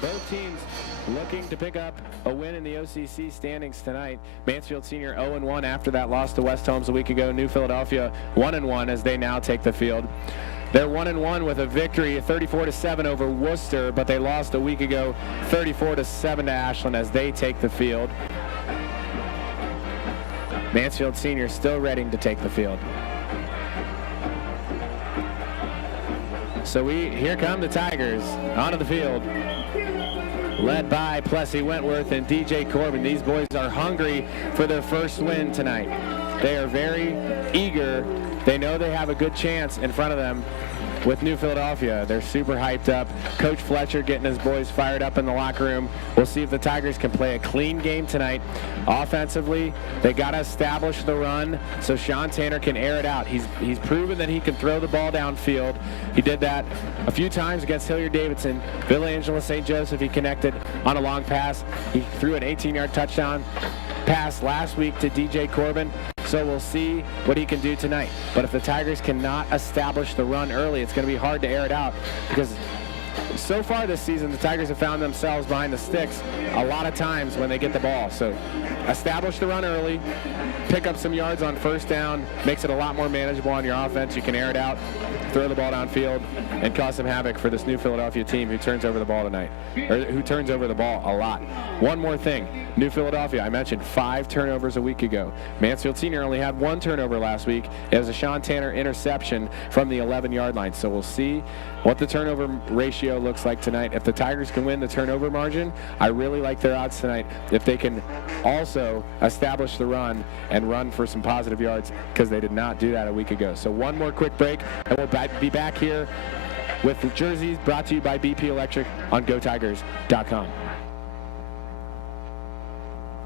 Both teams looking to pick up a win in the OCC standings tonight. Mansfield Senior 0-1 after that loss to West Holmes a week ago. New Philadelphia 1-1 as they now take the field. They're 1-1 with a victory 34-7 over Worcester, but they lost a week ago 34-7 to Ashland as they take the field. Mansfield Senior still ready to take the field. So here come the Tigers onto the field, led by Plessy Wentworth and DJ Corbin. These boys are hungry for their first win tonight. They are very eager. They know they have a good chance in front of them with New Philadelphia. They're super hyped up. Coach Fletcher getting his boys fired up in the locker room. We'll see if the Tigers can play a clean game tonight. Offensively, they got to establish the run so Sean Tanner can air it out. He's proven that he can throw the ball downfield. He did that a few times against Hilliard-Davidson. Villa-Angela St. Joseph, he connected on a long pass. He threw an 18-yard touchdown pass last week to DJ Corbin. So we'll see what he can do tonight. But if the Tigers cannot establish the run early, it's going to be hard to air it out, because so far this season, the Tigers have found themselves behind the sticks a lot of times when they get the ball. So establish the run early, pick up some yards on first down, makes it a lot more manageable on your offense. You can air it out, throw the ball downfield, and cause some havoc for this New Philadelphia team who turns over the ball tonight, or who turns over the ball a lot. One more thing, New Philadelphia, I mentioned 5 turnovers a week ago. Mansfield Senior only had 1 turnover last week. It was a Sean Tanner interception from the 11-yard line. So we'll see what the turnover ratio looks like tonight. If the Tigers can win the turnover margin, I really like their odds tonight. If they can also establish the run and run for some positive yards, because they did not do that a week ago. So one more quick break, and we'll be back here with the jerseys brought to you by BP Electric on GoTigers.com.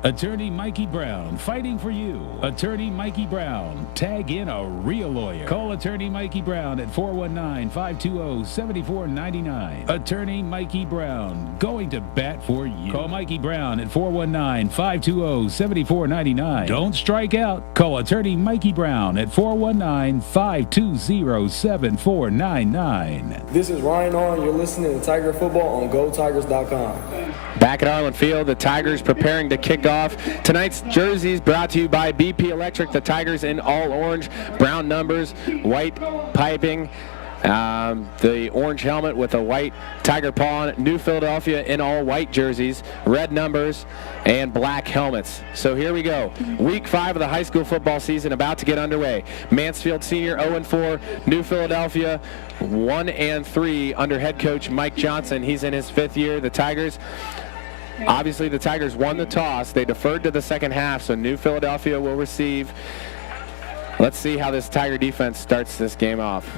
Attorney Mikey Brown, fighting for you. Attorney Mikey Brown, tag in a real lawyer. Call Attorney Mikey Brown at 419-520-7499. Attorney Mikey Brown, going to bat for you. Call Mikey Brown at 419-520-7499. Don't strike out. Call Attorney Mikey Brown at 419-520-7499. This is Ryan Arn. You're listening to Tiger Football on GoTigers.com. Back at Arlen Field, the Tigers preparing to kick off tonight's jerseys brought to you by BP Electric. The Tigers in all orange, brown numbers, white piping, the orange helmet with a white tiger paw on it. New Philadelphia in all white jerseys, red numbers, and black helmets. So here we go. Week 5 of the high school football season about to get underway. Mansfield Senior 0-4, New Philadelphia 1-3 under head coach Mike Johnson. He's in his 5th year. The Tigers, obviously the Tigers won the toss. They deferred to the second half, so New Philadelphia will receive. Let's see how this Tiger defense starts this game off.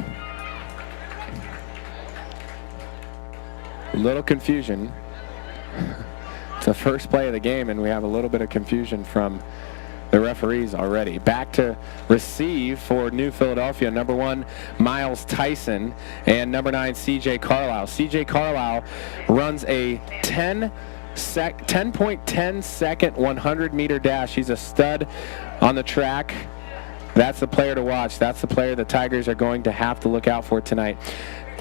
A little confusion. It's the first play of the game, and we have a little bit of confusion from the referees already. Back to receive for New Philadelphia, number 1, Miles Tyson, and number 9, C.J. Carlisle. C.J. Carlisle runs a 10.10 second 100-meter dash. He's a stud on the track. That's the player to watch. That's the player the Tigers are going to have to look out for tonight.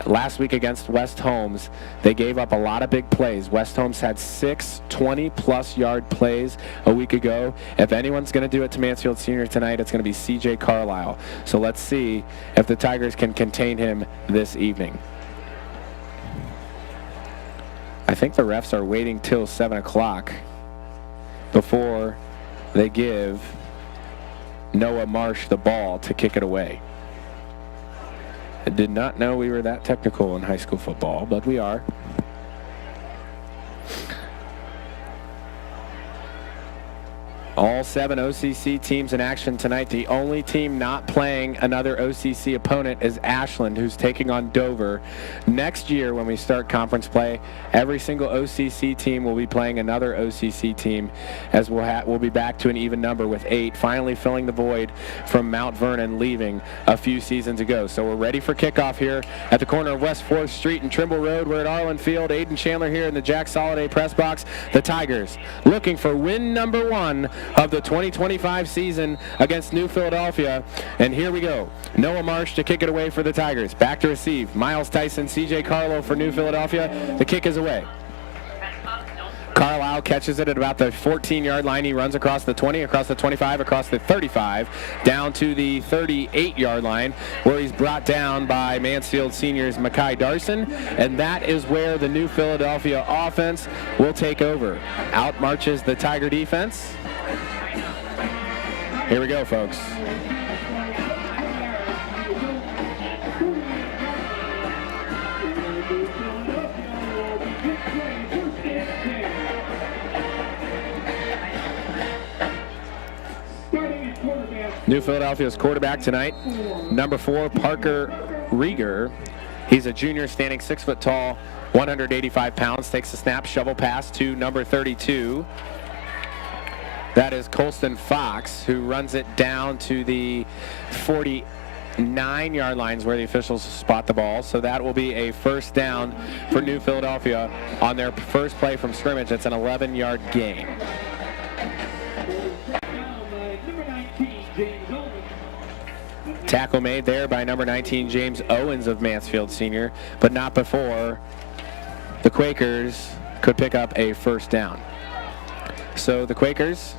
Last week against West Holmes, they gave up a lot of big plays. West Holmes had 6 20-plus yard plays a week ago. If anyone's going to do it to Mansfield Senior tonight, it's going to be C.J. Carlisle. So let's see if the Tigers can contain him this evening. I think the refs are waiting till 7 o'clock before they give Noah Marsh the ball to kick it away. I did not know we were that technical in high school football, but we are. All 7 OCC teams in action tonight. The only team not playing another OCC opponent is Ashland, who's taking on Dover. Next year, when we start conference play, every single OCC team will be playing another OCC team, as we'll be back to an even number with 8, finally filling the void from Mount Vernon leaving a few seasons ago. So we're ready for kickoff here at the corner of West 4th Street and Trimble Road. We're at Arlen Field. Aiden Chandler here in the Jack Soliday press box. The Tigers looking for win number 1 of the 2025 season against New Philadelphia. And here we go. Noah Marsh to kick it away for the Tigers. Back to receive. Miles Tyson, C.J. Carlo for New Philadelphia. The kick is away. Carlisle catches it at about the 14-yard line. He runs across the 20, across the 25, across the 35, down to the 38-yard line, where he's brought down by Mansfield Senior's Makai Darson, and that is where the New Philadelphia offense will take over. Out marches the Tiger defense. Here we go, folks. New Philadelphia's quarterback tonight, number 4, Parker Rieger. He's a junior, standing 6 foot tall, 185 pounds. Takes the snap, shovel pass to number 32. That is Colston Fox, who runs it down to the 49-yard lines where the officials spot the ball. So that will be a first down for New Philadelphia on their first play from scrimmage. It's an 11-yard gain. Tackle made there by number 19, James Owens of Mansfield Senior, but not before the Quakers could pick up a first down. So the Quakers,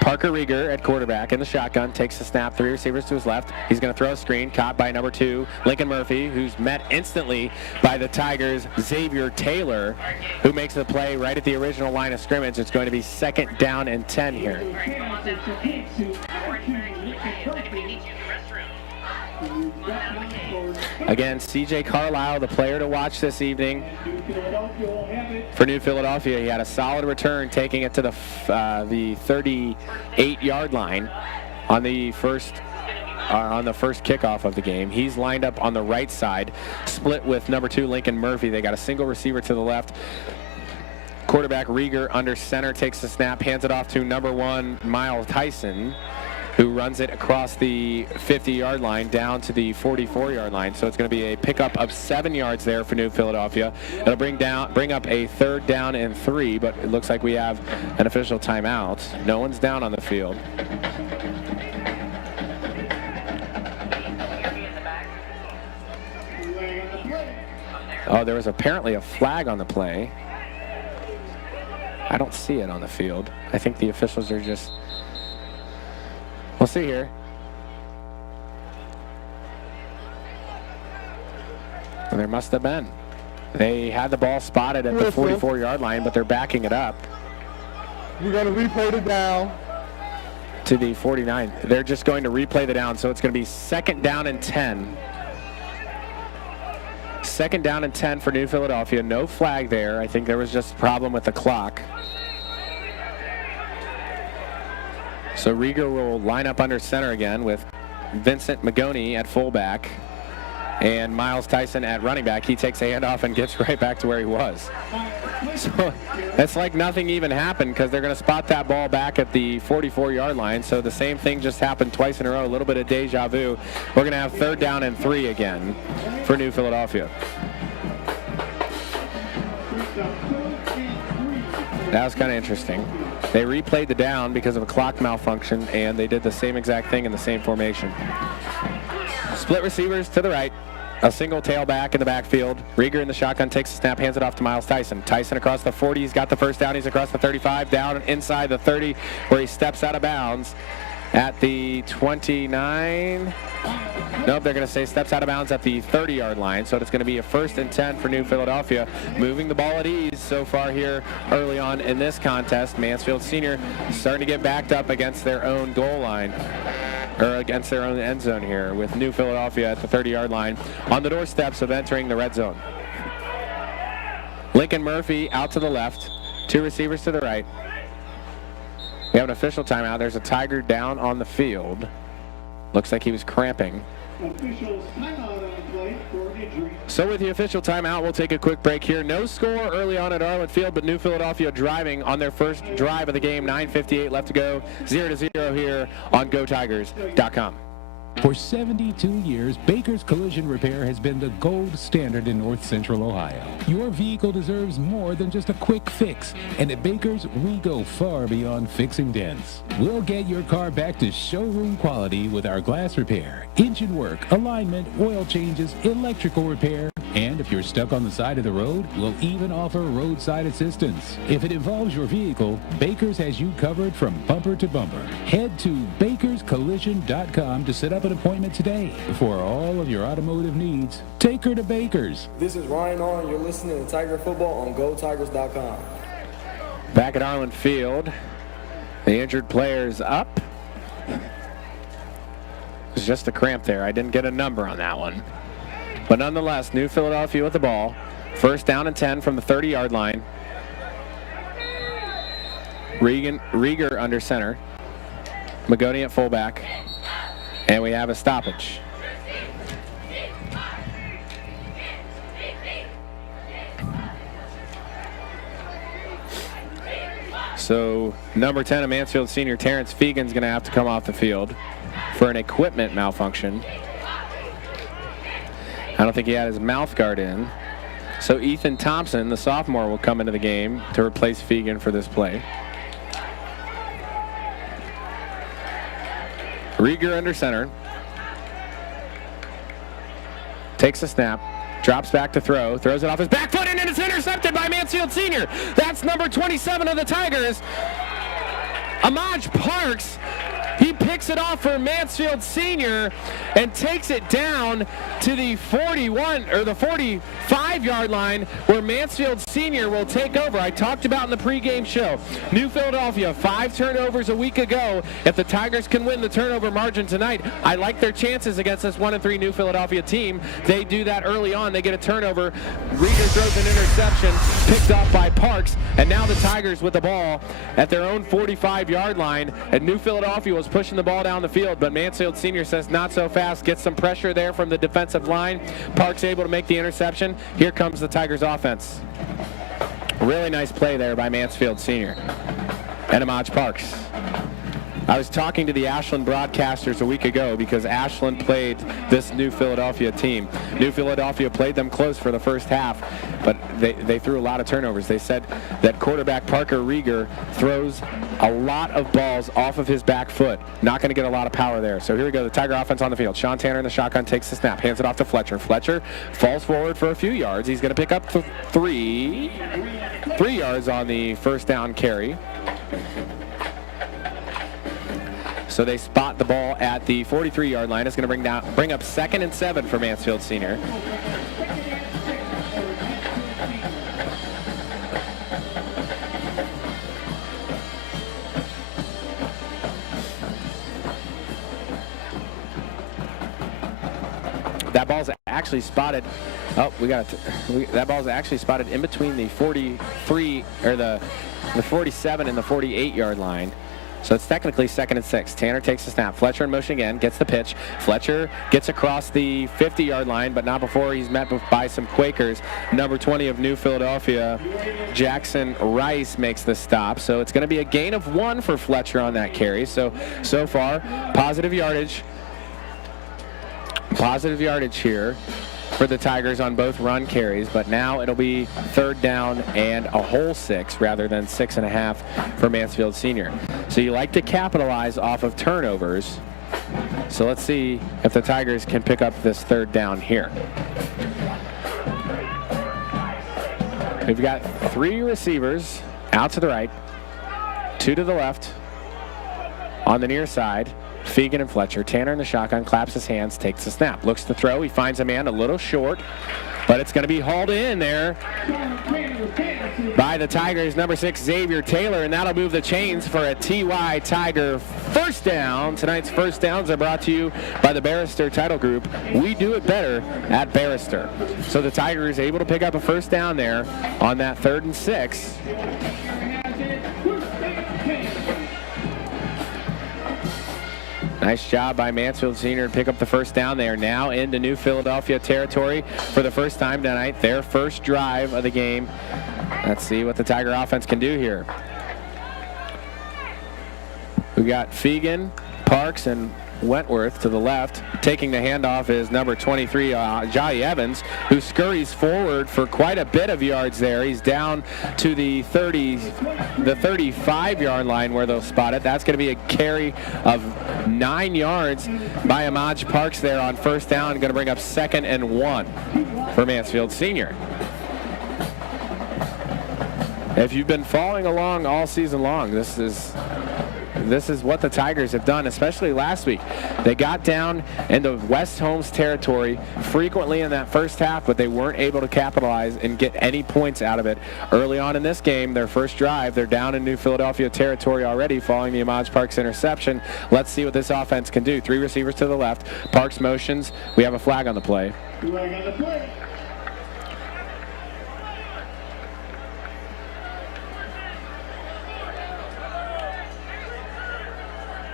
Parker Rieger at quarterback in the shotgun, takes the snap, 3 receivers to his left. He's going to throw a screen, caught by number 2, Lincoln Murphy, who's met instantly by the Tigers' Xavier Taylor, who makes the play right at the original line of scrimmage. It's going to be 2nd down and 10 here. Again, C.J. Carlisle, the player to watch this evening for New Philadelphia. He had a solid return, taking it to the 38-yard line on the first kickoff of the game. He's lined up on the right side, split with number 2, Lincoln Murphy. They got a single receiver to the left. Quarterback Rieger under center takes the snap, hands it off to number 1, Miles Tyson, who runs it across the 50-yard line down to the 44-yard line. So it's going to be a pickup of 7 yards there for New Philadelphia. It'll bring up a 3rd down and 3, but it looks like we have an official timeout. No one's down on the field. Oh, there was apparently a flag on the play. I don't see it on the field. I think the officials are just... We'll see here. And there must have been. They had the ball spotted at the 44-yard line, but they're backing it up. We're going to replay the down. To the 49. They're just going to replay the down, so it's going to be 2nd down and 10. 2nd down and 10 for New Philadelphia. No flag there. I think there was just a problem with the clock. So Rieger will line up under center again with Vincent Magoni at fullback and Miles Tyson at running back. He takes a handoff and gets right back to where he was. So it's like nothing even happened, because they're going to spot that ball back at the 44-yard line. So the same thing just happened twice in a row, a little bit of deja vu. We're going to have 3rd down and 3 again for New Philadelphia. That was kind of interesting. They replayed the down because of a clock malfunction, and they did the same exact thing in the same formation. Split receivers to the right. A single tailback in the backfield. Rieger in the shotgun takes the snap, hands it off to Miles Tyson. Tyson across the 40. He's got the first down. He's across the 35, down inside the 30, where he steps out of bounds at the 29. Nope, they're going to say steps out of bounds at the 30-yard line. So it's going to be a 1st and 10 for New Philadelphia. Moving the ball at ease so far here early on in this contest. Mansfield Senior starting to get backed up against their own goal line, or against their own end zone here, with New Philadelphia at the 30-yard line on the doorsteps of entering the red zone. Lincoln Murphy out to the left, 2 receivers to the right. We have an official timeout. There's a Tiger down on the field. Looks like he was cramping. Officials timeout on the play for an injury. So with the official timeout, we'll take a quick break here. No score early on at Arlett Field, but New Philadelphia driving on their first drive of the game. 9:58 left to go. 0-0 here on GoTigers.com. For 72 years, Baker's Collision Repair has been the gold standard in North Central Ohio. Your vehicle deserves more than just a quick fix, and at Baker's, we go far beyond fixing dents. We'll get your car back to showroom quality with our glass repair, engine work, alignment, oil changes, electrical repair, And if you're stuck on the side of the road, we'll even offer roadside assistance. If it involves your vehicle, Baker's has you covered from bumper to bumper. Head to bakerscollision.com to set up an appointment today. For all of your automotive needs, take her to Baker's. This is Ryan Arn. You're listening to Tiger Football on GoTigers.com. Back at Arlen Field, the injured player's up. It's just a cramp there. I didn't get a number on that one. But nonetheless, New Philadelphia with the ball. First down and 10 from the 30-yard line. Rieger under center. Magoni at fullback. And we have a stoppage. So number 10 of Mansfield senior Terrence Fegan's going to have to come off the field for an equipment malfunction. I don't think he had his mouth guard in. So Ethan Thompson, the sophomore, will come into the game to replace Fegan for this play. Rieger under center. Takes a snap. Drops back to throw. Throws it off his back foot and it's intercepted by Mansfield senior. That's number 27 of the Tigers. Amaj Parks. He picks it off for Mansfield senior and takes it down to the 41 or the 45-yard line where Mansfield senior will take over. I talked about in the pregame show. New Philadelphia, 5 turnovers a week ago. If the Tigers can win the turnover margin tonight, I like their chances against this 1-3 New Philadelphia team. They do that early on. They get a turnover. Rieger throws an interception, picked off by Parks, and now the Tigers with the ball at their own 45-yard line. And New Philadelphia was pushing the ball down the field, but Mansfield senior says not so fast. Gets some pressure there from the defensive line. Parks able to make the interception. Here comes the Tigers offense. Really nice play there by Mansfield senior and Amaj Parks. I was talking to the Ashland broadcasters a week ago because Ashland played this New Philadelphia team. New Philadelphia played them close for the first half, but they threw a lot of turnovers. They said that quarterback Parker Rieger throws a lot of balls off of his back foot. Not going to get a lot of power there. So here we go, the Tiger offense on the field. Sean Tanner in the shotgun takes the snap, hands it off to Fletcher. Fletcher falls forward for a few yards. He's going to pick up 3 yards on the first down carry. So they spot the ball at the 43-yard line. It's going to bring up 2nd and 7 for Mansfield senior. That ball's actually spotted. Oh, that ball's actually spotted in between the 43 or the 47 and the 48-yard line. So it's technically 2nd and 6. Tanner takes the snap. Fletcher in motion again, gets the pitch. Fletcher gets across the 50-yard line, but not before he's met by some Quakers. Number 20 of New Philadelphia, Jackson Rice, makes the stop. So it's going to be a gain of 1 for Fletcher on that carry. So far, positive yardage. Positive yardage here for the Tigers on both run carries, but now it'll be 3rd down and a whole 6 rather than 6.5 for Mansfield senior. So you like to capitalize off of turnovers. So let's see if the Tigers can pick up this 3rd down here. We've got 3 receivers out to the right, 2 to the left. On the near side, Fegan and Fletcher. Tanner in the shotgun, claps his hands, takes the snap. Looks to throw. He finds a man a little short, but it's going to be hauled in there by the Tigers, number 6, Xavier Taylor, and that'll move the chains for a TY Tiger first down. Tonight's first downs are brought to you by the Barrister Title Group. We do it better at Barrister. So the Tigers able to pick up a first down there on that 3rd and 6. Nice job by Mansfield senior to pick up the first down. They are now into New Philadelphia territory for the first time tonight. Their first drive of the game. Let's see what the Tiger offense can do here. We got Fegan, Parks and Wentworth to the left. Taking the handoff is number 23, Jai Evans, who scurries forward for quite a bit of yards there. He's down to the 35-yard line where they'll spot it. That's going to be a carry of 9 yards by Amaj Parks there on first down. Going to bring up 2nd and 1 for Mansfield Senior. If you've been following along all season long, this is what the Tigers have done, especially last week. They got down into West Holmes territory frequently in that first half, but they weren't able to capitalize and get any points out of it. Early on in this game, their first drive, they're down in New Philadelphia territory already following the Amaj Parks interception. Let's see what this offense can do. 3 receivers to the left. Parks motions. We have a flag on the play. Flag on the play.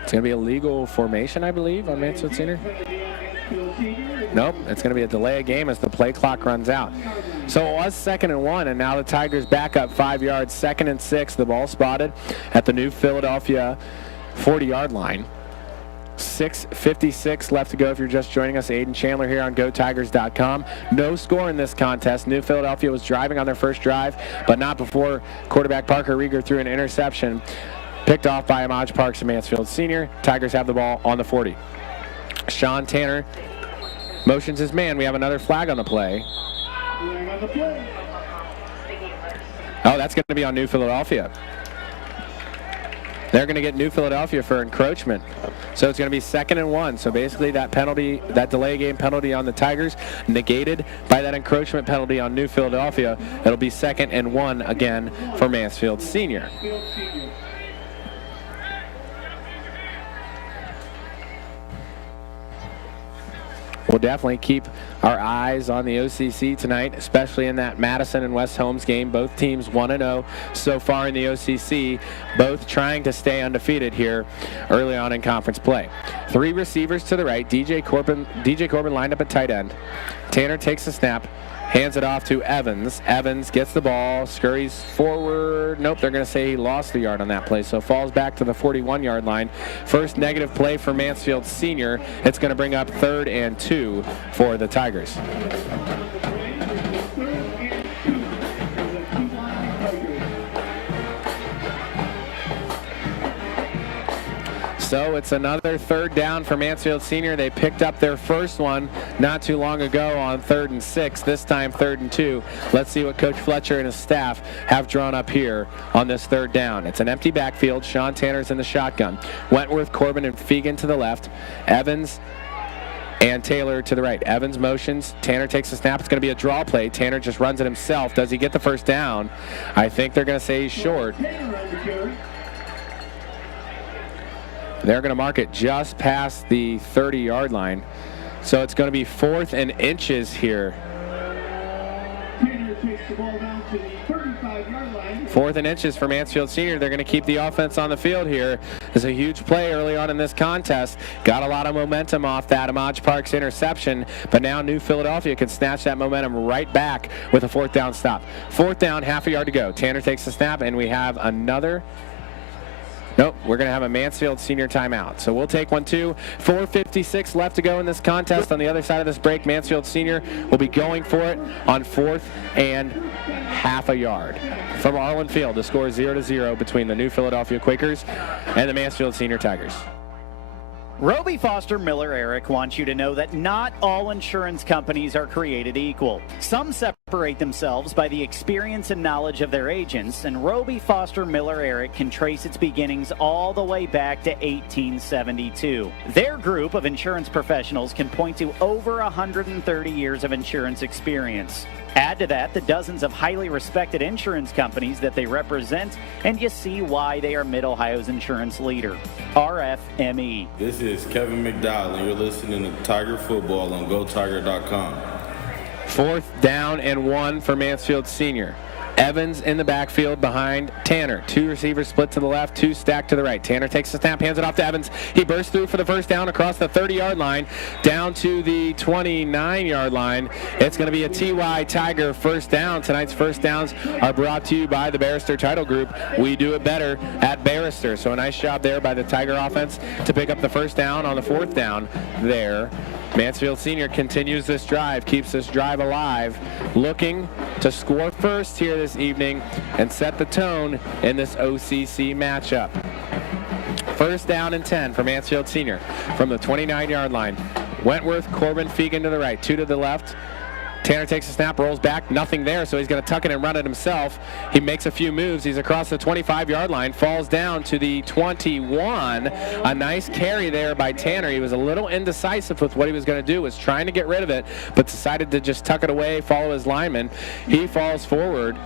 It's going to be a legal formation, I believe, on Mansfield Senior. Nope, it's going to be a delay of game as the play clock runs out. So it was 2nd and 1, and now the Tigers back up 5 yards. 2nd and 6, the ball spotted at the New Philadelphia 40-yard line. 6:56 left to go if you're just joining us. Aiden Chandler here on GoTigers.com. No score in this contest. New Philadelphia was driving on their first drive, but not before quarterback Parker Rieger threw an interception. Picked off by Amaj Parks and Mansfield Senior. Tigers have the ball on the 40. Sean Tanner motions his man. We have another flag on the play. Flag on the play. Oh, that's going to be on New Philadelphia. They're going to get New Philadelphia for encroachment. So it's going to be 2nd and 1. So basically that penalty, that delay game penalty on the Tigers, negated by that encroachment penalty on New Philadelphia. It'll be 2nd and 1 again for Mansfield Senior. We'll definitely keep our eyes on the OCC tonight, especially in that Madison and West Holmes game. Both teams 1-0 so far in the OCC, both trying to stay undefeated here early on in conference play. 3 receivers to the right. DJ Corbin lined up at tight end. Tanner takes the snap, hands it off to Evans. Evans gets the ball, scurries forward. Nope, they're going to say he lost the yard on that play, so falls back to the 41-yard line. First negative play for Mansfield Senior. It's going to bring up 3rd and 2 for the Tigers. So it's another 3rd down for Mansfield Senior. They picked up their first one not too long ago on 3rd and 6, this time 3rd and 2. Let's see what Coach Fletcher and his staff have drawn up here on this 3rd down. It's an empty backfield. Sean Tanner's in the shotgun. Wentworth, Corbin, and Fegan to the left. Evans and Taylor to the right. Evans motions. Tanner takes the snap. It's going to be a draw play. Tanner just runs it himself. Does he get the first down? I think they're going to say he's short. They're going to mark it just past the 30-yard line. So it's going to be 4th and inches here. Tanner takes the ball down to the 35-yard line. 4th and inches for Mansfield Senior. They're going to keep the offense on the field here. It's a huge play early on in this contest. Got a lot of momentum off that Amaj Parks interception, but now New Philadelphia can snatch that momentum right back with a 4th down stop. 4th down, half a yard to go. Tanner takes the snap, and we have another. Nope, we're going to have a Mansfield Senior timeout. So we'll take one too. 4:56 left to go in this contest. On the other side of this break, Mansfield Senior will be going for it on 4th and half a yard. From Arlen Field, the score is 0-0 between the New Philadelphia Quakers and the Mansfield Senior Tigers. Roby Foster Miller Eric wants you to know that not all insurance companies are created equal. Some separate themselves by the experience and knowledge of their agents, and Roby Foster Miller Eric can trace its beginnings all the way back to 1872. Their group of insurance professionals can point to over 130 years of insurance experience. Add to that the dozens of highly respected insurance companies that they represent, and you see why they are Mid-Ohio's insurance leader, RFME. This is Kevin McDowell, and you're listening to Tiger Football on GoTiger.com. 4th down and 1 for Mansfield Senior. Evans in the backfield behind Tanner. 2 receivers split to the left, 2 stacked to the right. Tanner takes the snap, hands it off to Evans. He bursts through for the first down across the 30-yard line, down to the 29-yard line. It's going to be a TY Tiger first down. Tonight's first downs are brought to you by the Barrister Title Group. We do it better at Barrister. So a nice job there by the Tiger offense to pick up the first down on the 4th down there. Mansfield Senior continues this drive, keeps this drive alive, looking to score first here this evening and set the tone in this OCC matchup. First down and 10 for Mansfield Senior from the 29-yard line. Wentworth, Corbin, Fegan to the right, 2 to the left. Tanner takes a snap, rolls back, nothing there, so he's going to tuck it and run it himself. He makes a few moves. He's across the 25-yard line, falls down to the 21. A nice carry there by Tanner. He was a little indecisive with what he was going to do, was trying to get rid of it, but decided to just tuck it away, follow his lineman. He falls forward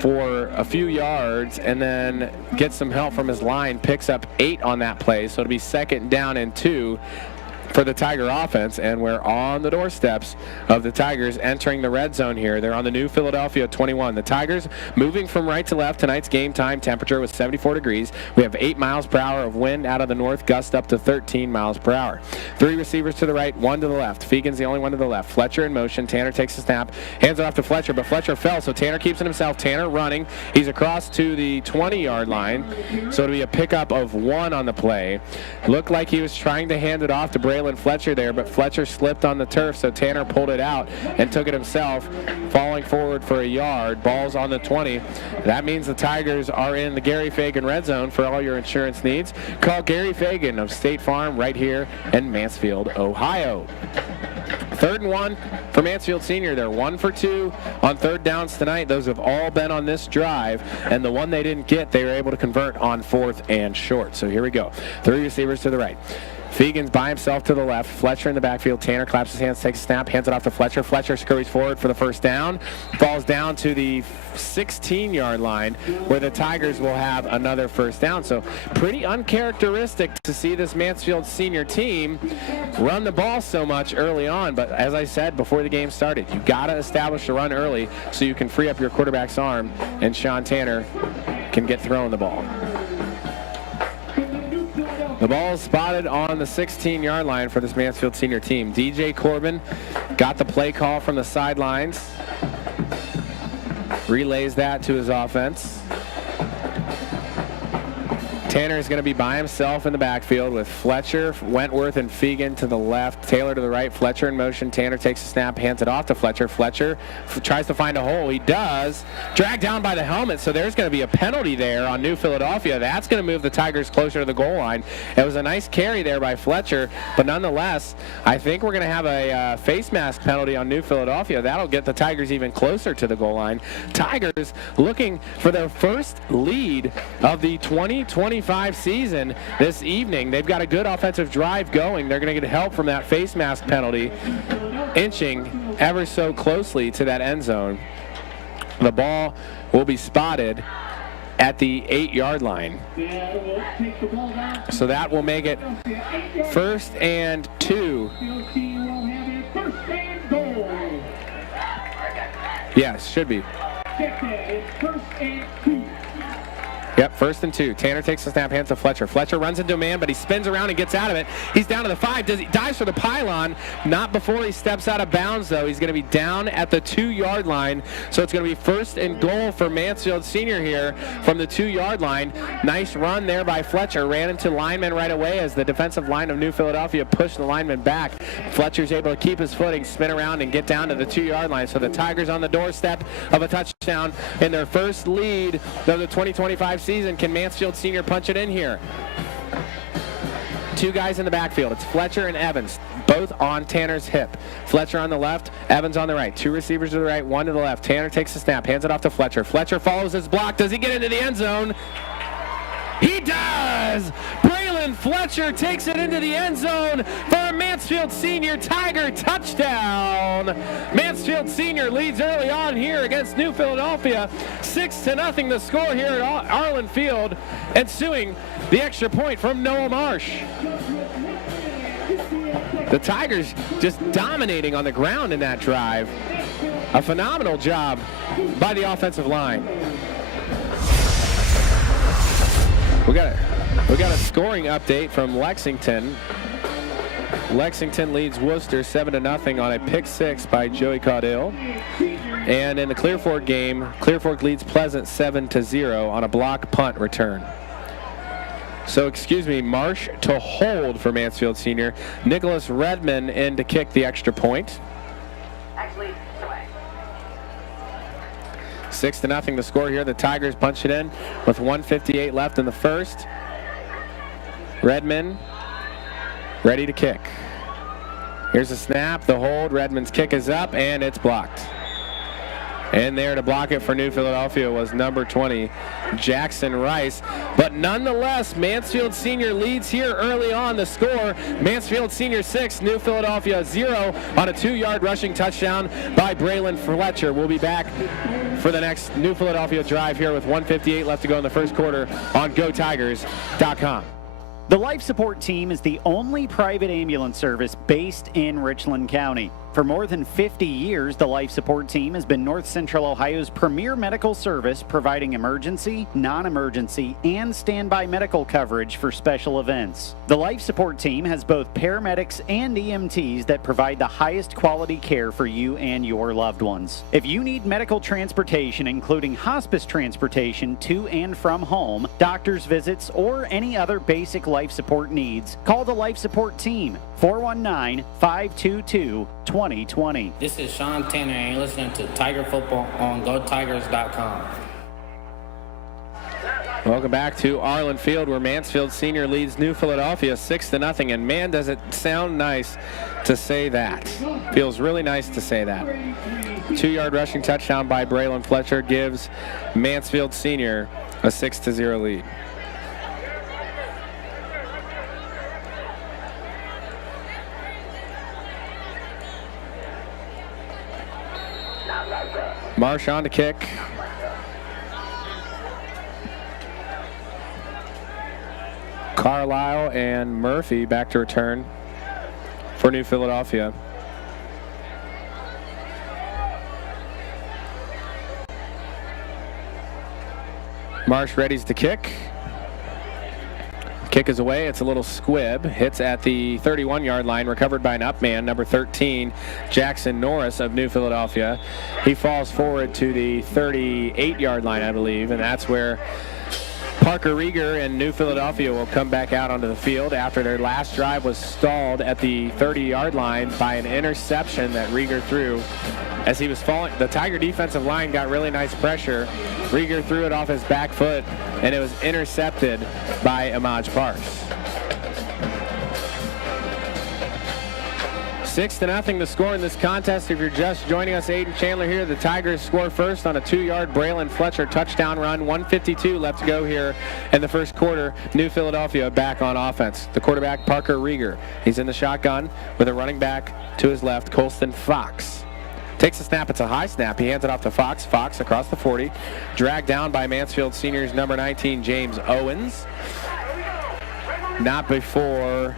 for a few yards and then gets some help from his line, picks up 8 on that play, so it'll be 2nd down and 2 for the Tiger offense, and we're on the doorsteps of the Tigers entering the red zone here. They're on the new Philadelphia 21. The Tigers moving from right to left. Tonight's game time temperature was 74 degrees. We have 8 miles per hour of wind out of the north, gust up to 13 miles per hour. 3 receivers to the right, 1 to the left. Fegan's the only one to the left. Fletcher in motion. Tanner takes the snap, hands it off to Fletcher, but Fletcher fell, so Tanner keeps it himself. Tanner running. He's across to the 20-yard line, so it'll be a pickup of 1 on the play. Looked like he was trying to hand it off to Braylon Fletcher there, but Fletcher slipped on the turf, so Tanner pulled it out and took it himself, falling forward for a yard. Ball's on the 20. That means the Tigers are in the Gary Fagan red zone for all your insurance needs. Call Gary Fagan of State Farm right here in Mansfield, Ohio. 3rd and 1 for Mansfield Senior. They're 1 for 2 on 3rd downs tonight. Those have all been on this drive, and the one they didn't get, they were able to convert on 4th and short. So here we go. 3 receivers to the right. Fegan's by himself to the left. Fletcher in the backfield. Tanner claps his hands, takes a snap, hands it off to Fletcher. Fletcher scurries forward for the first down. Falls down to the 16-yard line where the Tigers will have another first down. So pretty uncharacteristic to see this Mansfield Senior team run the ball so much early on. But as I said before the game started, you got to establish a run early so you can free up your quarterback's arm and Sean Tanner can get throwing the ball. The ball is spotted on the 16-yard line for this Mansfield Senior team. DJ Corbin got the play call from the sidelines. Relays that to his offense. Tanner is going to be by himself in the backfield with Fletcher, Wentworth, and Fegan to the left. Taylor to the right. Fletcher in motion. Tanner takes a snap, hands it off to Fletcher. Fletcher tries to find a hole. He does. Dragged down by the helmet, so there's going to be a penalty there on New Philadelphia. That's going to move the Tigers closer to the goal line. It was a nice carry there by Fletcher, but nonetheless, I think we're going to have a face mask penalty on New Philadelphia. That'll get the Tigers even closer to the goal line. Tigers looking for their first lead of the 2025 season this evening. They've got a good offensive drive going. They're going to get help from that face mask penalty, inching ever so closely to that end zone. The ball will be spotted at the 8-yard line. So that will make it 1st and 2. Yes, should be. Yep, 1st and 2. Tanner takes the snap, hands to Fletcher. Fletcher runs into a man, but he spins around and gets out of it. He's down to the 5. Dives for the pylon. Not before he steps out of bounds, though. He's going to be down at the 2-yard line. So it's going to be 1st and goal for Mansfield Senior here from the 2-yard line. Nice run there by Fletcher. Ran into linemen right away as the defensive line of New Philadelphia pushed the lineman back. Fletcher's able to keep his footing, spin around, and get down to the 2-yard line. So the Tigers on the doorstep of a touchdown in their first lead of the 2025 season. Can Mansfield Senior punch it in here? 2 guys in the backfield. It's Fletcher and Evans, both on Tanner's hip. Fletcher on the left, Evans on the right. 2 receivers to the right, 1 to the left. Tanner takes the snap, hands it off to Fletcher. Fletcher follows his block. Does he get into the end zone? He does! Braylon Fletcher takes it into the end zone for a Mansfield Senior Tiger touchdown. Mansfield Senior leads early on here against New Philadelphia. 6-0 the score here at Arlen Field, ensuing the extra point from Noah Marsh. The Tigers just dominating on the ground in that drive. A phenomenal job by the offensive line. We got a scoring update from Lexington. Lexington leads Worcester 7-0 on a pick 6 by Joey Caudill. And in the Clear Fork game, Clear Fork leads Pleasant 7-0 on a block punt return. So, Marsh to hold for Mansfield Senior. Nicholas Redman in to kick the extra point. 6-0 the score here. The Tigers punch it in with 1:58 left in the first. Redman ready to kick. Here's the snap, the hold. Redman's kick is up, and it's blocked. And there to block it for New Philadelphia was number 20, Jackson Rice. But nonetheless, Mansfield Senior leads here early on. The score, Mansfield Senior 6, New Philadelphia 0 on a 2-yard rushing touchdown by Braylon Fletcher. We'll be back for the next New Philadelphia drive here with 1:58 left to go in the first quarter on GoTigers.com. The Life Support Team is the only private ambulance service based in Richland County. For more than 50 years, the Life Support Team has been North Central Ohio's premier medical service, providing emergency, non-emergency, and standby medical coverage for special events. The Life Support Team has both paramedics and EMTs that provide the highest quality care for you and your loved ones. If you need medical transportation, including hospice transportation to and from home, doctor's visits, or any other basic life support needs, call the Life Support Team, 419-522-2020. This is Sean Tanner, and you're listening to Tiger Football on GoTigers.com. Welcome back to Arlen Field, where Mansfield Senior leads New Philadelphia 6-0. And man, does it sound nice to say that. Feels really nice to say that. 2-yard rushing touchdown by Braylon Fletcher gives Mansfield Senior a 6-0 lead. Marsh on to kick. Carlisle and Murphy back to return for New Philadelphia. Marsh readies to kick. Kick is away. It's a little squib. Hits at the 31-yard line. Recovered by an up man, number 13, Jackson Norris of New Philadelphia. He falls forward to the 38-yard line, I believe, and that's where Parker Rieger and New Philadelphia will come back out onto the field after their last drive was stalled at the 30-yard line by an interception that Rieger threw as he was falling. The Tiger defensive line got really nice pressure. Rieger threw it off his back foot, and it was intercepted by Amaj Parks. 6-0 the score in this contest. If you're just joining us, Aiden Chandler here. The Tigers score first on a 2-yard Braylon Fletcher touchdown run. 1:52 left to go here in the first quarter. New Philadelphia back on offense. The quarterback, Parker Rieger. He's in the shotgun with a running back to his left, Colston Fox. Takes a snap. It's a high snap. He hands it off to Fox. Fox across the 40. Dragged down by Mansfield Senior's number 19, James Owens. Not before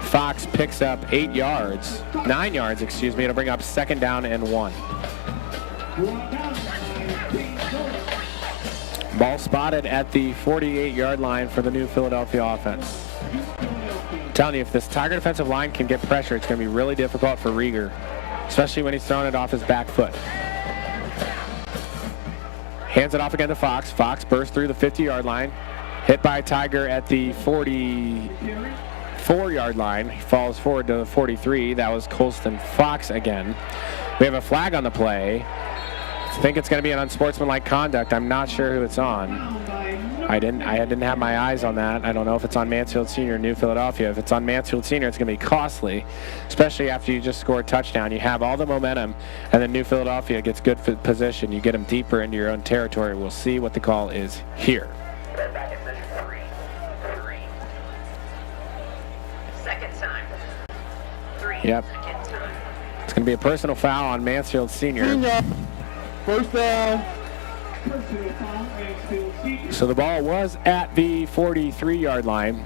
Fox picks up 9 yards, It'll bring up 2nd down and 1. Ball spotted at the 48-yard line for the New Philadelphia offense. I'm telling you, if this Tiger defensive line can get pressure, it's going to be really difficult for Rieger, especially when he's throwing it off his back foot. Hands it off again to Fox. Fox bursts through the 50-yard line. Hit by Tiger at the 44-yard line. He falls forward to the 43. That was Colston Fox again. We have a flag on the play. I think it's going to be an unsportsmanlike conduct. I'm not sure who it's on. I didn't have my eyes on that. I don't know if it's on Mansfield Senior or New Philadelphia. If it's on Mansfield Senior, it's going to be costly, especially after you just score a touchdown. You have all the momentum, and then New Philadelphia gets good position. You get them deeper into your own territory. We'll see what the call is here. Yep. It's going to be a personal foul on Mansfield Senior. First down. So the ball was at the 43-yard line.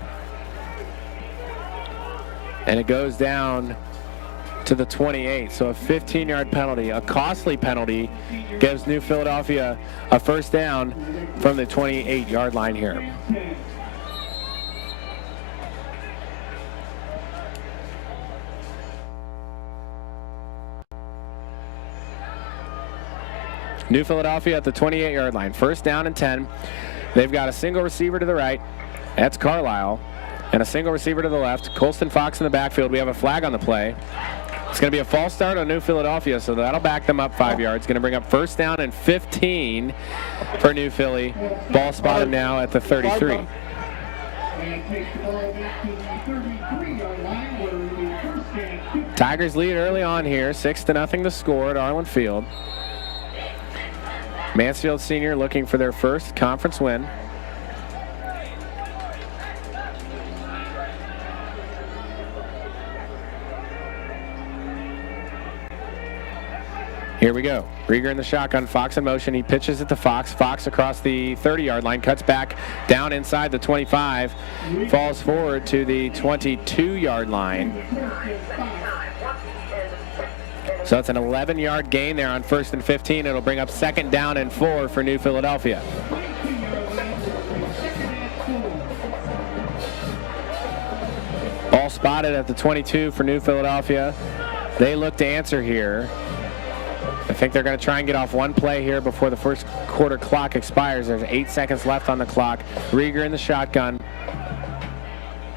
And it goes down to the 28. So a 15-yard penalty, a costly penalty, gives New Philadelphia a first down from the 28-yard line here. New Philadelphia at the 28-yard line. First down and 10. They've got a single receiver to the right. That's Carlisle. And a single receiver to the left. Colston Fox in the backfield. We have a flag on the play. It's going to be a false start on New Philadelphia, so that'll back them up 5 yards. Going to bring up first down and 15 for New Philly. Ball spotted now at the 33. Tigers lead early on here, 6-0 the score at Arlen Field. Mansfield Senior looking for their first conference win. Here we go. Rieger in the shotgun, Fox in motion. He pitches it to Fox. Fox across the 30-yard line, cuts back down inside the 25, falls forward to the 22-yard line. So it's an 11-yard gain there on 1st and 15. It'll bring up 2nd down and 4 for New Philadelphia. Ball spotted at the 22 for New Philadelphia. They look to answer here. I think they're going to try and get off one play here before the first quarter clock expires. There's 8 seconds left on the clock. Rieger in the shotgun.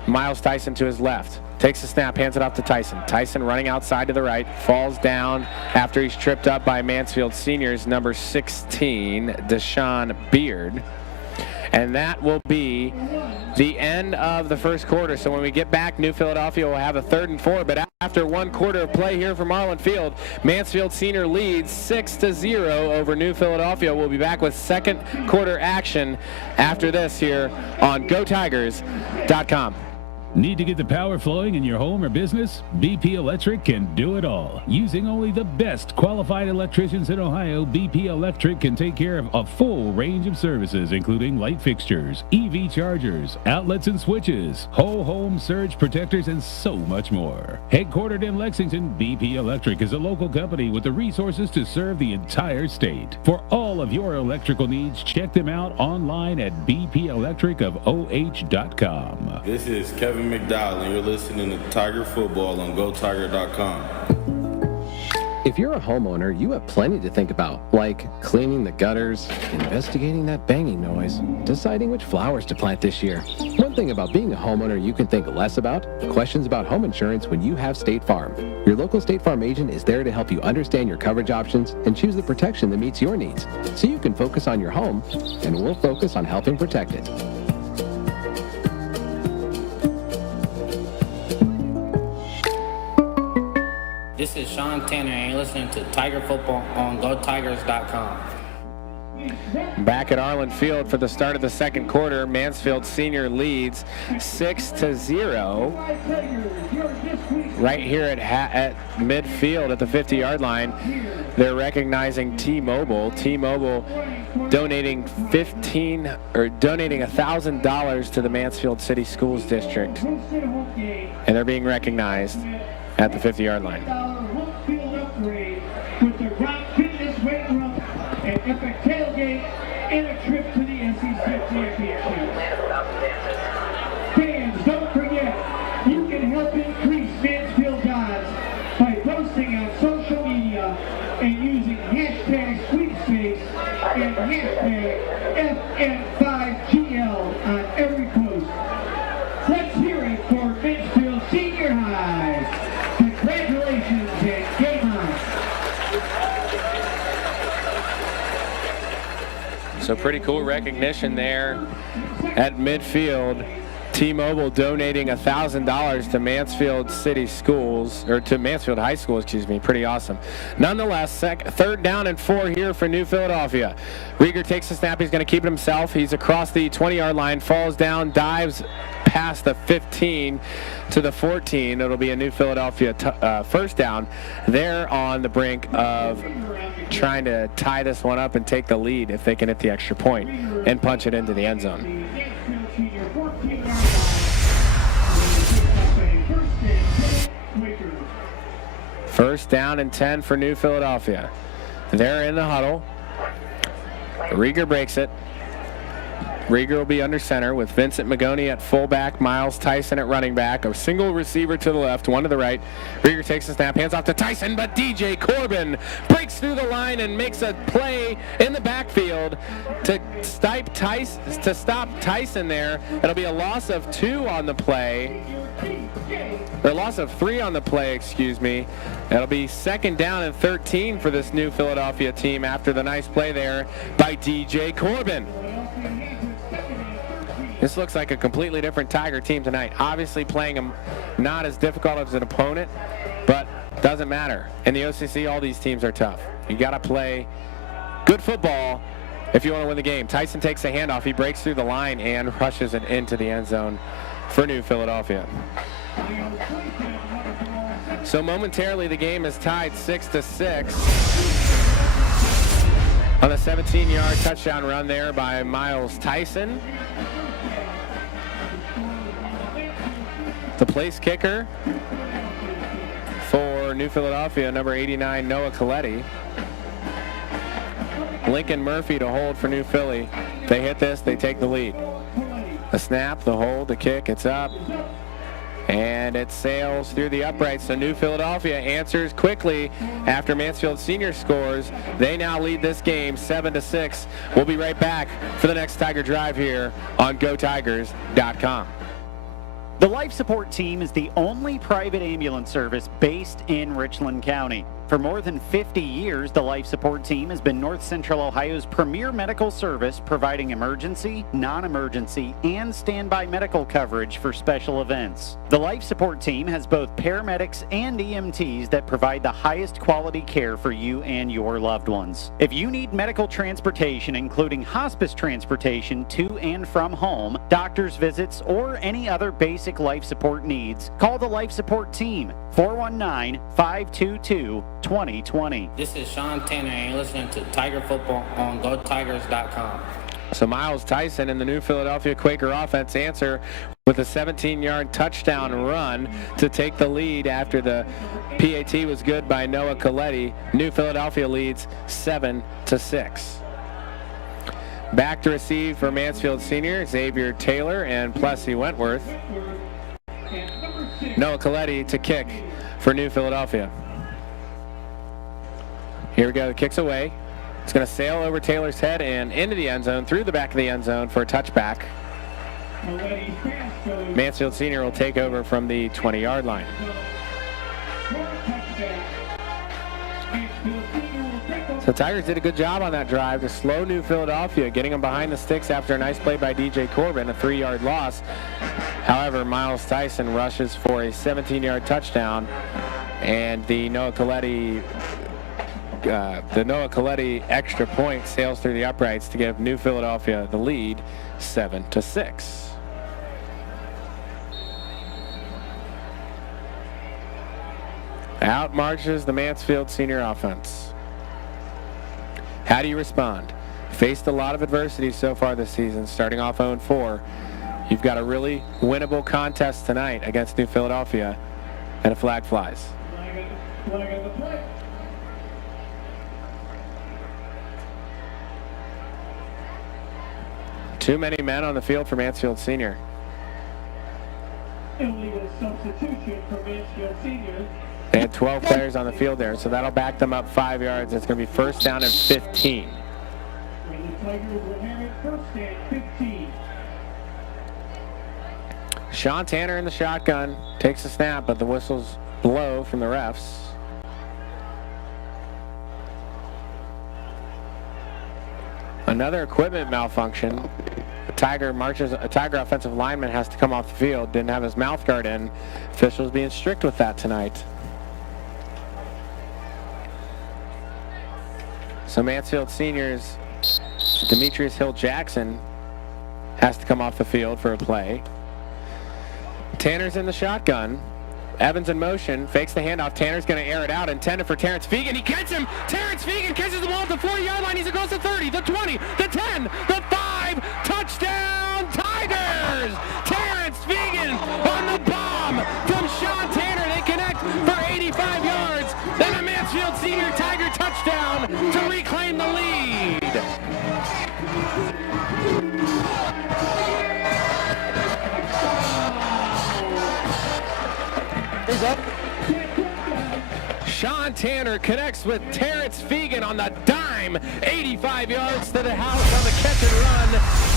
Miles Tyson to his left. Takes the snap, hands it off to Tyson. Tyson running outside to the right, falls down after he's tripped up by Mansfield Senior's number 16, Deshaun Beard. And that will be the end of the first quarter. So when we get back, New Philadelphia will have a 3rd and 4. But after one quarter of play here from Arlen Field, Mansfield Senior leads 6-0 over New Philadelphia. We'll be back with second quarter action after this here on GoTigers.com. Need to get the power flowing in your home or business? BP Electric can do it all. Using only the best qualified electricians in Ohio, BP Electric can take care of a full range of services, including light fixtures, EV chargers, outlets and switches, whole home surge protectors, and so much more. Headquartered in Lexington, BP Electric is a local company with the resources to serve the entire state. For all of your electrical needs, check them out online at bpelectricofoh.com. This is Kevin McDowell, and you're listening to Tiger Football on GoTiger.com. If you're a homeowner, you have plenty to think about, like cleaning the gutters, investigating that banging noise, deciding which flowers to plant this year. One thing about being a homeowner you can think less about, questions about home insurance when you have State Farm. Your local State Farm agent is there to help you understand your coverage options and choose the protection that meets your needs, so you can focus on your home, and we'll focus on helping protect it. This is Sean Tanner, and you're listening to Tiger Football on GoTigers.com. Back at Arlen Field for the start of the second quarter, Mansfield Senior leads 6-0. Right here at midfield at the 50-yard line, they're recognizing T-Mobile. T-Mobile donating $1,000 to the Mansfield City Schools District, and they're being recognized at the 50-yard line. With the Rock Fitness weight room, an epic tailgate, and a trip to the NCCF Championship. Fans, don't forget, you can help increase Mansfield odds by posting on social media and using hashtag sweepstakes and hashtag FN5GL on every post. Let's hear it for Mansfield Senior High. Congratulations and game on. So pretty cool recognition there at midfield. T-Mobile donating $1,000 to Mansfield City Schools, or to Mansfield High School, excuse me. Pretty awesome. Nonetheless, 3rd down and 4 here for New Philadelphia. Rieger takes the snap. He's going to keep it himself. He's across the 20-yard line, falls down, dives past the 15 to the 14. It'll be a New Philadelphia first down. They're on the brink of trying to tie this one up and take the lead if they can hit the extra point and punch it into the end zone. First down and 10 for New Philadelphia. They're in the huddle. Rieger breaks it. Rieger will be under center with Vincent Magoni at fullback, Miles Tyson at running back, a single receiver to the left, one to the right. Rieger takes the snap, hands off to Tyson, but DJ Corbin breaks through the line and makes a play in the backfield to stop Tyson there. It'll be a loss of 2 on the play. Or loss of 3 on the play, excuse me. It'll be second down and 13 for this New Philadelphia team after the nice play there by DJ Corbin. This looks like a completely different Tiger team tonight. Obviously playing them not as difficult as an opponent, but doesn't matter. In the OCC, all these teams are tough. You got to play good football if you want to win the game. Tyson takes a handoff. He breaks through the line and rushes it into the end zone for New Philadelphia. So momentarily the game is tied 6-6 on the 17-yard touchdown run there by Miles Tyson. The place kicker for New Philadelphia, number 89, Noah Coletti. Lincoln Murphy to hold for New Philly. If they hit this, they take the lead. The snap, the hold, the kick, it's up. And it sails through the uprights. So New Philadelphia answers quickly after Mansfield Senior scores. They now lead this game 7-6. We'll be right back for the next Tiger Drive here on GoTigers.com. The Life Support Team is the only private ambulance service based in Richland County. For more than 50 years, the Life Support Team has been North Central Ohio's premier medical service, providing emergency, non-emergency, and standby medical coverage for special events. The Life Support Team has both paramedics and EMTs that provide the highest quality care for you and your loved ones. If you need medical transportation, including hospice transportation to and from home, doctor's visits, or any other basic life support needs, call the Life Support Team, 419-522-2020. This is Sean Tanner, and you're listening to Tiger Football on GoTigers.com. So Miles Tyson and the New Philadelphia Quaker offense answer with a 17-yard touchdown run to take the lead after the PAT was good by Noah Coletti. New Philadelphia leads 7-6. Back to receive for Mansfield Senior, Xavier Taylor and Plessy Wentworth. Noah Coletti to kick for New Philadelphia. Here we go, the kick's away. It's going to sail over Taylor's head and into the end zone, through the back of the end zone for a touchback. Mansfield Senior will take over from the 20-yard line. So Tigers did a good job on that drive to slow New Philadelphia, getting them behind the sticks after a nice play by DJ Corbin, a 3-yard loss. However, Miles Tyson rushes for a 17-yard touchdown, and the Noah Coletti extra point sails through the uprights to give New Philadelphia the lead, 7-6. Out marches the Mansfield Senior offense. How do you respond? Faced a lot of adversity so far this season, starting off 0-4. You've got a really winnable contest tonight against New Philadelphia, and a flag flies. Too many men on the field for Mansfield Senior. Illegal substitution for Mansfield Senior. They had 12 players on the field there, so that'll back them up 5 yards. It's going to be first down and 15. Sean Tanner in the shotgun, takes a snap, but the whistles blow from the refs. Another equipment malfunction. A Tiger offensive lineman has to come off the field, didn't have his mouth guard in. Officials being strict with that tonight. So Mansfield Seniors, Demetrius Hill-Jackson has to come off the field for a play. Tanner's in the shotgun. Evans in motion, fakes the handoff. Tanner's going to air it out, intended for Terrence Fegan. He gets him! Terrence Fegan catches the ball at the 40-yard line. He's across the 30, the 20, the 10, the 5. Touchdown, Tigers! Terrence Fegan on the bomb from Sean Tanner. They connect for 85 yards Tanner's up. Sean Tanner connects with Terrence Fegan on the dime. 85 yards to the house on the catch and run.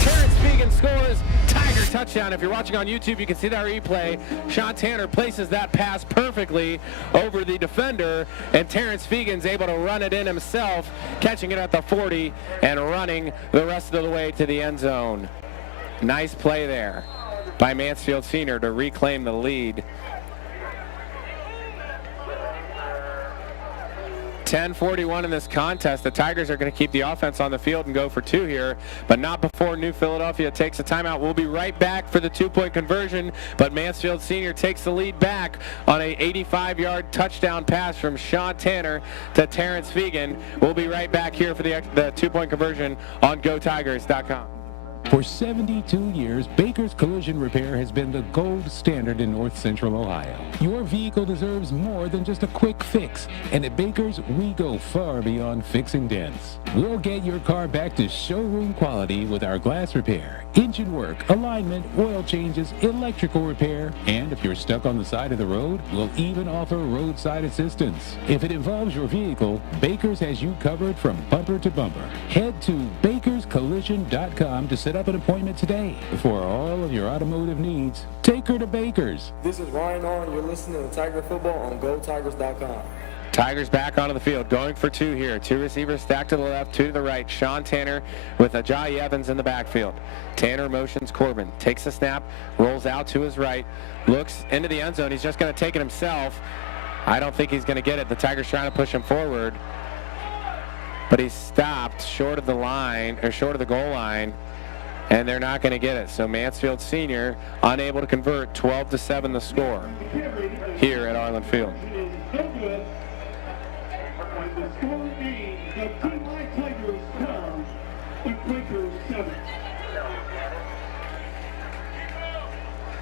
Terrence Fegan scores. Tiger touchdown. If you're watching on YouTube, you can see that replay. Sean Tanner places that pass perfectly over the defender, and Terrence Fegan's able to run it in himself, catching it at the 40 and running the rest of the way to the end zone. Nice play there by Mansfield Senior to reclaim the lead. 10:41 in this contest. The Tigers are going to keep the offense on the field and go for two here, but not before New Philadelphia takes a timeout. We'll be right back for the two-point conversion, but Mansfield Senior takes the lead back on a 85-yard touchdown pass from Sean Tanner to Terrence Fegan. We'll be right back here for the two-point conversion on GoTigers.com. For 72 years, Baker's Collision Repair has been the gold standard in North Central Ohio. Your vehicle deserves more than just a quick fix, and at Baker's, we go far beyond fixing dents. We'll get your car back to showroom quality with our glass repair, engine work, alignment, oil changes, electrical repair, and if you're stuck on the side of the road, we'll even offer roadside assistance. If it involves your vehicle, Baker's has you covered from bumper to bumper. Head to bakerscollision.com to set up an appointment today. For all of your automotive needs, take her to Baker's. This is Ryan Arn. You're listening to Tiger Football on GoTigers.com. Tigers back onto the field, going for two here. Two receivers stacked to the left, two to the right. Sean Tanner with Ajayi Evans in the backfield. Tanner motions Corbin, takes a snap, rolls out to his right, looks into the end zone. He's just going to take it himself. I don't think he's going to get it. The Tigers trying to push him forward, but he's stopped short of the line, or short of the goal line, and they're not going to get it. So Mansfield Senior unable to convert. 12-7 the score here at Arlen Field.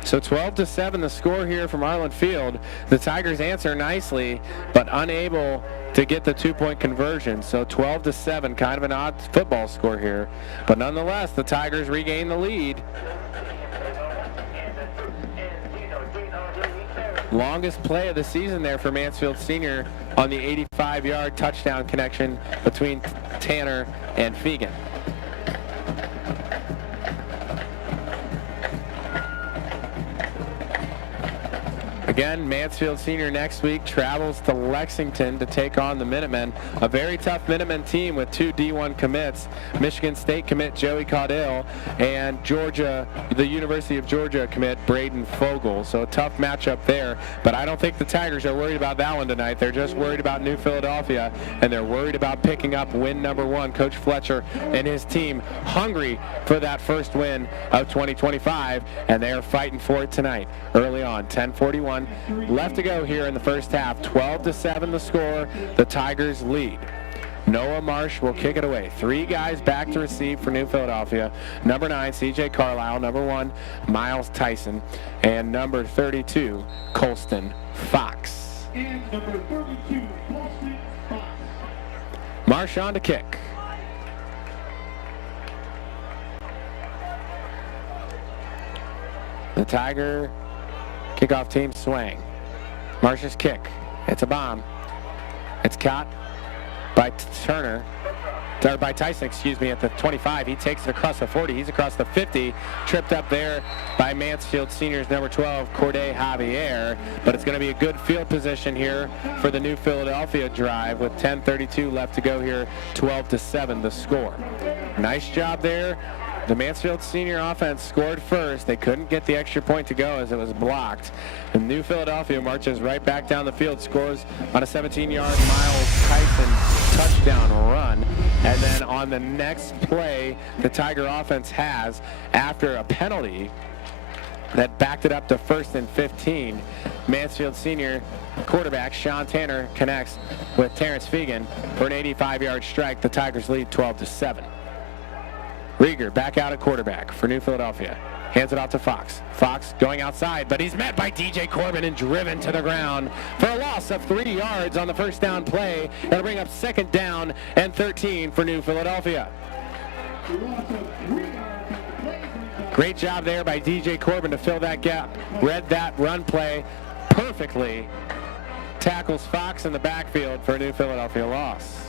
So 12-7 the score here from Arlen Field. The Tigers answer nicely, but unable to get the two-point conversion. So 12-7, kind of an odd football score here. But nonetheless, the Tigers regain the lead. Longest play of the season there for Mansfield Senior on the 85-yard touchdown connection between Tanner and Fegan. Again, Mansfield Senior next week travels to Lexington to take on the Minutemen, a very tough Minutemen team with two D1 commits, Michigan State commit Joey Caudill and Georgia, the University of Georgia commit Braden Fogel. So a tough matchup there, but I don't think the Tigers are worried about that one tonight. They're just worried about New Philadelphia, and they're worried about picking up win number one. Coach Fletcher and his team hungry for that first win of 2025, and they are fighting for it tonight. Early on, 10:41 left to go here in the first half. 12-7 the score. The Tigers lead. Noah Marsh will kick it away. Three guys back to receive for New Philadelphia. Number 9, C.J. Carlisle. Number 1, Miles Tyson. And number 32, Colston Fox. And number 32, Colston Fox. Marsh on to kick. The Tiger kickoff team swing. Marsh's kick. It's a bomb. It's caught by Turner. Or by Tyson, excuse me, at the 25. He takes it across the 40. He's across the 50. Tripped up there by Mansfield Senior's number 12, Corday Javier. But it's going to be a good field position here for the New Philadelphia drive with 10:32 left to go here. 12-7 the score. Nice job there. The Mansfield Senior offense scored first. They couldn't get the extra point to go as it was blocked. And New Philadelphia marches right back down the field, scores on a 17-yard Miles Tyson touchdown run. And then on the next play, the Tiger offense has, after a penalty that backed it up to 1st and 15, Mansfield Senior quarterback Sean Tanner connects with Terrence Fegan for an 85-yard strike. The Tigers lead 12-7. Rieger back out at quarterback for New Philadelphia. Hands it off to Fox. Fox going outside, but he's met by DJ Corbin and driven to the ground for a loss of 3 yards on the first down play. That'll bring up 2nd down and 13 for New Philadelphia. Great job there by DJ Corbin to fill that gap. Read that run play perfectly, tackles Fox in the backfield for a New Philadelphia loss.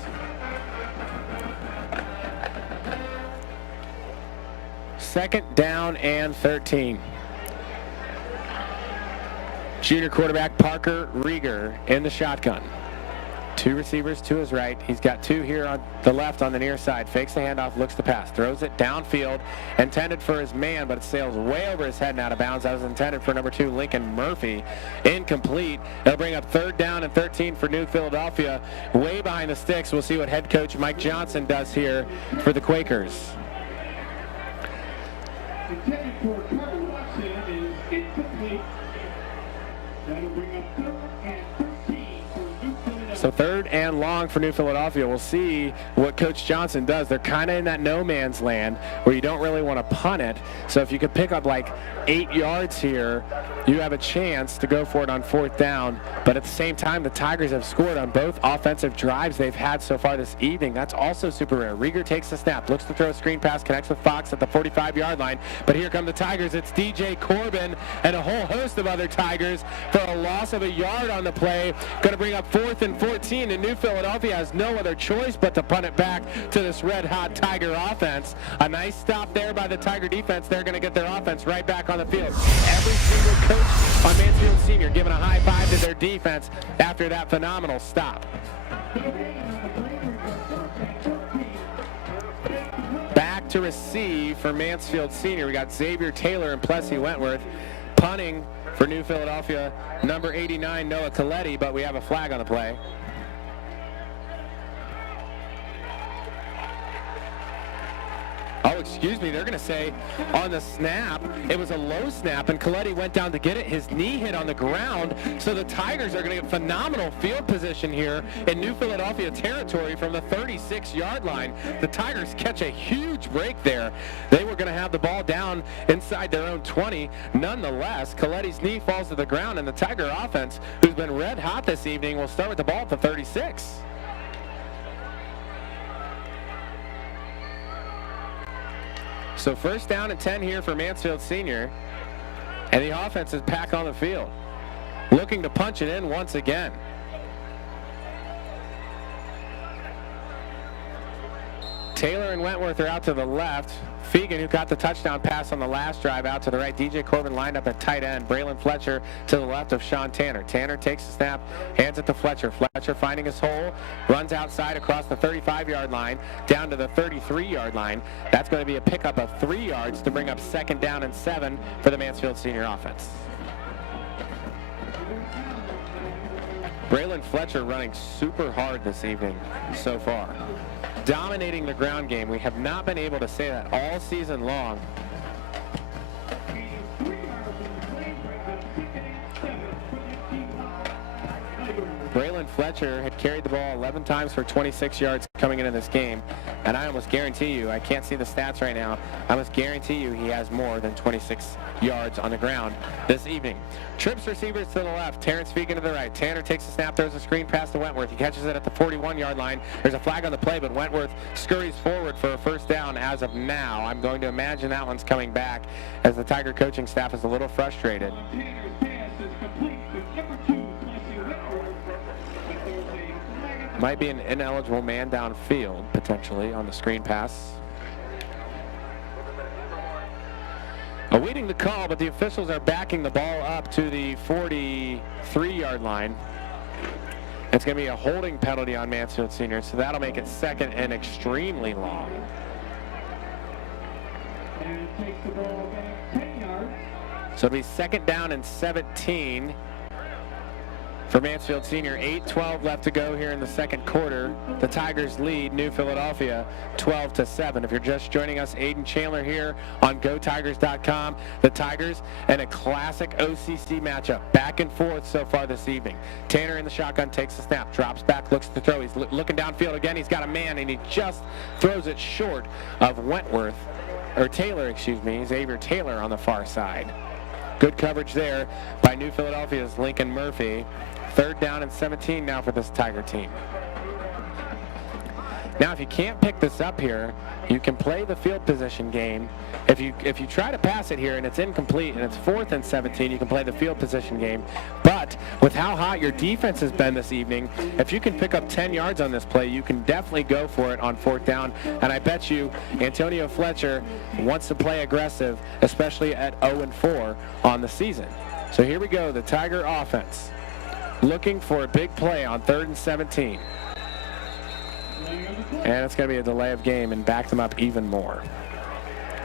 Second down and 13. Junior quarterback Parker Rieger in the shotgun. Two receivers to his right. He's got two here on the left on the near side. Fakes the handoff, looks to pass, throws it downfield, intended for his man, but it sails way over his head and out of bounds. That was intended for number 2, Lincoln Murphy. Incomplete. It'll bring up third down and 13 for New Philadelphia. Way behind the sticks. We'll see what head coach Mike Johnson does here for the Quakers. Intended for Carter Watson is incomplete. That'll bring up third and 13 for New Philadelphia. So third and long for New Philadelphia. We'll see what Coach Johnson does. They're kind of in that no man's land where you don't really want to punt it. So if you could pick up like 8 yards here, you have a chance to go for it on fourth down. But at the same time, the Tigers have scored on both offensive drives they've had so far this evening. That's also super rare. Rieger takes the snap, looks to throw a screen pass, connects with Fox at the 45-yard line. But here come the Tigers. It's DJ Corbin and a whole host of other Tigers for a loss of a yard on the play. Going to bring up 4th and 14, and New Philadelphia has no other choice but to punt it back to this red-hot Tiger offense. A nice stop there by the Tiger defense. They're going to get their offense right back on the field. Every single coach on Mansfield Senior giving a high five to their defense after that phenomenal stop. Back to receive for Mansfield Senior. We got Xavier Taylor and Plessy Wentworth. Punting for New Philadelphia, number 89, Noah Coletti, but we have a flag on the play. Oh, excuse me, they're going to say on the snap, it was a low snap, and Coletti went down to get it. His knee hit on the ground, so the Tigers are going to get phenomenal field position here in New Philadelphia territory from the 36-yard line. The Tigers catch a huge break there. They were going to have the ball down inside their own 20. Nonetheless, Coletti's knee falls to the ground, and the Tiger offense, who's been red hot this evening, will start with the ball at the 36. So first down and 10 here for Mansfield Senior. And the offense is back on the field, looking to punch it in once again. Taylor and Wentworth are out to the left. Fegan, who got the touchdown pass on the last drive, out to the right. DJ Corbin lined up at tight end. Braylon Fletcher to the left of Sean Tanner. Tanner takes the snap, hands it to Fletcher. Fletcher finding his hole, runs outside across the 35-yard line, down to the 33-yard line. That's going to be a pickup of 3 yards to bring up second down and 7 for the Mansfield Senior offense. Braylon Fletcher running super hard this evening so far. Dominating the ground game. We have not been able to say that all season long. Braylon Fletcher had carried the ball 11 times for 26 yards coming into this game, and I almost guarantee you, I can't see the stats right now, I almost guarantee you he has more than 26 yards on the ground this evening. Trips receivers to the left, Terrence Fegan to the right. Tanner takes the snap, throws a screen pass to Wentworth. He catches it at the 41-yard line. There's a flag on the play, but Wentworth scurries forward for a first down as of now. I'm going to imagine that one's coming back as the Tiger coaching staff is a little frustrated. Might be an ineligible man downfield, potentially, on the screen pass. Awaiting the call, but the officials are backing the ball up to the 43-yard line. It's going to be a holding penalty on Mansfield Senior, so that'll make it second and extremely long. And takes the ball back 10 yards. So it'll be second down and 17 for Mansfield Senior. 8:12 left to go here in the second quarter. The Tigers lead New Philadelphia 12-7. If you're just joining us, Aiden Chandler here on GoTigers.com. The Tigers and a classic OCC matchup, back and forth so far this evening. Tanner in the shotgun takes the snap, drops back, looks to throw. He's looking downfield again. He's got a man, and he just throws it short of Wentworth, or Taylor, excuse me, Xavier Taylor on the far side. Good coverage there by New Philadelphia's Lincoln Murphy. Third down and 17 now for this Tiger team. Now, if you can't pick this up here, you can play the field position game. If you try to pass it here and it's incomplete and it's 4th and 17, you can play the field position game. But But with how hot your defense has been this evening, if you can pick up 10 yards on this play, you can definitely go for it on 4th down. And I bet you Antonio Fletcher wants to play aggressive, especially at 0-4 on the season. So here we go, the Tiger offense looking for a big play on 3rd and 17. And it's going to be a delay of game and back them up even more.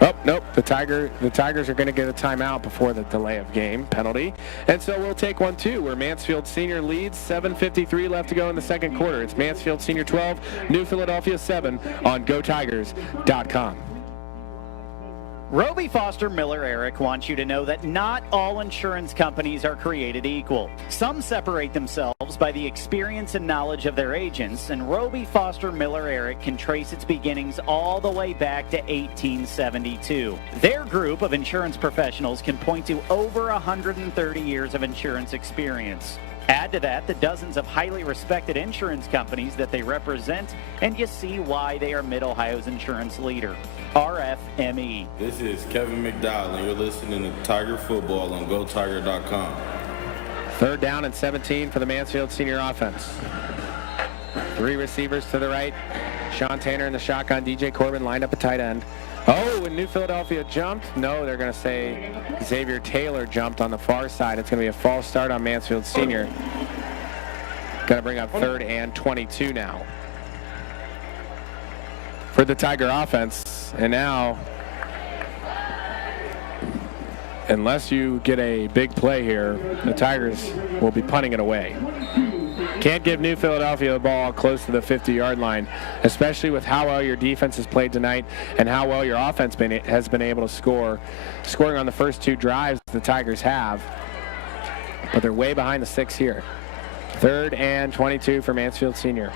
Oh, nope, the Tigers are going to get a timeout before the delay of game penalty. And so we'll take one too, where Mansfield Senior leads, 7:53 left to go in the second quarter. It's Mansfield Senior 12, New Philadelphia 7 on GoTigers.com. Roby Foster Miller Eric wants you to know that not all insurance companies are created equal. Some separate themselves by the experience and knowledge of their agents, and Roby Foster Miller Eric can trace its beginnings all the way back to 1872. Their group of insurance professionals can point to over 130 years of insurance experience. Add to that the dozens of highly respected insurance companies that they represent, and you see why they are Mid-Ohio's insurance leader, RFME. This is Kevin McDowell, and you're listening to Tiger Football on GoTiger.com. 3rd down and 17 for the Mansfield Senior offense. 3 receivers to the right. Sean Tanner in the shotgun. DJ Corbin lined up a tight end. Oh, and New Philadelphia jumped. No, they're going to say Xavier Taylor jumped on the far side. It's going to be a false start on Mansfield Senior. Going to bring up 3rd and 22 now for the Tiger offense. And now, unless you get a big play here, the Tigers will be punting it away. Can't give New Philadelphia the ball close to the 50-yard line, especially with how well your defense has played tonight and how well your offense has been able to score. Scoring on the first 2 drives the Tigers have, but they're way behind the 6 here. 3rd and 22 for Mansfield Senior.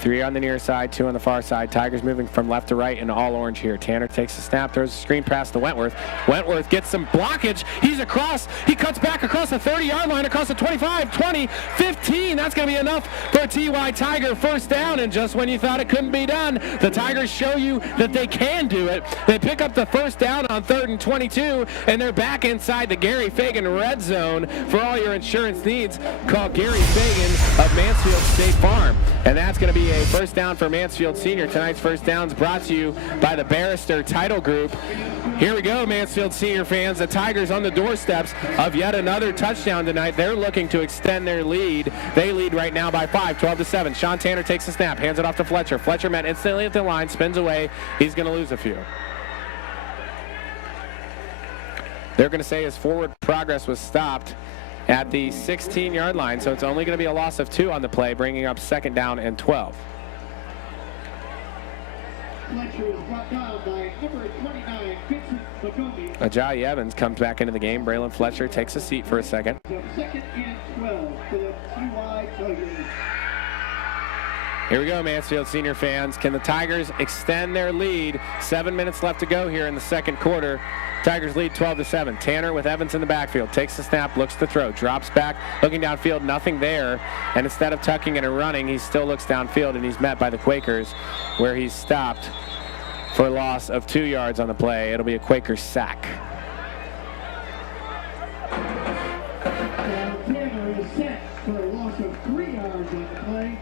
3 on the near side, 2 on the far side. Tigers moving from left to right in all orange here. Tanner takes the snap, throws a screen pass to Wentworth. Wentworth gets some blockage. He's across. He cuts back across the 30-yard line, across the 25, 20, 15. That's going to be enough for a TY Tiger first down. And just when you thought it couldn't be done, the Tigers show you that they can do it. They pick up the first down on 3rd and 22, and they're back inside the Gary Fagan red zone. For all your insurance needs, call Gary Fagan of Mansfield State Farm. And that's going to be a first down for Mansfield Senior. Tonight's first down's brought to you by the Barrister Title Group. Here we go, Mansfield Senior fans. The Tigers on the doorsteps of yet another touchdown tonight. They're looking to extend their lead. They lead right now by 5, 12-7. Sean Tanner takes the snap, hands it off to Fletcher. Fletcher met instantly at the line, spins away. He's going to lose a few. They're going to say his forward progress was stopped at the 16-yard line, so it's only going to be a loss of 2 on the play, bringing up 2nd down and 12. Fletcher is brought down by number 29, Vincent McCombie. Ajayi Evans comes back into the game. Braylon Fletcher takes a seat for a second. 2nd and 12 for the TY Tigers. Here we go, Mansfield Senior fans. Can the Tigers extend their lead? 7 minutes left to go here in the second quarter. Tigers lead 12-7. Tanner with Evans in the backfield. Takes the snap, looks to throw, drops back, looking downfield, nothing there. And instead of tucking and running, he still looks downfield, and he's met by the Quakers, where he's stopped for a loss of 2 yards on the play. It'll be a Quaker sack. Tanner is set for a loss of 3 yards on the play.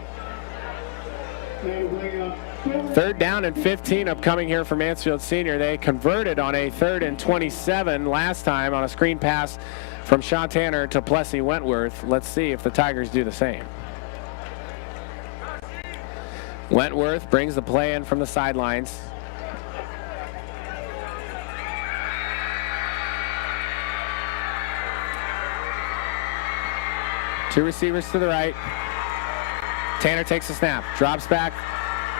That'll bring up 3rd down and 15 upcoming here for Mansfield Senior. They converted on a 3rd and 27 last time on a screen pass from Sean Tanner to Plessy Wentworth. Let's see if the Tigers do the same. Wentworth brings the play in from the sidelines. Two receivers to the right. Tanner takes the snap, drops back,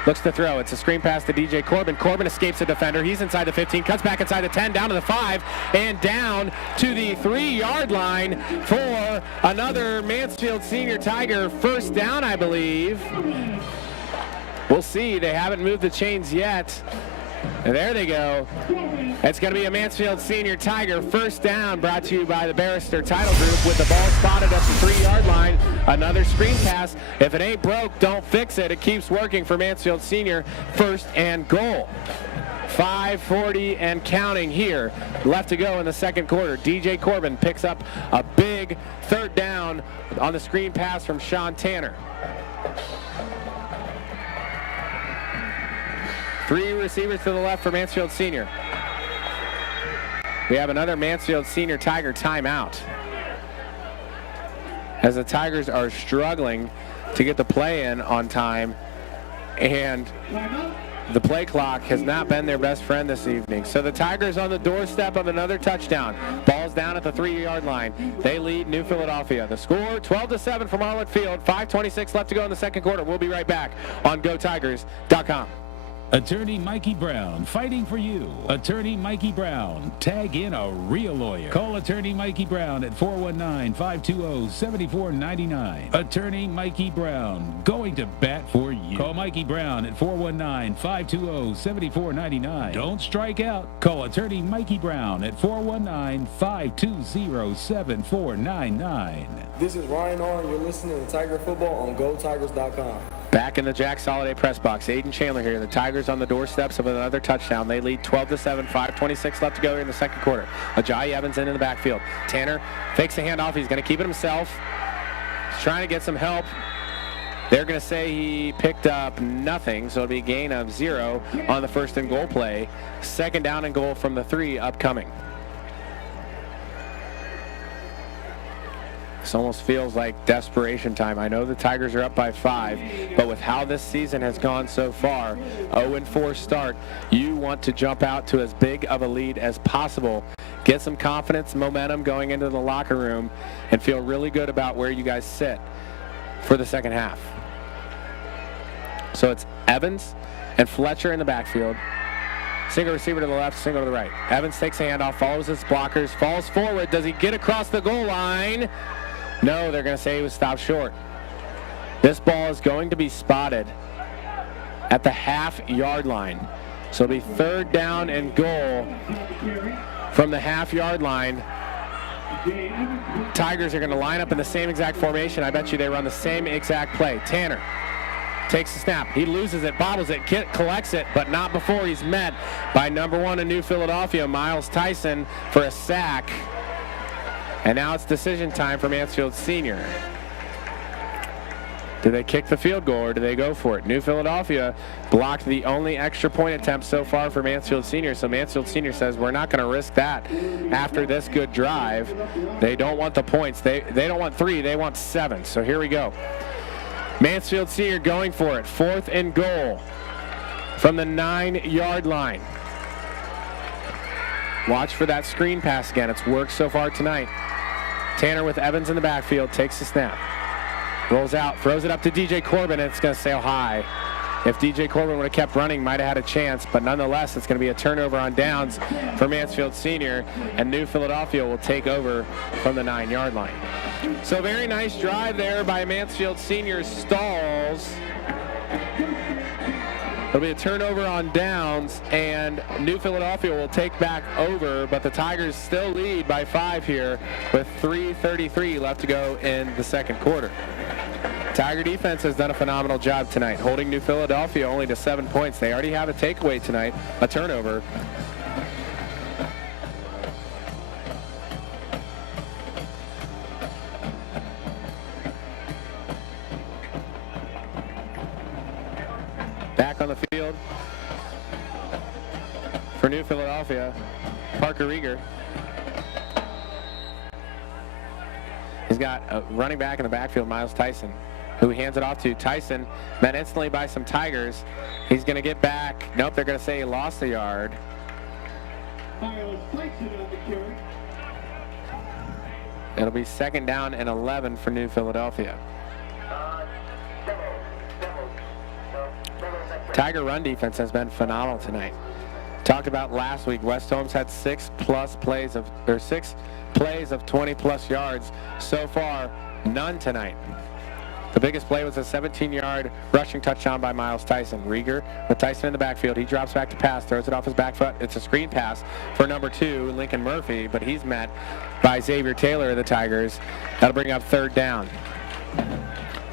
looks to throw. It's a screen pass to DJ Corbin. Corbin escapes the defender. He's inside the 15, cuts back inside the 10, down to the 5, and down to the 3-yard line for another Mansfield Senior Tiger first down, I believe. We'll see. They haven't moved the chains yet. And there they go. It's going to be a Mansfield Senior Tiger first down, brought to you by the Barrister Title Group, with the ball spotted at the 3-yard line. Another screen pass. If it ain't broke, don't fix it. It keeps working for Mansfield Senior. 1st and goal. 5:40 and counting here left to go in the second quarter. DJ Corbin picks up a big third down on the screen pass from Sean Tanner. 3 receivers to the left for Mansfield Senior. We have another Mansfield Senior Tiger timeout, as the Tigers are struggling to get the play in on time, and the play clock has not been their best friend this evening. So the Tigers on the doorstep of another touchdown. Ball's down at the 3-yard line. They lead New Philadelphia. The score, 12-7 from Arlett Field. 5:26 left to go in the second quarter. We'll be right back on GoTigers.com. Attorney Mikey Brown, fighting for you. Attorney Mikey Brown, tag in a real lawyer. Call Attorney Mikey Brown at 419-520-7499. Attorney Mikey Brown, going to bat for you. Call Mikey Brown at 419-520-7499. Don't strike out. Call Attorney Mikey Brown at 419-520-7499. This is Ryan Arn. You're listening to Tiger Football on GoTigers.com. Back in the Jack's Holiday press box, Aiden Chandler here. The Tigers on the doorsteps of another touchdown. They lead 12-7, 5:26 left to go in the second quarter. Ajayi Evans in the backfield. Tanner fakes the handoff. He's going to keep it himself. He's trying to get some help. They're going to say he picked up nothing, so it'll be a gain of 0 on the first and goal play. Second down and goal from the 3 upcoming. This almost feels like desperation time. I know the Tigers are up by 5, but with how this season has gone so far, 0-4 start, you want to jump out to as big of a lead as possible. Get some confidence, momentum going into the locker room, and feel really good about where you guys sit for the second half. So it's Evans and Fletcher in the backfield. Single receiver to the left, single to the right. Evans takes a handoff, follows his blockers, falls forward. Does he get across the goal line? No, they're going to say he was stopped short. This ball is going to be spotted at the half-yard line. So it'll be third down and goal from the half-yard line. Tigers are going to line up in the same exact formation. I bet you they run the same exact play. Tanner takes the snap. He loses it, bobbles it, collects it, but not before he's met by number 1 in New Philadelphia, Miles Tyson, for a sack. And now it's decision time for Mansfield Senior. Do they kick the field goal or do they go for it? New Philadelphia blocked the only extra point attempt so far for Mansfield Senior. So Mansfield Senior says we're not going to risk that after this good drive. They don't want the points. They don't want 3, they want 7. So here we go. Mansfield Senior going for it. 4th and goal from the 9-yard line. Watch for that screen pass again. It's worked so far tonight. Tanner with Evans in the backfield takes the snap. Rolls out, throws it up to DJ Corbin, and it's going to sail high. If DJ Corbin would have kept running, might have had a chance, but nonetheless, it's going to be a turnover on downs for Mansfield Senior, and New Philadelphia will take over from the 9-yard line. So very nice drive there by Mansfield Senior. Stalls. It'll be a turnover on downs, and New Philadelphia will take back over, but the Tigers still lead by 5 here with 3:33 left to go in the second quarter. Tiger defense has done a phenomenal job tonight, holding New Philadelphia only to 7 points. They already have a takeaway tonight, a turnover. Back on the field for New Philadelphia, Parker Rieger. He's got a running back in the backfield, Miles Tyson, who he hands it off to. Tyson met instantly by some Tigers. He's going to get back. Nope, they're going to say he lost a yard. It'll be second down and 11 for New Philadelphia. Tiger run defense has been phenomenal tonight. Talked about last week, West Holmes had 6 plays of 20+ yards. So far, none tonight. The biggest play was a 17-yard rushing touchdown by Miles Tyson. Rieger with Tyson in the backfield. He drops back to pass, throws it off his back foot. It's a screen pass for number 2, Lincoln Murphy, but he's met by Xavier Taylor of the Tigers. That'll bring up third down.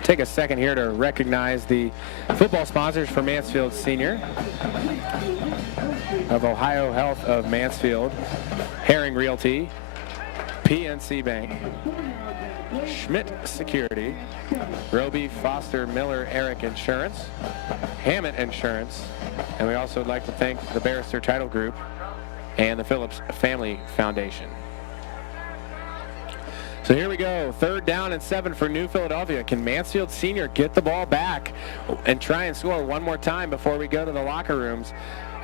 Take a second here to recognize the football sponsors for Mansfield Senior. of Ohio Health of Mansfield, Herring Realty, PNC Bank, Schmidt Security, Roby Foster Miller Eric Insurance, Hammett Insurance, and we also would like to thank the Barrister Title Group and the Phillips Family Foundation. So here we go, 3rd down and 7 for New Philadelphia. Can Mansfield Senior get the ball back and try and score one more time before we go to the locker rooms?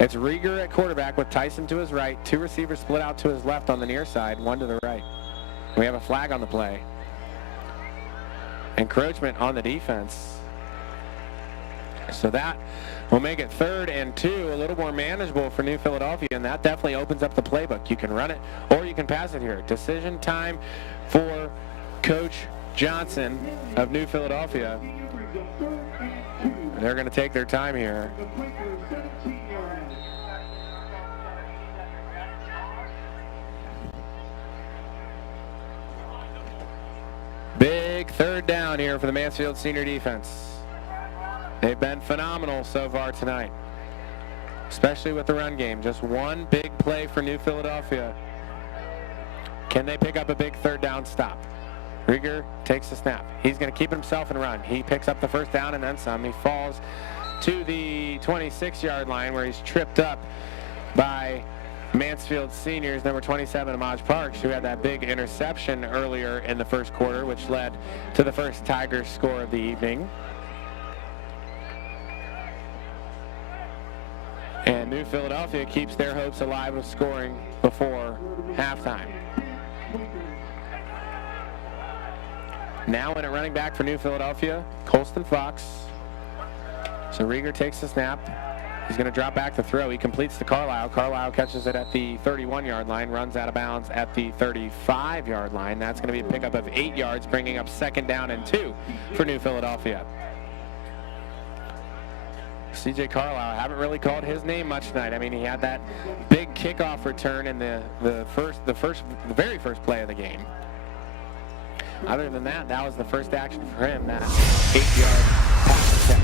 It's Rieger at quarterback with Tyson to his right, 2 receivers split out to his left on the near side, 1 to the right. We have a flag on the play. Encroachment on the defense. So that will make it 3rd and 2, a little more manageable for New Philadelphia, and that definitely opens up the playbook. You can run it or you can pass it here. Decision time for Coach Johnson of New Philadelphia. They're going to take their time here. Big 3rd down here for the Mansfield Senior defense. They've been phenomenal so far tonight, especially with the run game. Just one big play for New Philadelphia. Can they pick up a big 3rd down stop? Rieger takes the snap. He's going to keep himself and run. He picks up the 1st down and then some. He falls to the 26-yard line where he's tripped up by Mansfield Seniors, number 27, Amaj Parks, who had that big interception earlier in the 1st quarter, which led to the first Tigers score of the evening. And New Philadelphia keeps their hopes alive of scoring before halftime. Now in at running back for New Philadelphia, Colston Fox. So Rieger takes the snap. He's going to drop back to throw. He completes to Carlisle. Carlisle catches it at the 31-yard line, runs out of bounds at the 35-yard line. That's going to be a pickup of 8 yards, bringing up 2nd down and 2 for New Philadelphia. C.J. Carlisle, I haven't really called his name much tonight. I mean, he had that big kickoff return in the very first play of the game. Other than that, that was the first action for him, that 8-yard pass catch.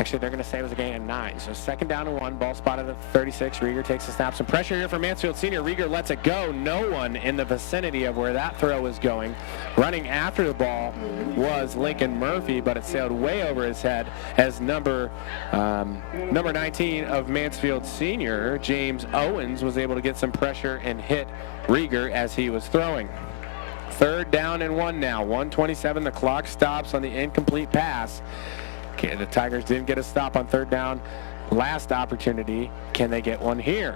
Actually, they're going to say it was a gain of 9. So 2nd down and 1, ball spotted at 36. Rieger takes the snap. Some pressure here for Mansfield Senior. Rieger lets it go. No one in the vicinity of where that throw was going. Running after the ball was Lincoln Murphy, but it sailed way over his head as number 19 of Mansfield Senior, James Owens, was able to get some pressure and hit Rieger as he was throwing. 3rd down and 1 now. 1:27. The clock stops on the incomplete pass. Okay, the Tigers didn't get a stop on 3rd down. Last opportunity. Can they get one here?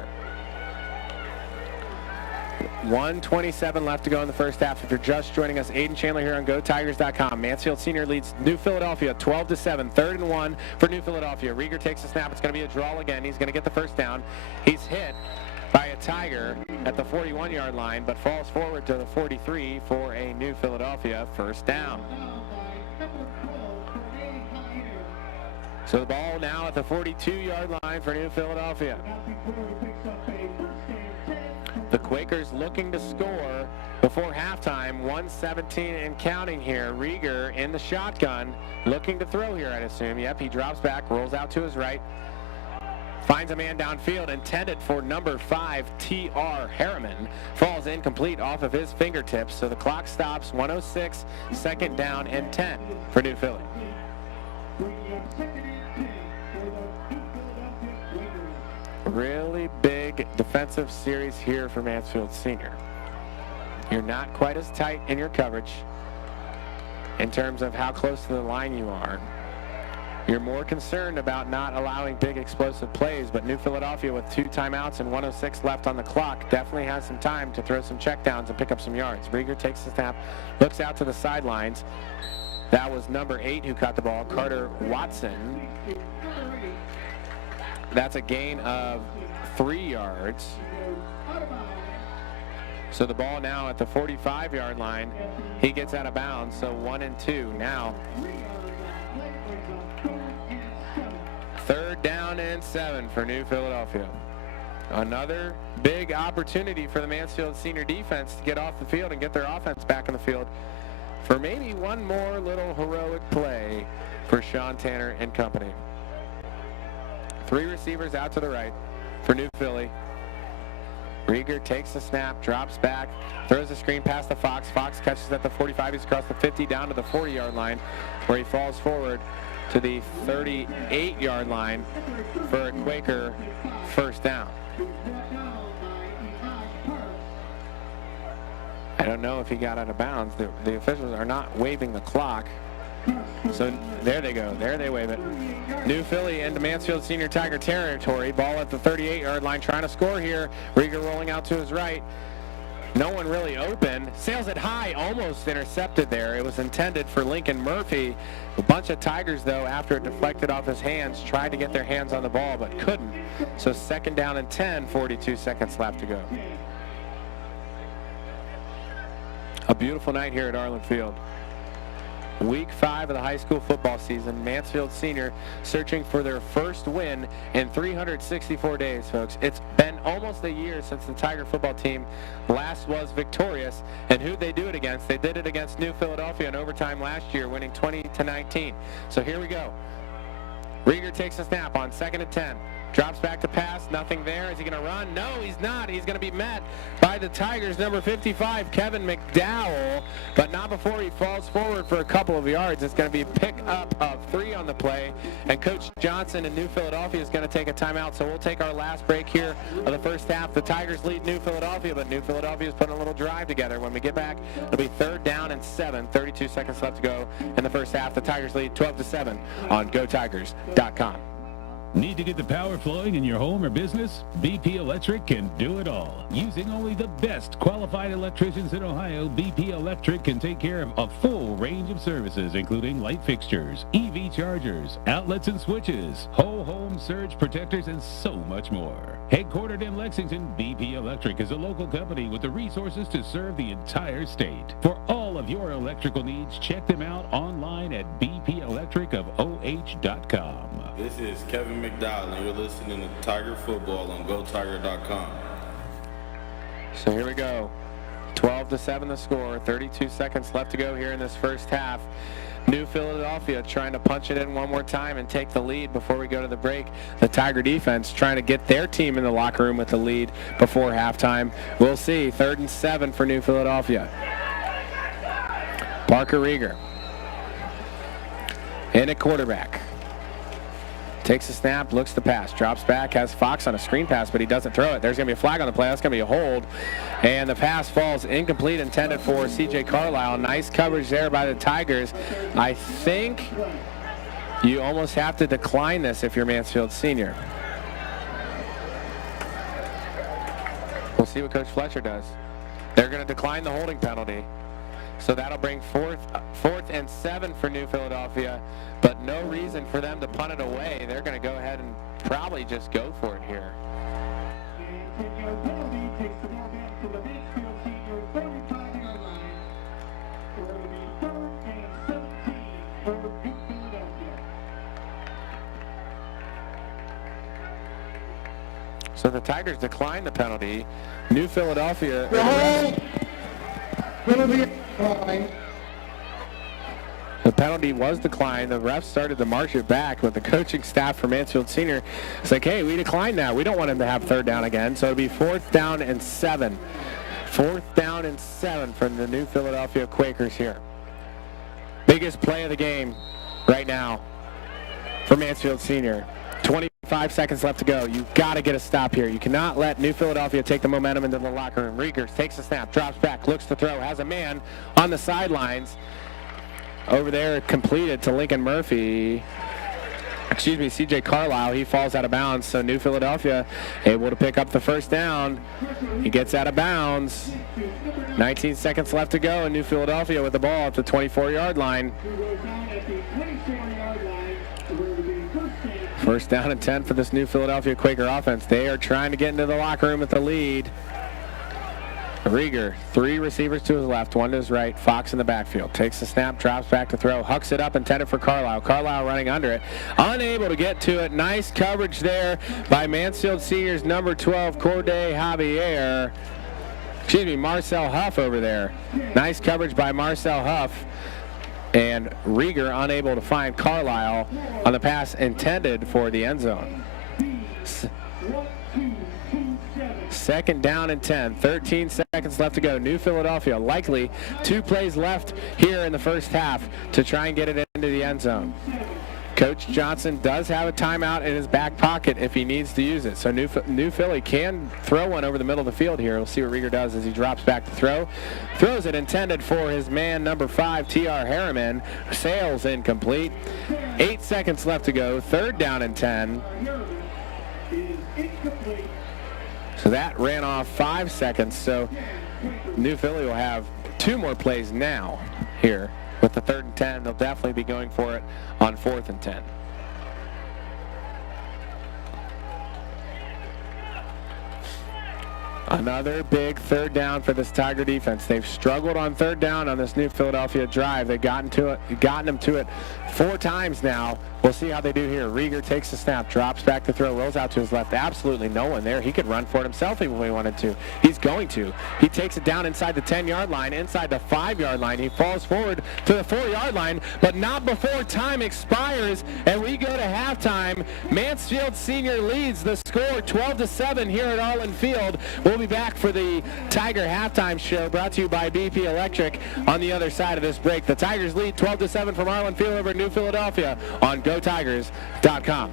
1:27 left to go in the first half. If you're just joining us, Aiden Chandler here on GoTigers.com. Mansfield Senior leads New Philadelphia 12-7. 3rd and 1 for New Philadelphia. Rieger takes the snap. It's going to be a draw again. He's going to get the 1st down. He's hit by a Tiger at the 41-yard line, but falls forward to the 43 for a New Philadelphia 1st down. So the ball now at the 42-yard line for New Philadelphia. The Quakers looking to score before halftime. 1:17 and counting here. Rieger in the shotgun, looking to throw here, I'd assume. Yep, he drops back, rolls out to his right. Finds a man downfield, intended for number 5, T.R. Harriman. Falls incomplete off of his fingertips, so the clock stops. 1:06, 2nd down and 10 for New Philly. Really big defensive series here for Mansfield Senior. You're not quite as tight in your coverage in terms of how close to the line you are. You're more concerned about not allowing big explosive plays, but New Philadelphia with 2 timeouts and 1:06 left on the clock definitely has some time to throw some checkdowns and pick up some yards. Rieger takes the snap, looks out to the sidelines. That was number 8 who caught the ball, Carter Watson. That's a gain of 3 yards. So the ball now at the 45-yard line. He gets out of bounds, so 1 and 2 now. 3rd down and 7 for New Philadelphia. Another big opportunity for the Mansfield Senior defense to get off the field and get their offense back in the field. for maybe one more little heroic play for Sean Tanner and company. 3 receivers out to the right for New Philly. Rieger takes the snap, drops back, throws a screen pass to Fox. Fox catches at the 45. He's across the 50 down to the 40-yard line, where he falls forward to the 38-yard line for a Quaker first down. I don't know if he got out of bounds. The officials are not waving the clock. So there they go. There they wave it. New Philly into Mansfield Senior Tiger territory. Ball at the 38-yard line, trying to score here. Rieger rolling out to his right. No one really open. Sails it high, almost intercepted there. It was intended for Lincoln Murphy. A bunch of Tigers, though, after it deflected off his hands, tried to get their hands on the ball, but couldn't. So 2nd down and 10, 42 seconds left to go. A beautiful night here at Arlen Field. Week 5 of the high school football season. Mansfield Senior searching for their first win in 364 days, folks. It's been almost a year since the Tiger football team last was victorious. And who'd they do it against? They did it against New Philadelphia in overtime last year, winning 20-19. So here we go. Rieger takes a snap on 2nd and 10. Drops back to pass, nothing there. Is he going to run? No, he's not. He's going to be met by the Tigers' number 55, Kevin McDowell, but not before he falls forward for a couple of yards. It's going to be a pick up of 3 on the play, and Coach Johnson in New Philadelphia is going to take a timeout, so we'll take our last break here of the first half. The Tigers lead New Philadelphia, but New Philadelphia is putting a little drive together. When we get back, it'll be 3rd down and 7, 32 seconds left to go in the first half. The Tigers lead 12-7 on GoTigers.com. Need to get the power flowing in your home or business? BP Electric can do it all. Using only the best qualified electricians in Ohio, BP Electric can take care of a full range of services, including light fixtures, EV chargers, outlets and switches, whole home surge protectors, and so much more. Headquartered in Lexington, BP Electric is a local company with the resources to serve the entire state. For all of your electrical needs, check them out online at bpelectricofoh.com. This is Kevin McDowell, and you're listening to Tiger Football on GoTiger.com. So here we go. 12-7 the score. 32 seconds left to go here in this first half. New Philadelphia trying to punch it in one more time and take the lead before we go to the break. The Tiger defense trying to get their team in the locker room with the lead before halftime. We'll see. 3rd and 7 for New Philadelphia. Parker Rieger in at quarterback. Takes a snap, looks to pass, drops back, has Fox on a screen pass, but he doesn't throw it. There's going to be a flag on the play. That's going to be a hold. And the pass falls incomplete, intended for C.J. Carlisle. Nice coverage there by the Tigers. I think you almost have to decline this if you're Mansfield Senior. We'll see what Coach Fletcher does. They're going to decline the holding penalty. So that'll bring 4th and 7 for New Philadelphia, but no reason for them to punt it away. They're going to go ahead and probably just go for it here. So the Tigers decline the penalty. New Philadelphia. The penalty was declined. The refs started to march it back, but the coaching staff for Mansfield Senior is like, hey, we declined that. We don't want him to have 3rd down again. So it'll be 4th down and 7. 4th down and 7 from the New Philadelphia Quakers here. Biggest play of the game right now for Mansfield Senior. 25 seconds left to go. You've got to get a stop here. You cannot let New Philadelphia take the momentum into the locker room. Rieger takes a snap, drops back, looks to throw, has a man on the sidelines. Over there, completed to Lincoln Murphy. Excuse me, C.J. Carlisle. He falls out of bounds, so New Philadelphia able to pick up the 1st down. He gets out of bounds. 19 seconds left to go, and New Philadelphia with the ball at the 24-yard line. 1st down and 10 for this New Philadelphia Quaker offense. They are trying to get into the locker room with the lead. Rieger, 3 receivers to his left, 1 to his right. Fox in the backfield. Takes the snap, drops back to throw, hucks it up, intended for Carlisle. Carlisle running under it. Unable to get to it. Nice coverage there by Mansfield Senior's number 12, Corday Javier. Marcel Huff over there. Nice coverage by Marcel Huff. And Rieger unable to find Carlisle on the pass intended for the end zone. Second down and 10. 13 seconds left to go. New Philadelphia likely 2 plays left here in the first half to try and get it into the end zone. Coach Johnson does have a timeout in his back pocket if he needs to use it. So New Philly can throw one over the middle of the field here. We'll see what Rieger does as he drops back to throw. Throws it intended for his man, number 5, T.R. Harriman. Sails incomplete. 8 seconds left to go. Third down and 10. So that ran off 5 seconds. So New Philly will have 2 more plays now here. With the 3rd and 10, they'll definitely be going for it on 4th and 10. Another big 3rd down for this Tiger defense. They've struggled on 3rd down on this New Philadelphia drive. They've gotten them to it 4 times now. We'll see how they do here. Rieger takes the snap, drops back to throw, rolls out to his left. Absolutely no one there. He could run for it himself if he wanted to. He's going to. He takes it down inside the 10-yard line, inside the 5-yard line. He falls forward to the 4-yard line, but not before time expires, and we go to halftime. Mansfield Senior leads the score 12-7 here at Arlen Field. We'll be back for the Tiger halftime show brought to you by BP Electric on the other side of this break. The Tigers lead 12-7 from Arlen Field over New Philadelphia on GoTigers.com.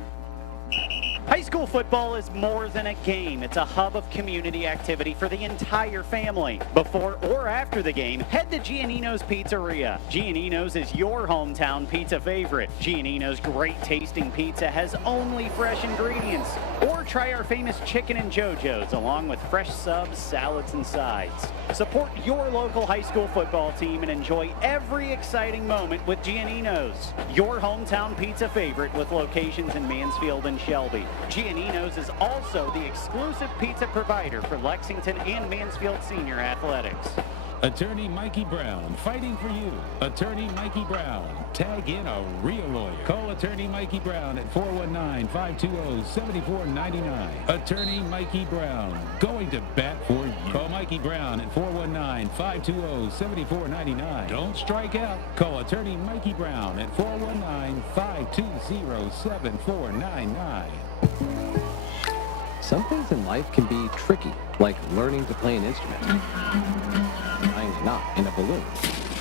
High school football is more than a game. It's a hub of community activity for the entire family. Before or after the game, head to Giannino's Pizzeria. Giannino's is your hometown pizza favorite. Giannino's great tasting pizza has only fresh ingredients. Or try our famous chicken and JoJo's along with fresh subs, salads, and sides. Support your local high school football team and enjoy every exciting moment with Giannino's, your hometown pizza favorite with locations in Mansfield and Shelby. Giannino's is also the exclusive pizza provider for Lexington and Mansfield Senior Athletics. Attorney Mikey Brown, fighting for you. Attorney Mikey Brown, tag in a real lawyer. Call Attorney Mikey Brown at 419-520-7499. Attorney Mikey Brown, going to bat for you. Call Mikey Brown at 419-520-7499. Don't strike out. Call Attorney Mikey Brown at 419-520-7499. Some things in life can be tricky, like learning to play an instrument, tying a knot in a balloon,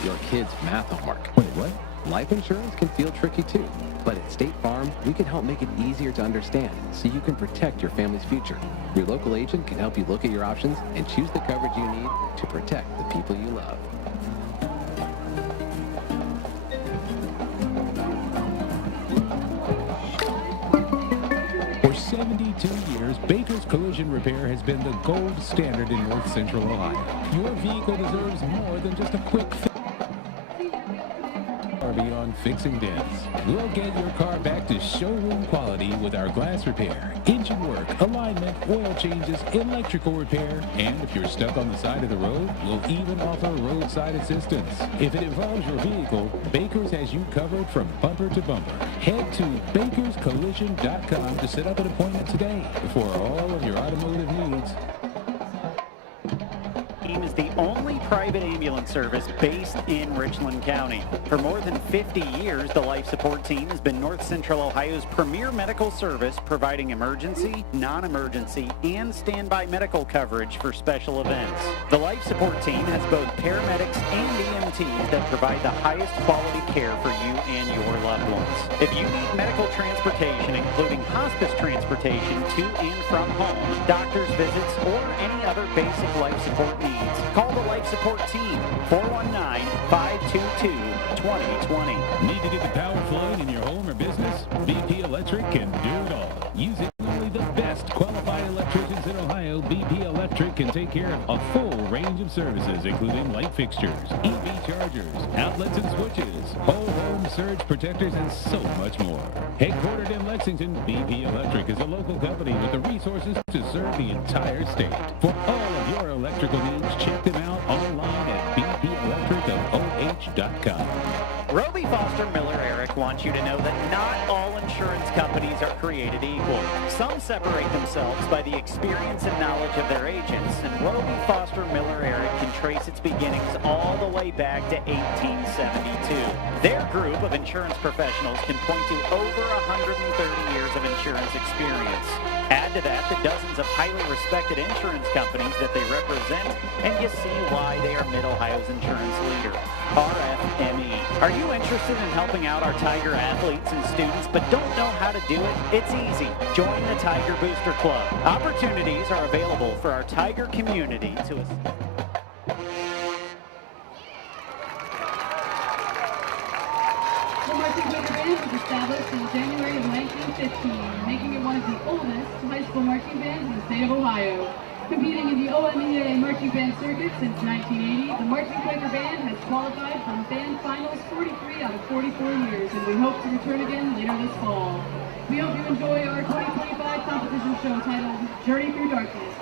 your kid's math homework. Wait, what? Life insurance can feel tricky too, but at State Farm, we can help make it easier to understand so you can protect your family's future. Your local agent can help you look at your options and choose the coverage you need to protect the people you love. For 72 years, Baker's Collision Repair has been the gold standard in North Central Ohio. Your vehicle deserves more than just a quick fix. Beyond fixing dents, we'll get your car back to showroom quality with our glass repair, engine work, alignment, oil changes, electrical repair, and if you're stuck on the side of the road, we'll even offer roadside assistance. If it involves your vehicle, Baker's has you covered from bumper to bumper. Head to bakerscollision.com to set up an appointment today for all of your automotive needs. Is the only private ambulance service based in Richland County. For more than 50 years, the Life Support Team has been North Central Ohio's premier medical service, providing emergency, non-emergency, and standby medical coverage for special events. The Life Support Team has both paramedics and EMTs that provide the highest quality care for you and your loved ones. If you need medical transportation, including hospice transportation to and from home, doctor's visits, or any other basic life support needs, call the Life Support Team, 419-522-2020. Need to get the power flowing in your home or business? BP Electric can do it all. Using only the best qualified electricians in Ohio, BP Electric can take care of a full range of services, including light fixtures, EV chargers, outlets and switches, whole home surge protectors, and so much more. Headquartered in Lexington, BP Electric is a local company with the resources to serve the entire state. For all of your electrical needs, check them out online at bpelectricoh.com. Roby Foster Miller Eric wants you to know that not all insurance companies are created equal. Some separate themselves by the experience and knowledge of their agents, and Roby Foster Miller Eric group of insurance professionals can point to over 130 years of insurance experience. Add to that the dozens of highly respected insurance companies that they represent, and you see why they are Mid-Ohio's insurance leader, RFME. Are you interested in helping out our Tiger athletes and students but don't know how to do it? It's easy. Join the Tiger Booster Club. Opportunities are available for our Tiger community to assist. The Marching Quaker Band was established in January of 1915, making it one of the oldest high school marching bands in the state of Ohio. Competing in the OMEA marching band circuit since 1980, the Marching Quaker Band has qualified for band finals 43 out of 44 years, and we hope to return again later this fall. We hope you enjoy our 2025 competition show titled Journey Through Darkness.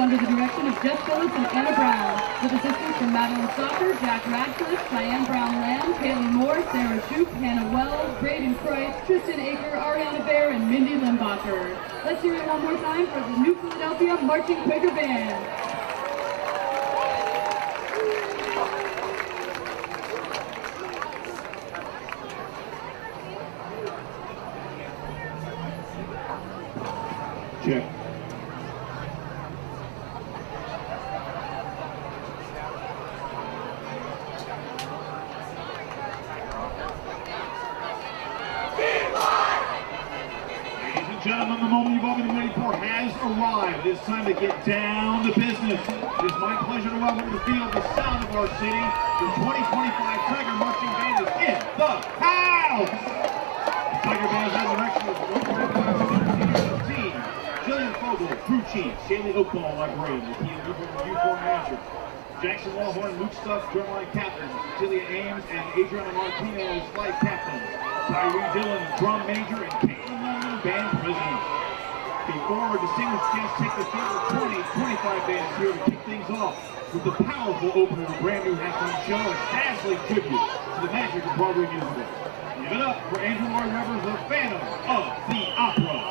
under the direction of Jeff Phillips and Anna Brown, with assistance from Madeline Stalker, Jack Radcliffe, Diane Brown-Lamb, Kaylee Moore, Sarah Shoup, Hannah Wells, Braden Price, Tristan Aker, Ariana Bear, and Mindy Limbacher. Let's hear it one more time for the New Philadelphia Marching Quaker Band. Check. Ladies and gentlemen, the moment you've all been waiting for has arrived. It's time to get down to business. It is my pleasure to welcome to the field the sound of our city. The 2025 Tiger Marching Band is in the house. The Tiger Band is under the direction of team. Jillian Fogel, crew chief, Shaylee Oakball, librarian, Lakeith uniform manager, Jackson Wallhorn, Luke Stuff, drumline captain, Celia Ames, and Adriana Martinez, flight captain, Tyree Dillon, drum major, and Caitlin London, band president. Before our distinguished guests take the field, the 2025 band is here to kick things off with the powerful opener of a brand new halftime show and dazzling tribute to the magic of Broadway musical. Give it up for Andrew Lloyd Webber's The Phantom of the Opera.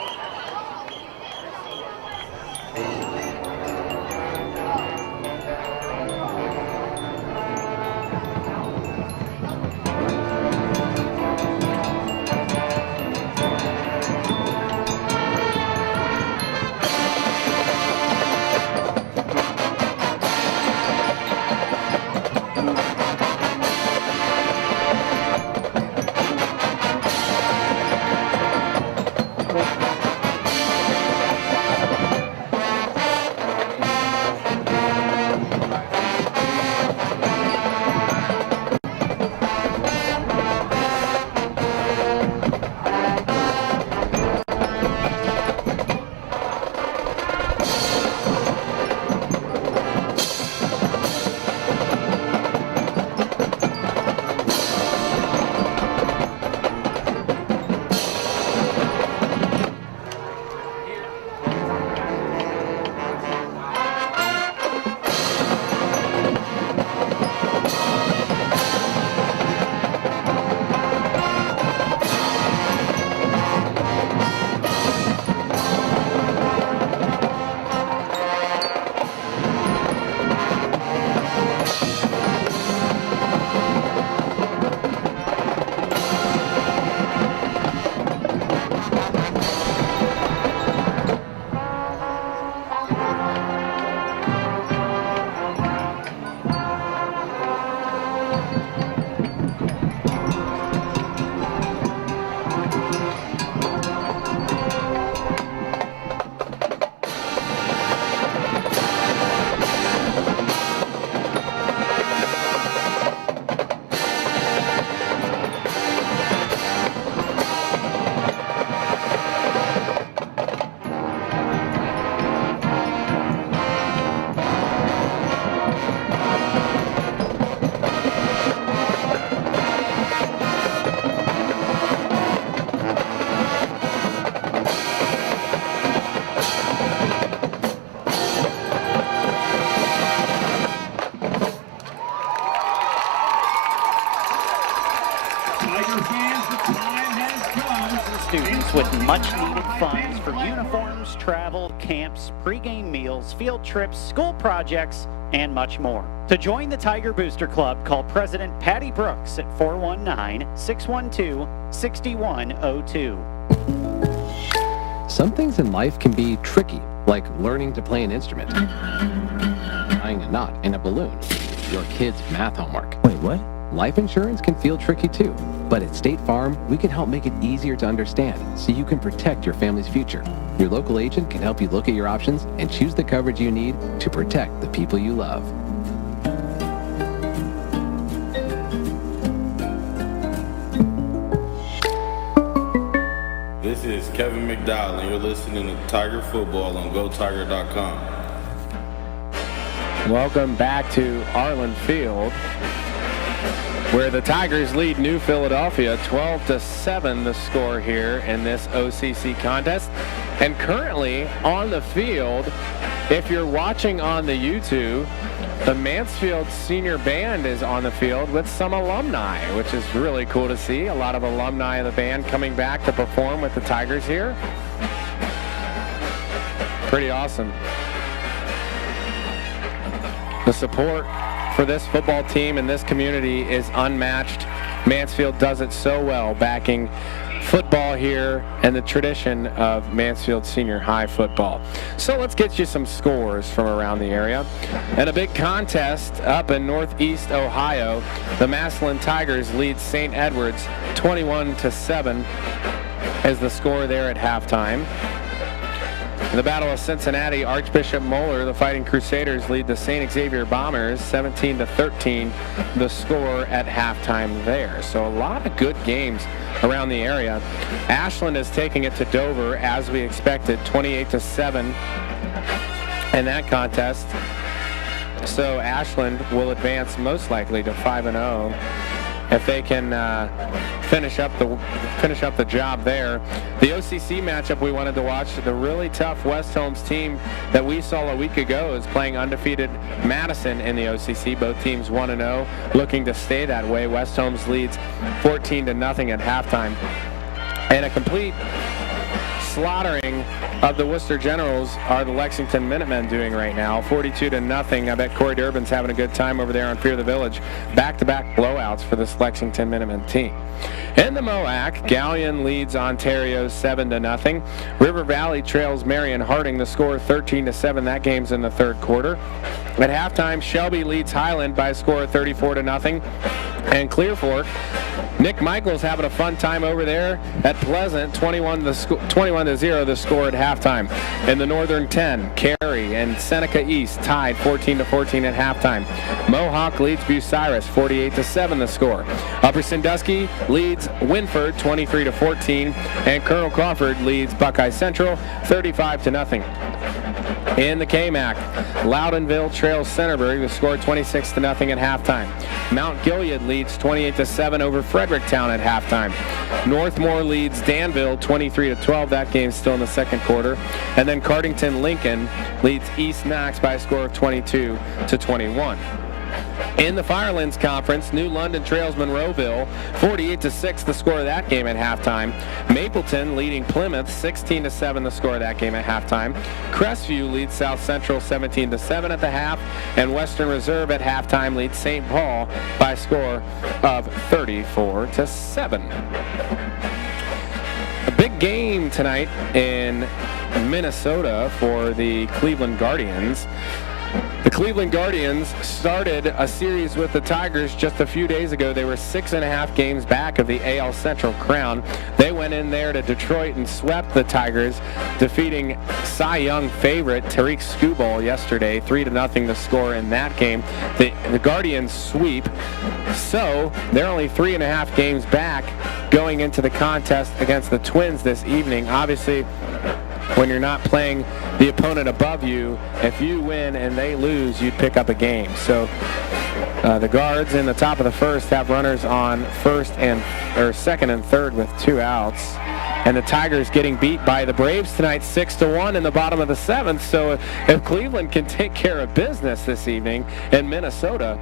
Students with much-needed funds for uniforms, travel, camps, pregame meals, field trips, school projects, and much more. To join the Tiger Booster Club, call President Patty Brooks at 419-612-6102. Some things in life can be tricky, like learning to play an instrument, tying a knot in a balloon, your kid's math homework. Wait, what? Life insurance can feel tricky too, but at State Farm, we can help make it easier to understand so you can protect your family's future. Your local agent can help you look at your options and choose the coverage you need to protect the people you love. This is Kevin McDowell, and you're listening to Tiger Football on GoTiger.com. Welcome back to Arlen Field, where the Tigers lead New Philadelphia 12-7, the score here in this OCC contest. And currently on the field if you're watching on the YouTube, the Mansfield Senior Band is on the field with some alumni, which is really cool to see. A lot of alumni of the band coming back to perform with the Tigers here. Pretty awesome. The support for this football team and this community is unmatched. Mansfield does it so well, backing football here and the tradition of Mansfield Senior High football. So let's get you some scores from around the area. And a big contest up in Northeast Ohio. The Massillon Tigers lead St. Edwards 21-7 as the score there at halftime. In the Battle of Cincinnati, Archbishop Moeller, the Fighting Crusaders, lead the St. Xavier Bombers 17-13, the score at halftime there. So a lot of good games around the area. Ashland is taking it to Dover, as we expected, 28-7 in that contest. So Ashland will advance most likely to 5-0 if they can finish up the job there. The OCC matchup we wanted to watch, the really tough West Holmes team that we saw a week ago is playing undefeated Madison in the OCC. Both teams 1-0, looking to stay that way. West Holmes leads 14-0 at halftime. And a complete slaughtering of the Worcester Generals are the Lexington Minutemen doing right now, 42-0. I bet Corey Durbin's having a good time over there on Fear the Village. Back-to-back blowouts for this Lexington Minutemen team. In the MOAC, Gallion leads Ontario 7-0. River Valley trails Marion Harding, the score 13-7. That game's in the third quarter. At halftime, Shelby leads Highland by a score of 34-0. And Clear Fork, Nick Michaels having a fun time over there at Pleasant, 21-0 the score at halftime. In the Northern 10, Cary and Seneca East tied 14-14 at halftime. Mohawk leads Bucyrus 48-7 the score. Upper Sandusky leads Winford 23-14, and Colonel Crawford leads Buckeye Central 35-0. In the KMAC, Loudonville trails Centerburg, the score 26-0 at halftime. Mount Gilead leads 28-7 over Fredericktown at halftime. Northmore leads Danville 23-12. That game's still in the second quarter. And then Cardington Lincoln leads East Knox by a score of 22-21. In the Firelands Conference, New London trails Monroeville 48-6 the score of that game at halftime. Mapleton leading Plymouth 16-7 the score of that game at halftime. Crestview leads South Central 17-7 at the half, and Western Reserve at halftime leads St. Paul by a score of 34-7. A big game tonight in Minnesota for the Cleveland Guardians. The Cleveland Guardians started a series with the Tigers just a few days ago. They were 6.5 games back of the AL Central crown. They went in there to Detroit and swept the Tigers, defeating Cy Young favorite Tariq Skubal yesterday, 3-0 the score in that game. The Guardians sweep, so they're only 3.5 games back going into the contest against the Twins this evening. Obviously, when you're not playing the opponent above you, if you win and they lose, you'd pick up a game. So the Guards in the top of the first have runners on second and third with 2 outs. And the Tigers getting beat by the Braves tonight 6-1 in the bottom of the seventh. So if Cleveland can take care of business this evening in Minnesota,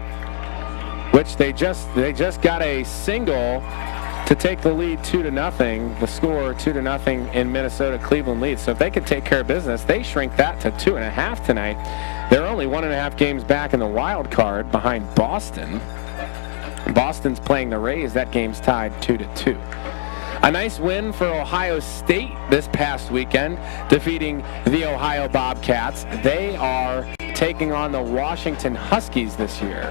which they just got a single to take the lead 2-0, the score 2-0 in Minnesota. Cleveland leads. So if they could take care of business, they shrink that to 2.5 tonight. They're only 1.5 games back in the wild card behind Boston. Boston's playing the Rays. That game's tied 2-2. A nice win for Ohio State this past weekend, defeating the Ohio Bobcats. They are taking on the Washington Huskies this year.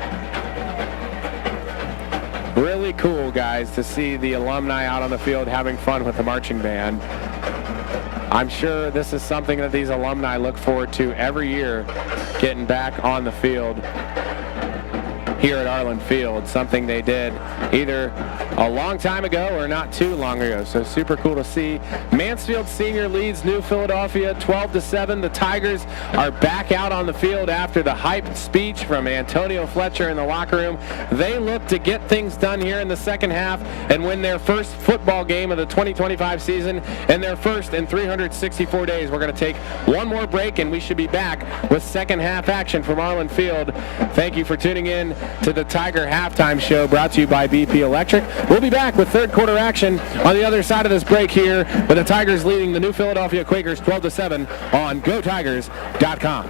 Really cool, guys, to see the alumni out on the field having fun with the marching band. I'm sure this is something that these alumni look forward to every year, getting back on the field here at Arlen Field, something they did either a long time ago or not too long ago. So super cool to see. Mansfield Senior leads New Philadelphia 12-7. The Tigers are back out on the field after the hyped speech from Antonio Fletcher in the locker room. They look to get things done here in the second half and win their first football game of the 2025 season and their first in 364 days. We're going to take one more break and we should be back with second half action from Arlen Field. Thank you for tuning in to the Tiger Halftime Show, brought to you by BP Electric. We'll be back with third quarter action on the other side of this break here, with the Tigers leading the New Philadelphia Quakers 12-7 on GoTigers.com.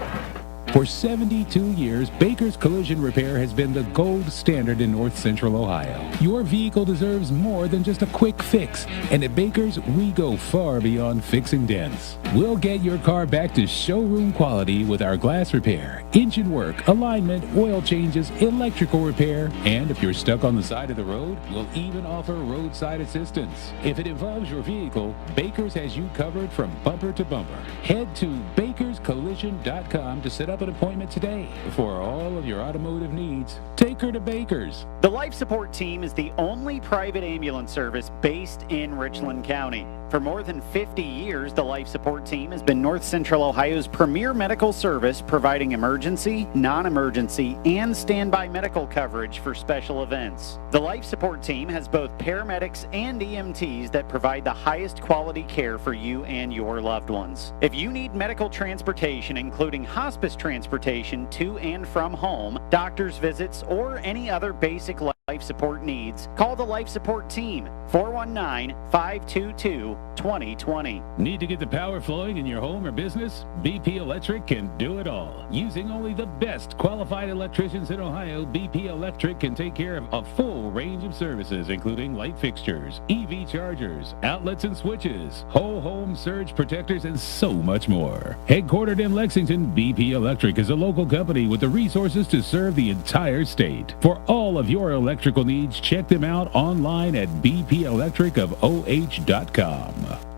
For 72 years, Baker's Collision Repair has been the gold standard in North Central Ohio. Your vehicle deserves more than just a quick fix, and at Baker's, we go far beyond fixing dents. We'll get your car back to showroom quality with our glass repair, engine work, alignment, oil changes, electrical repair, and if you're stuck on the side of the road, we'll even offer roadside assistance. If it involves your vehicle, Baker's has you covered from bumper to bumper. Head to bakerscollision.com to set up an appointment today for all of your automotive needs. Take her to Baker's. The Life Support Team is the only private ambulance service based in Richland County. For more than 50 years, the Life Support Team has been North Central Ohio's premier medical service, providing emergency, non-emergency, and standby medical coverage for special events. The Life Support Team has both paramedics and EMTs that provide the highest quality care for you and your loved ones. If you need medical transportation, including hospice transportation to and from home, doctor's visits, or any other basic life support needs, call the Life Support Team, 419-522-2020. Need to get the power flowing in your home or business? BP Electric can do it all. Using only the best qualified electricians in Ohio, BP Electric can take care of a full range of services, including light fixtures, EV chargers, outlets and switches, whole home surge protectors, and so much more. Headquartered in Lexington, BP Electric is a local company with the resources to serve the entire state. For all of your electrical needs, check them out online at bpelectricofoh.com.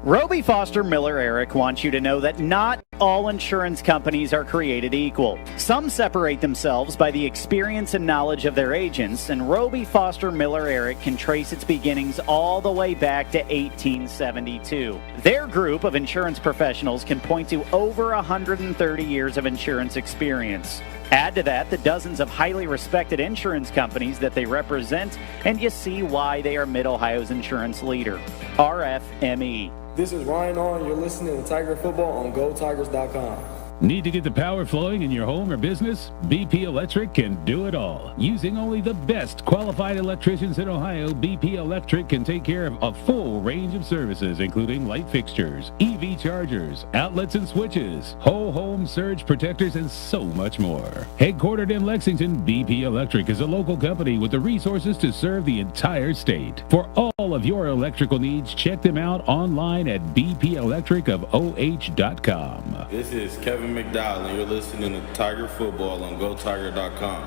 Roby Foster Miller Eric wants you to know that not all insurance companies are created equal. Some separate themselves by the experience and knowledge of their agents, and Roby Foster Miller Eric can trace its beginnings all the way back to 1872. Their group of insurance professionals can point to over 130 years of insurance experience. Add to that the dozens of highly respected insurance companies that they represent, and you see why they are Mid-Ohio's insurance leader, RFME. This is Ryan On. You're listening to Tiger Football on GoTigers.com. Need to get the power flowing in your home or business? BP Electric can do it all. Using only the best qualified electricians in Ohio, BP Electric can take care of a full range of services, including light fixtures, EV chargers, outlets and switches, whole home surge protectors, and so much more. Headquartered in Lexington, BP Electric is a local company with the resources to serve the entire state. For all of your electrical needs, check them out online at bpelectricofoh.com. This is Kevin McDowell, and you're listening to Tiger Football on GoTiger.com.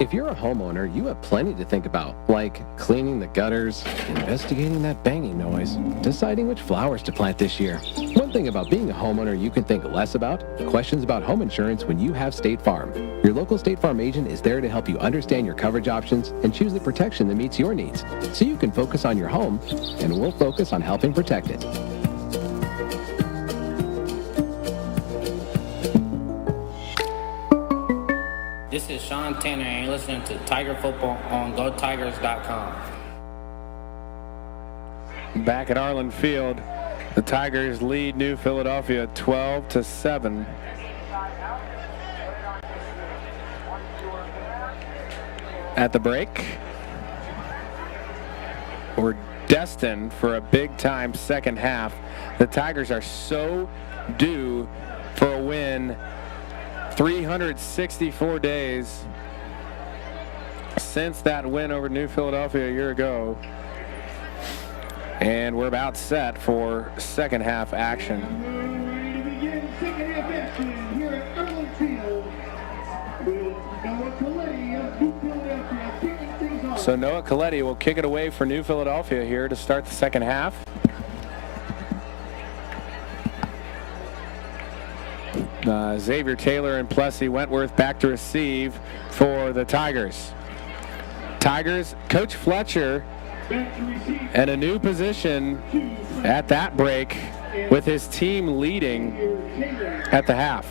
If you're a homeowner, you have plenty to think about, like cleaning the gutters, investigating that banging noise, deciding which flowers to plant this year. One thing about being a homeowner you can think less about: questions about home insurance when you have State Farm. Your local State Farm agent is there to help you understand your coverage options and choose the protection that meets your needs, so you can focus on your home, and we'll focus on helping protect it. This is Sean Tanner, and you're listening to Tiger Football on GoTigers.com. Back at Arlen Field, the Tigers lead New Philadelphia 12-7. At the break, we're destined for a big-time second half. The Tigers are so due for a win. 364 days since that win over New Philadelphia a year ago. And we're about set for second half action. Second half action here at Arlen Field. Noah Coletti of New Philadelphia kicking things off. So Noah Coletti will kick it away for New Philadelphia here to start the second half. Xavier Taylor and Plessy Wentworth back to receive for the Tigers. Tigers, Coach Fletcher in a new position at that break with his team leading at the half.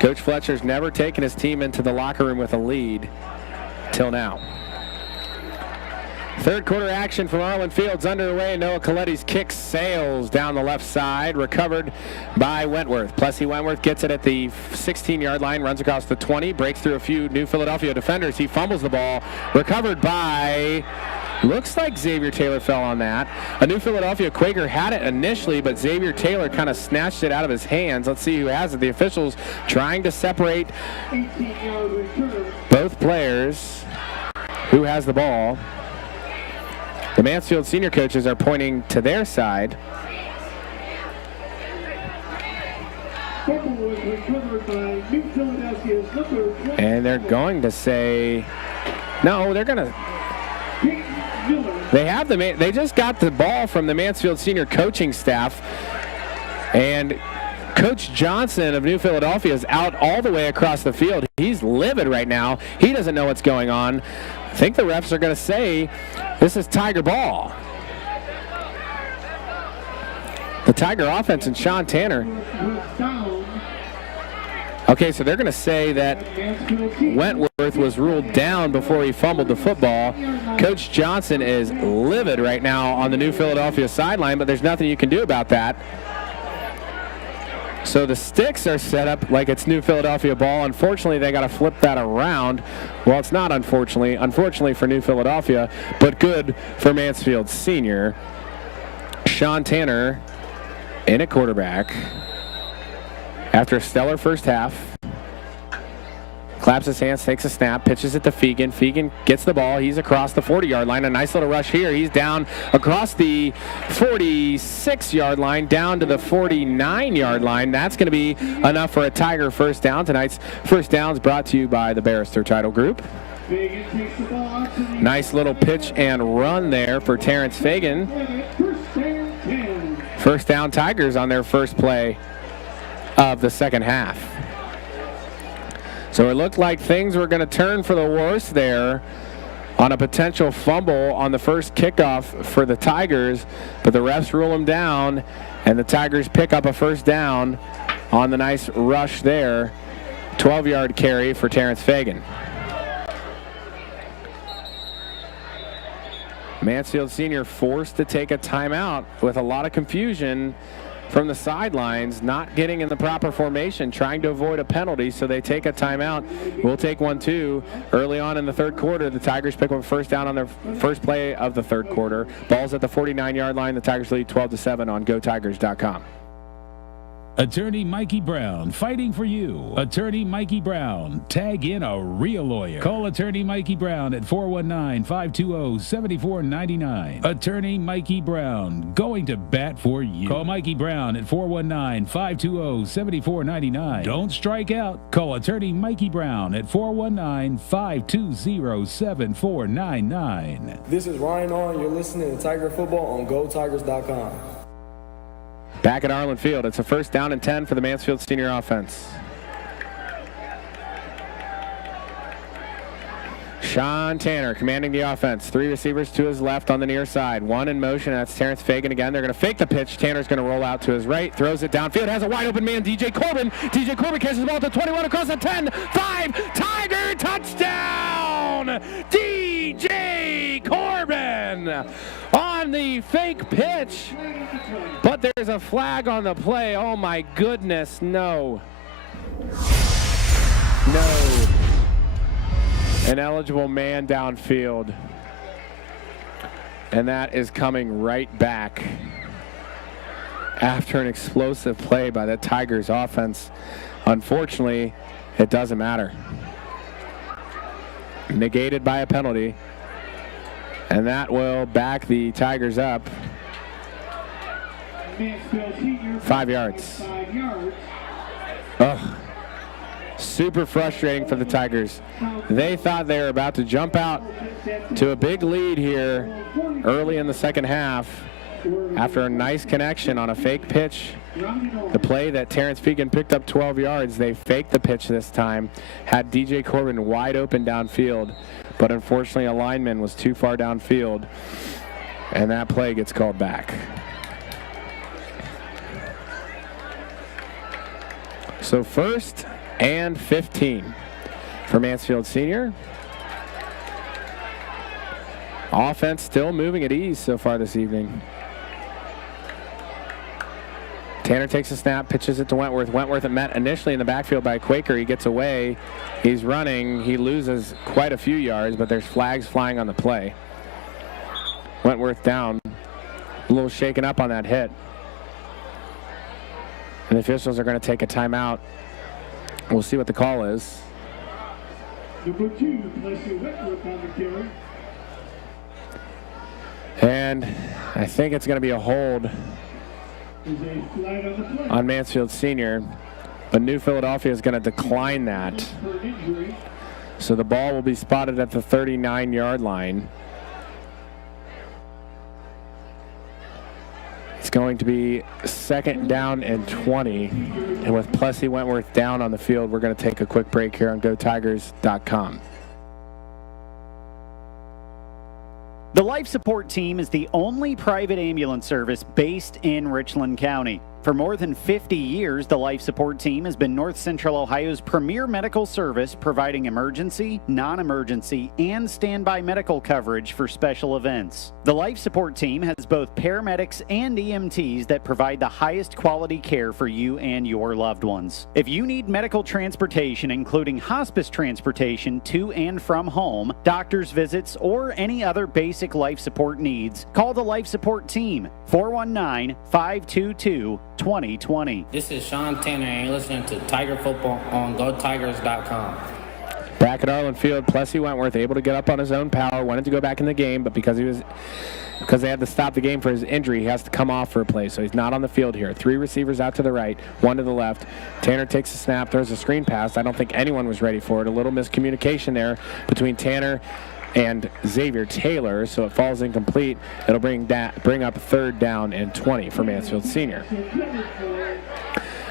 Coach Fletcher's never taken his team into the locker room with a lead till now. Third quarter action from Arlen Fields underway. Noah Coletti's kick sails down the left side, recovered by Wentworth. Plessy Wentworth gets it at the 16-yard line, runs across the 20, breaks through a few New Philadelphia defenders. He fumbles the ball, recovered by, looks like Xavier Taylor fell on that. A New Philadelphia Quaker had it initially, but Xavier Taylor kind of snatched it out of his hands. Let's see who has it. The officials trying to separate both players. Who has the ball? The Mansfield senior coaches are pointing to their side. And they're going to say, no, they're going to, they just got the ball from the Mansfield senior coaching staff. And Coach Johnson of New Philadelphia is out all the way across the field. He's livid right now. He doesn't know what's going on. I think the refs are going to say this is Tiger ball. The Tiger offense and Sean Tanner. Okay, so they're going to say that Wentworth was ruled down before he fumbled the football. Coach Johnson is livid right now on the New Philadelphia sideline, but there's nothing you can do about that. So the sticks are set up like it's New Philadelphia ball. Unfortunately, they got to flip that around. Well, it's not unfortunately for New Philadelphia, but good for Mansfield senior. Sean Tanner in at quarterback after a stellar first half. Claps his hands, takes a snap, pitches it to Fegan. Fegan gets the ball. He's across the 40-yard line. A nice little rush here. He's down across the 46-yard line, down to the 49-yard line. That's going to be enough for a Tiger first down. Tonight's first down's brought to you by the Barrister Title Group. Nice little pitch and run there for Terrence Fagan. First down Tigers on their first play of the second half. So it looked like things were going to turn for the worse there on a potential fumble on the first kickoff for the Tigers, but the refs rule them down, and the Tigers pick up a first down on the nice rush there. 12-yard carry for Terrence Fagan. Mansfield senior forced to take a timeout with a lot of confusion from the sidelines, not getting in the proper formation, trying to avoid a penalty, so they take a timeout. We'll take one too. Early on in the third quarter, the Tigers pick up a first down on their first play of the third quarter. Ball's at the 49-yard line. The Tigers lead 12-7 on GoTigers.com. Attorney Mikey Brown, fighting for you. Attorney Mikey Brown, tag in a real lawyer. Call Attorney Mikey Brown at 419-520-7499. Attorney Mikey Brown, going to bat for you. Call Mikey Brown at 419-520-7499. Don't strike out. Call Attorney Mikey Brown at 419-520-7499. This is Ryan On. You're listening to Tiger Football on GoTigers.com. Back at Arlen Field, it's a first down and 10 for the Mansfield senior offense. Sean Tanner commanding the offense. Three receivers to his left on the near side. One in motion, that's Terrence Fagan again. They're going to fake the pitch. Tanner's going to roll out to his right, throws it downfield, has a wide open man, DJ Corbin. DJ Corbin catches the ball at the 21 across the 10, 5, Tiger touchdown! DJ Corbin on the fake pitch, but there's a flag on the play. Oh my goodness, no. An eligible man downfield. And that is coming right back after an explosive play by the Tigers offense. Unfortunately, it doesn't matter. Negated by a penalty. And that will back the Tigers up 5 yards. Ugh. Super frustrating for the Tigers. They thought they were about to jump out to a big lead here early in the second half, after a nice connection on a fake pitch. The play that Terrence Fegan picked up 12 yards, they faked the pitch this time, had DJ Corbin wide open downfield, but unfortunately a lineman was too far downfield, and that play gets called back. So 1st and 15 for Mansfield Senior. Offense still moving at ease so far this evening. Tanner takes a snap, pitches it to Wentworth. Wentworth met initially in the backfield by Quaker. He gets away. He's running. He loses quite a few yards, but there's flags flying on the play. Wentworth down. A little shaken up on that hit. And the officials are going to take a timeout. We'll see what the call is. Number 2, Plessy Wentworth on the carry. And I think it's going to be a hold on Mansfield Senior, but New Philadelphia is going to decline that. So the ball will be spotted at the 39-yard line. It's going to be 2nd down and 20. And with Plessy Wentworth down on the field, we're going to take a quick break here on GoTigers.com. The Life Support Team is the only private ambulance service based in Richland County. For more than 50 years, the Life Support Team has been North Central Ohio's premier medical service, providing emergency, non-emergency, and standby medical coverage for special events. The Life Support Team has both paramedics and EMTs that provide the highest quality care for you and your loved ones. If you need medical transportation, including hospice transportation to and from home, doctor's visits, or any other basic life support needs, call the Life Support Team, 419-522-2020. This is Sean Tanner, and you're listening to Tiger Football on GoTigers.com. Back at Arlen Field, Plessy Wentworth able to get up on his own power, wanted to go back in the game, but because they had to stop the game for his injury, he has to come off for a play, so he's not on the field here. 3 receivers out to the right, 1 to the left. Tanner takes a snap, throws a screen pass. I don't think anyone was ready for it. A little miscommunication there between Tanner and Xavier Taylor, so it falls incomplete. It'll bring up 3rd down and 20 for Mansfield Senior.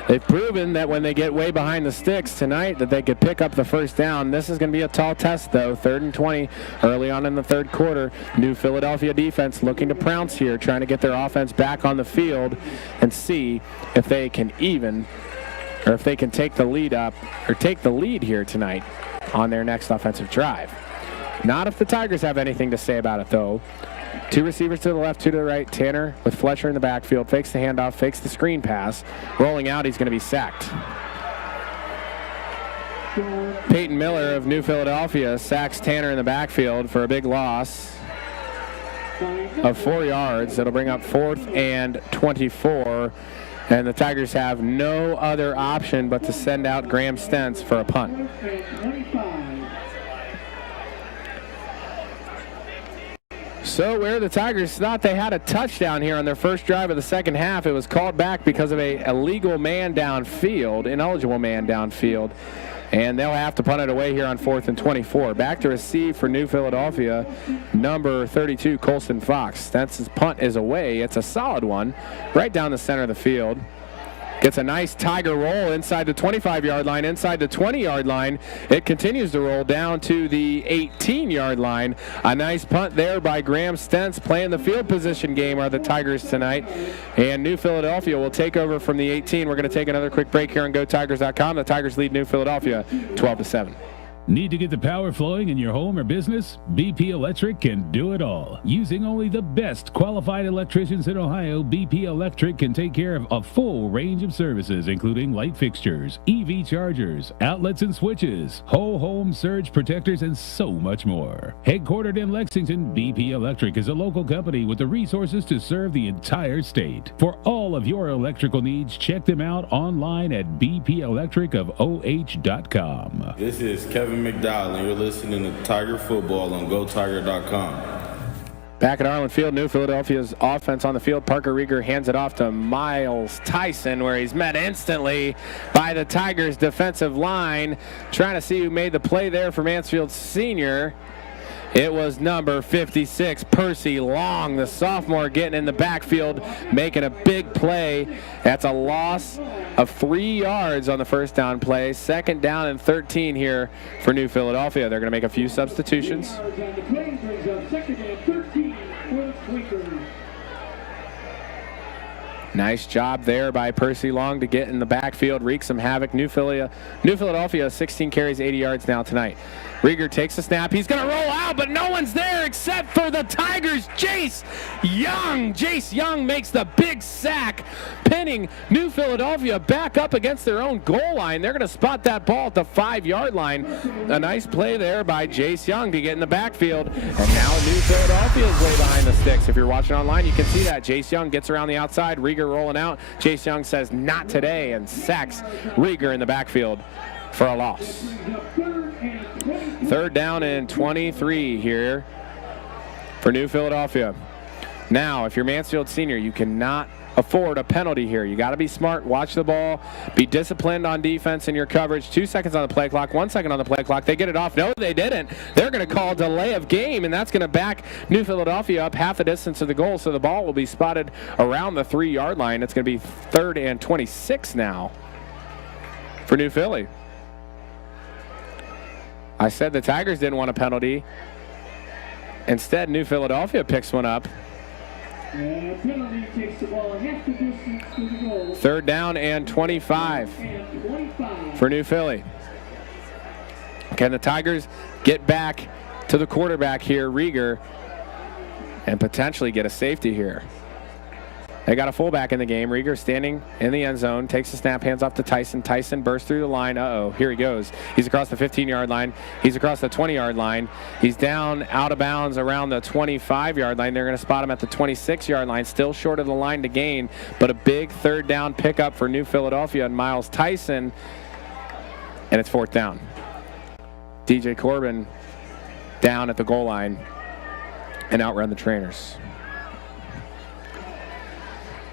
They've proven that when they get way behind the sticks tonight that they could pick up the 1st down. This is going to be a tall test, though. 3rd and 20 early on in the 3rd quarter. New Philadelphia defense looking to pounce here, trying to get their offense back on the field and see if they can or if they can take the lead here tonight on their next offensive drive. Not if the Tigers have anything to say about it, though. 2 receivers to the left, 2 to the right. Tanner with Fletcher in the backfield, fakes the handoff, fakes the screen pass. Rolling out, he's going to be sacked. Peyton Miller of New Philadelphia sacks Tanner in the backfield for a big loss of 4 yards. It'll bring up 4th and 24. And the Tigers have no other option but to send out Graham Stentz for a punt. So where the Tigers thought they had a touchdown here on their first drive of the second half, it was called back because of an ineligible man downfield, and they'll have to punt it away here on 4th and 24. Back to receive for New Philadelphia, number 32, Colston Fox. Stentz's punt is away. It's a solid one, right down the center of the field. Gets a nice Tiger roll inside the 25-yard line, inside the 20-yard line. It continues to roll down to the 18-yard line. A nice punt there by Graham Stentz. Playing the field position game are the Tigers tonight. And New Philadelphia will take over from the 18. We're going to take another quick break here on GoTigers.com. The Tigers lead New Philadelphia 12-7. Need to get the power flowing in your home or business? BP Electric can do it all. Using only the best qualified electricians in Ohio, BP Electric can take care of a full range of services, including light fixtures, EV chargers, outlets and switches, whole home surge protectors, and so much more. Headquartered in Lexington, BP Electric is a local company with the resources to serve the entire state. For all of your electrical needs, check them out online at bpelectricofoh.com. This is Kevin McDowell, and you're listening to Tiger Football on GoTiger.com. Back at Arlen Field, New Philadelphia's offense on the field. Parker Rieger hands it off to Miles Tyson, where he's met instantly by the Tigers' defensive line. Trying to see who made the play there for Mansfield Senior. It was number 56, Percy Long, the sophomore, getting in the backfield, making a big play. That's a loss of 3 yards on the first down play. Second down and 13 here for New Philadelphia. They're going to make a few substitutions. Nice job there by Percy Long to get in the backfield, wreak some havoc. New Philadelphia, 16 carries, 80 yards now tonight. Rieger takes a snap. He's going to roll out, but no one's there except for the Tigers' Jace Young. Jace Young makes the big sack, pinning New Philadelphia back up against their own goal line. They're going to spot that ball at the 5-yard line. A nice play there by Jace Young to get in the backfield. And now New Philadelphia is way behind the sticks. If you're watching online, you can see that. Jace Young gets around the outside. Rieger rolling out. Jace Young says, "Not today," and sacks Rieger in the backfield for a loss. Third down and 23 here for New Philadelphia. Now, if you're Mansfield Senior, you cannot afford a penalty here. You got to be smart, watch the ball, be disciplined on defense in your coverage. 2 seconds on the play clock, 1 second on the play clock. They get it off. No, they didn't. They're going to call delay of game, and that's going to back New Philadelphia up half the distance of the goal, so the ball will be spotted around the 3-yard line. It's going to be 3rd and 26 now for New Philly. I said the Tigers didn't want a penalty. Instead, New Philadelphia picks one up. Third down and 25 for New Philly. Can the Tigers get back to the quarterback here, Rieger, and potentially get a safety here? They got a fullback in the game. Rieger standing in the end zone, takes the snap, hands off to Tyson. Tyson bursts through the line. Uh-oh, here he goes. He's across the 15-yard line. He's across the 20-yard line. He's down out of bounds around the 25-yard line. They're going to spot him at the 26-yard line, still short of the line to gain, but a big third down pickup for New Philadelphia and Miles Tyson, and it's 4th down. DJ Corbin down at the goal line and outrun the trainers.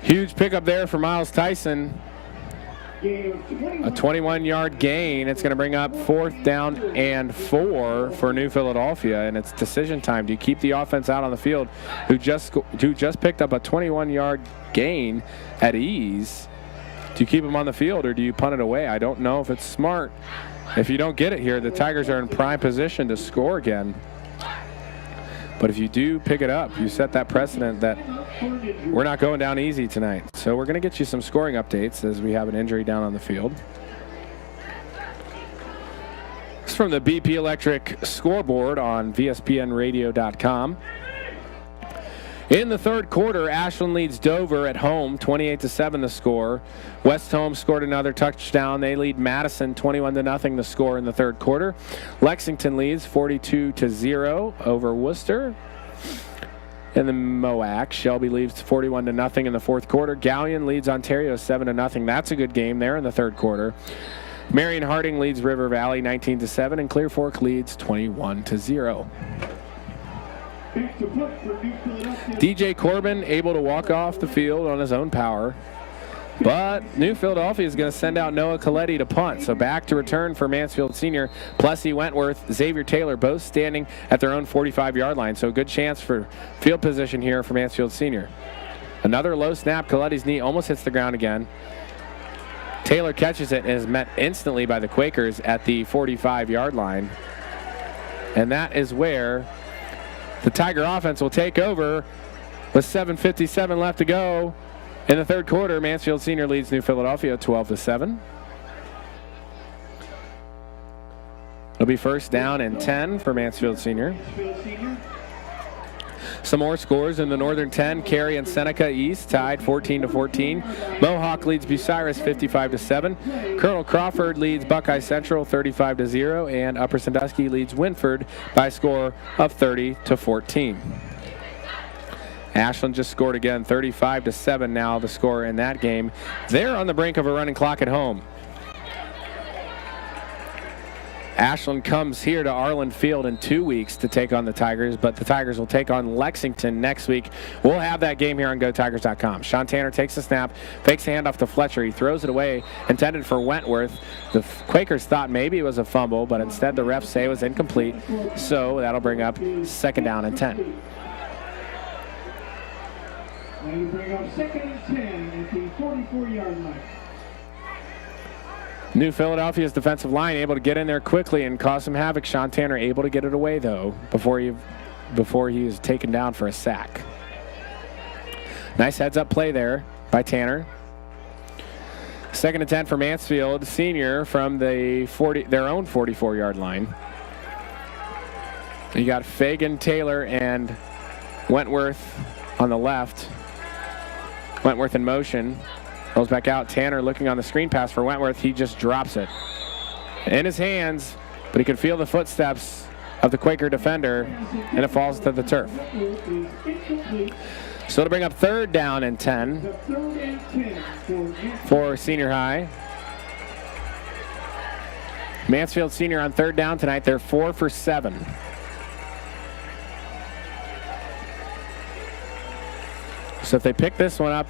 Huge pickup there for Miles Tyson. A 21-yard gain. It's going to bring up 4th down and 4 for New Philadelphia, and it's decision time. Do you keep the offense out on the field who just picked up a 21-yard gain at ease? Do you keep them on the field, or do you punt it away? I don't know if it's smart. If you don't get it here, the Tigers are in prime position to score again. But if you do pick it up, you set that precedent that we're not going down easy tonight. So we're going to get you some scoring updates as we have an injury down on the field. It's from the BP Electric scoreboard on VSPNradio.com. In the third quarter, Ashland leads Dover at home, 28-7 the score. West Home scored another touchdown. They lead Madison 21-0 the score in the third quarter. Lexington leads 42-0 over Worcester. In the MOAC, Shelby leads 41-0 in the fourth quarter. Gallion leads Ontario 7-0. That's a good game there in the third quarter. Marion Harding leads River Valley 19-7, and Clear Fork leads 21-0. DJ Corbin able to walk off the field on his own power, but New Philadelphia is going to send out Noah Coletti to punt. So back to return for Mansfield Senior. Plessy Wentworth, Xavier Taylor, both standing at their own 45-yard line. So good chance for field position here for Mansfield Senior. Another low snap. Coletti's knee almost hits the ground again. Taylor catches it and is met instantly by the Quakers at the 45-yard line. And that is where the Tiger offense will take over with 7:57 left to go in the third quarter. Mansfield Senior leads New Philadelphia 12-7. It'll be 1st down and 10 for Mansfield Senior. Some more scores in the Northern 10. Cary and Seneca East tied 14-14. Mohawk leads Bucyrus 55-7. Colonel Crawford leads Buckeye Central 35-0. And Upper Sandusky leads Winford by a score of 30-14. Ashland just scored again, 35-7 now the score in that game. They're on the brink of a running clock at home. Ashland comes here to Arlen Field in 2 weeks to take on the Tigers, but the Tigers will take on Lexington next week. We'll have that game here on GoTigers.com. Sean Tanner takes the snap, fakes the handoff to Fletcher. He throws it away, intended for Wentworth. The Quakers thought maybe it was a fumble, but instead the refs say it was incomplete. So that'll bring up 2nd down and 10. And we bring up 2nd and 10 at the 44-yard line. New Philadelphia's defensive line able to get in there quickly and cause some havoc. Sean Tanner able to get it away, though, before he is taken down for a sack. Nice heads-up play there by Tanner. 2nd and 10 for Mansfield Senior from their own 44-yard line. You got Fagan, Taylor, and Wentworth on the left. Wentworth in motion. Rolls back out. Tanner looking on the screen pass for Wentworth. He just drops it in his hands, but he can feel the footsteps of the Quaker defender, and it falls to the turf. So it'll bring up 3rd down and 10 for Senior High. Mansfield Senior on 3rd down tonight. They're 4 for 7. So if they pick this one up,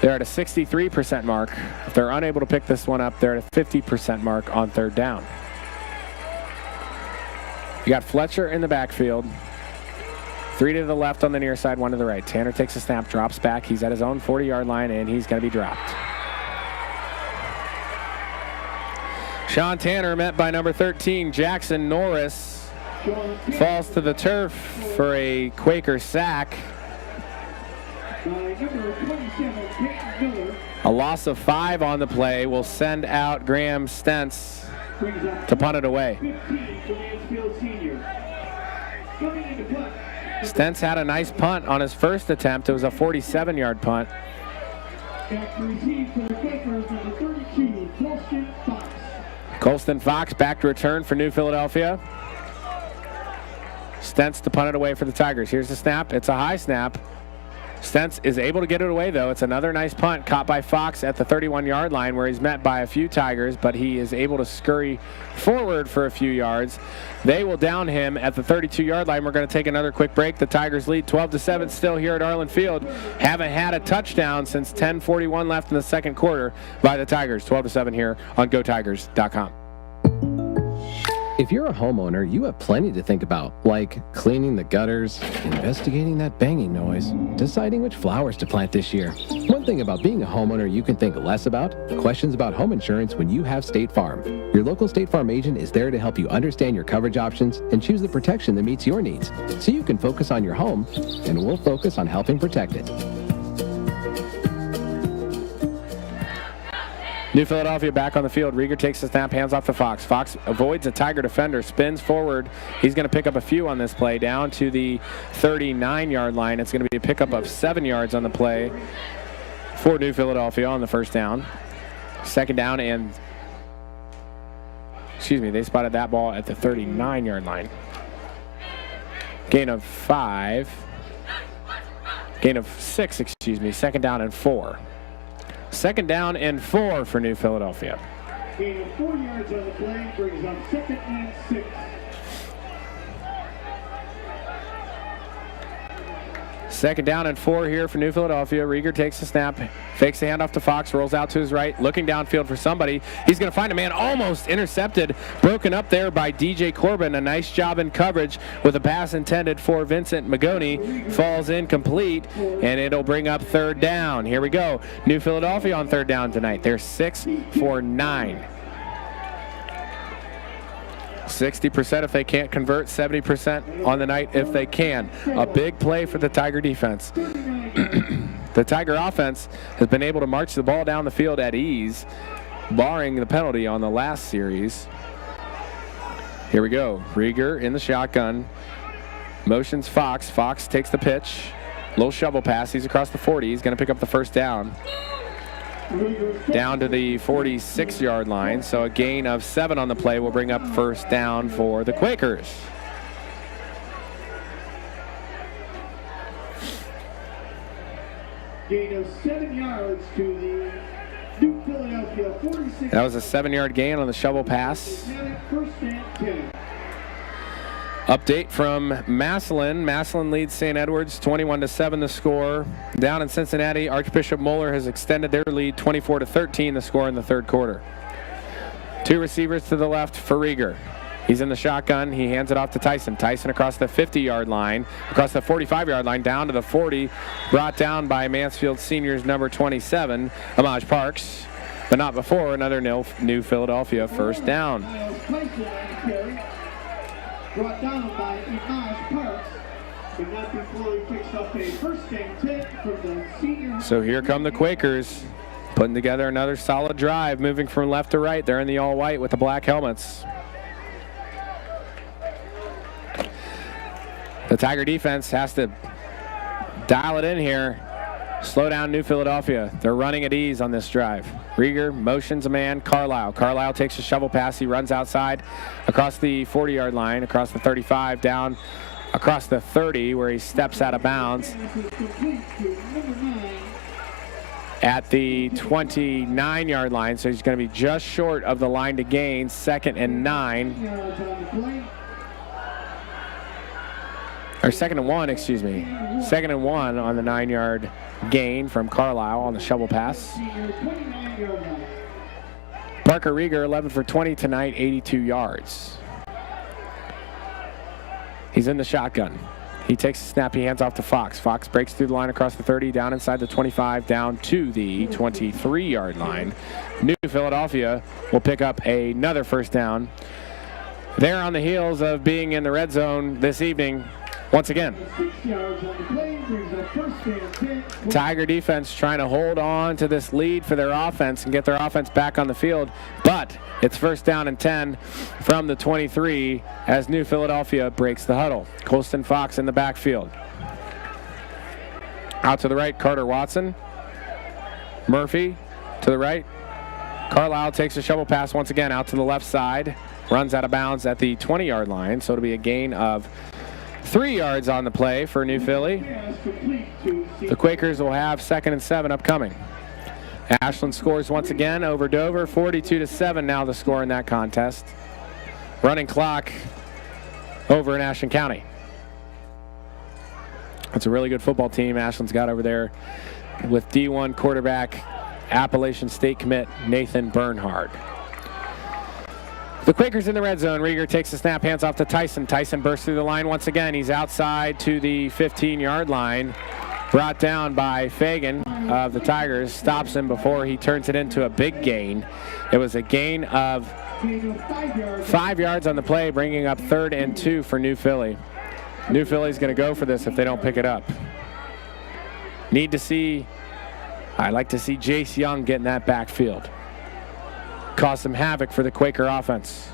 they're at a 63% mark. If they're unable to pick this one up, they're at a 50% mark on 3rd down. You got Fletcher in the backfield. 3 to the left on the near side, 1 to the right. Tanner takes a snap, drops back. He's at his own 40-yard line, and he's going to be dropped. Sean Tanner met by number 13, Jackson Norris. Falls to the turf for a Quaker sack. A loss of 5 on the play will send out Graham Stentz to punt it away. Stentz had a nice punt on his first attempt. It was a 47-yard punt. Colston Fox back to return for New Philadelphia. Stentz to punt it away for the Tigers. Here's the snap. It's a high snap. Stentz is able to get it away, though. It's another nice punt caught by Fox at the 31-yard line, where he's met by a few Tigers, but he is able to scurry forward for a few yards. They will down him at the 32-yard line. We're going to take another quick break. The Tigers lead 12-7 still here at Arlen Field. Haven't had a touchdown since 10:41 left in the second quarter by the Tigers. 12-7 here on GoTigers.com. If you're a homeowner, you have plenty to think about, like cleaning the gutters, investigating that banging noise, deciding which flowers to plant this year. One thing about being a homeowner you can think less about: questions about home insurance when you have State Farm. Your local State Farm agent is there to help you understand your coverage options and choose the protection that meets your needs, so you can focus on your home, and we'll focus on helping protect it. New Philadelphia back on the field. Rieger takes the snap, hands off to Fox. Fox avoids a Tiger defender, spins forward. He's going to pick up a few on this play, down to the 39-yard line. It's going to be a pickup of 7 yards on the play for New Philadelphia on the first down. 2nd down and, they spotted that ball at the 39-yard line. Gain of 5. Gain of 6, 2nd down and 4. 2nd down and 4 for New Philadelphia. Gain of 4 yards on the play brings up 2nd and 6. 2nd down and 4 here for New Philadelphia. Rieger takes the snap, fakes the handoff to Fox, rolls out to his right, looking downfield for somebody. He's going to find a man, almost intercepted, broken up there by DJ Corbin. A nice job in coverage with a pass intended for Vincent Magoni. Falls incomplete, and it'll bring up 3rd down. Here we go. New Philadelphia on 3rd down tonight. They're 6 for 9. 60% if they can't convert, 70% on the night if they can. A big play for the Tiger defense. The Tiger offense has been able to march the ball down the field at ease, barring the penalty on the last series. Here we go. Rieger in the shotgun. Motions Fox. Fox takes the pitch. Little shovel pass. He's across the 40. He's going to pick up the 1st down. Down to the 46-yard line. So a gain of 7 on the play will bring up 1st down for the Quakers. Gain of 7 yards to New Philadelphia 46. That was a 7-yard gain on the shovel pass. First and 10. Update from Massillon. Massillon leads St. Edwards 21-7 the score. Down in Cincinnati, Archbishop Moeller has extended their lead 24-13 the score in the third quarter. 2 receivers to the left for Rieger. He's in the shotgun. He hands it off to Tyson. Tyson across the 50-yard line, across the 45-yard line, down to the 40. Brought down by Mansfield Seniors number 27, Amaj Parks. But not before another New Philadelphia first down. Brought down by Amaj Parks. But not before he picks up a first and 10 from the senior. So here come the Quakers, putting together another solid drive, moving from left to right. They're in the all-white with the black helmets. The Tiger defense has to dial it in here, slow down New Philadelphia. They're running at ease on this drive. Rieger motions a man, Carlisle. Carlisle takes a shovel pass. He runs outside across the 40-yard line, across the 35, down across the 30 where he steps out of bounds at the 29-yard line. So he's going to be just short of the line to gain, 2nd and 9. Or 2nd and 1, excuse me. 2nd and 1 on the 9-yard gain from Carlisle on the shovel pass. Parker Rieger, 11 for 20 tonight, 82 yards. He's in the shotgun. He takes a snap, he hands off to Fox. Fox breaks through the line across the 30, down inside the 25, down to the 23-yard line. New Philadelphia will pick up another first down. They're on the heels of being in the red zone this evening. Once again, Tiger defense trying to hold on to this lead for their offense and get their offense back on the field, but it's first down and 10 from the 23 as New Philadelphia breaks the huddle. Colston Fox in the backfield. Out to the right, Carter Watson. Murphy to the right. Carlisle takes a shovel pass once again out to the left side. Runs out of bounds at the 20-yard line, so it'll be a gain of 3 yards on the play for New Philly. The Quakers will have 2nd and 7 upcoming. Ashland scores once again over Dover, 42-7 now the score in that contest. Running clock over in Ashland County. It's a really good football team Ashland's got over there with D1 quarterback, Appalachian State commit Nathan Bernhard. The Quakers in the red zone. Rieger takes the snap, hands off to Tyson. Tyson bursts through the line once again. He's outside to the 15-yard line. Brought down by Fagan of the Tigers. Stops him before he turns it into a big gain. It was a gain of 5 yards on the play, bringing up 3rd and 2 for New Philly. New Philly's going to go for this if they don't pick it up. I'd like to see Jace Young get in that backfield. Cause some havoc for the Quaker offense.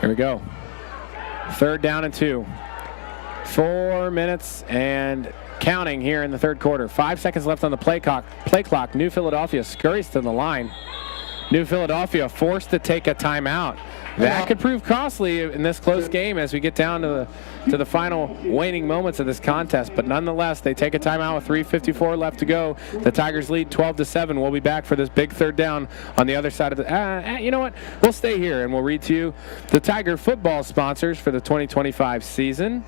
Here we go. 3rd down and 2. 4 minutes and counting here in the third quarter. 5 seconds left on the play clock. New Philadelphia scurries to the line. New Philadelphia forced to take a timeout. That could prove costly in this close game as we get down to the final waning moments of this contest. But nonetheless, they take a timeout with 3:54 left to go. The Tigers lead 12-7. We'll be back for this big 3rd down on the other side of the. You know what? We'll stay here and we'll read to you the Tiger football sponsors for the 2025 season.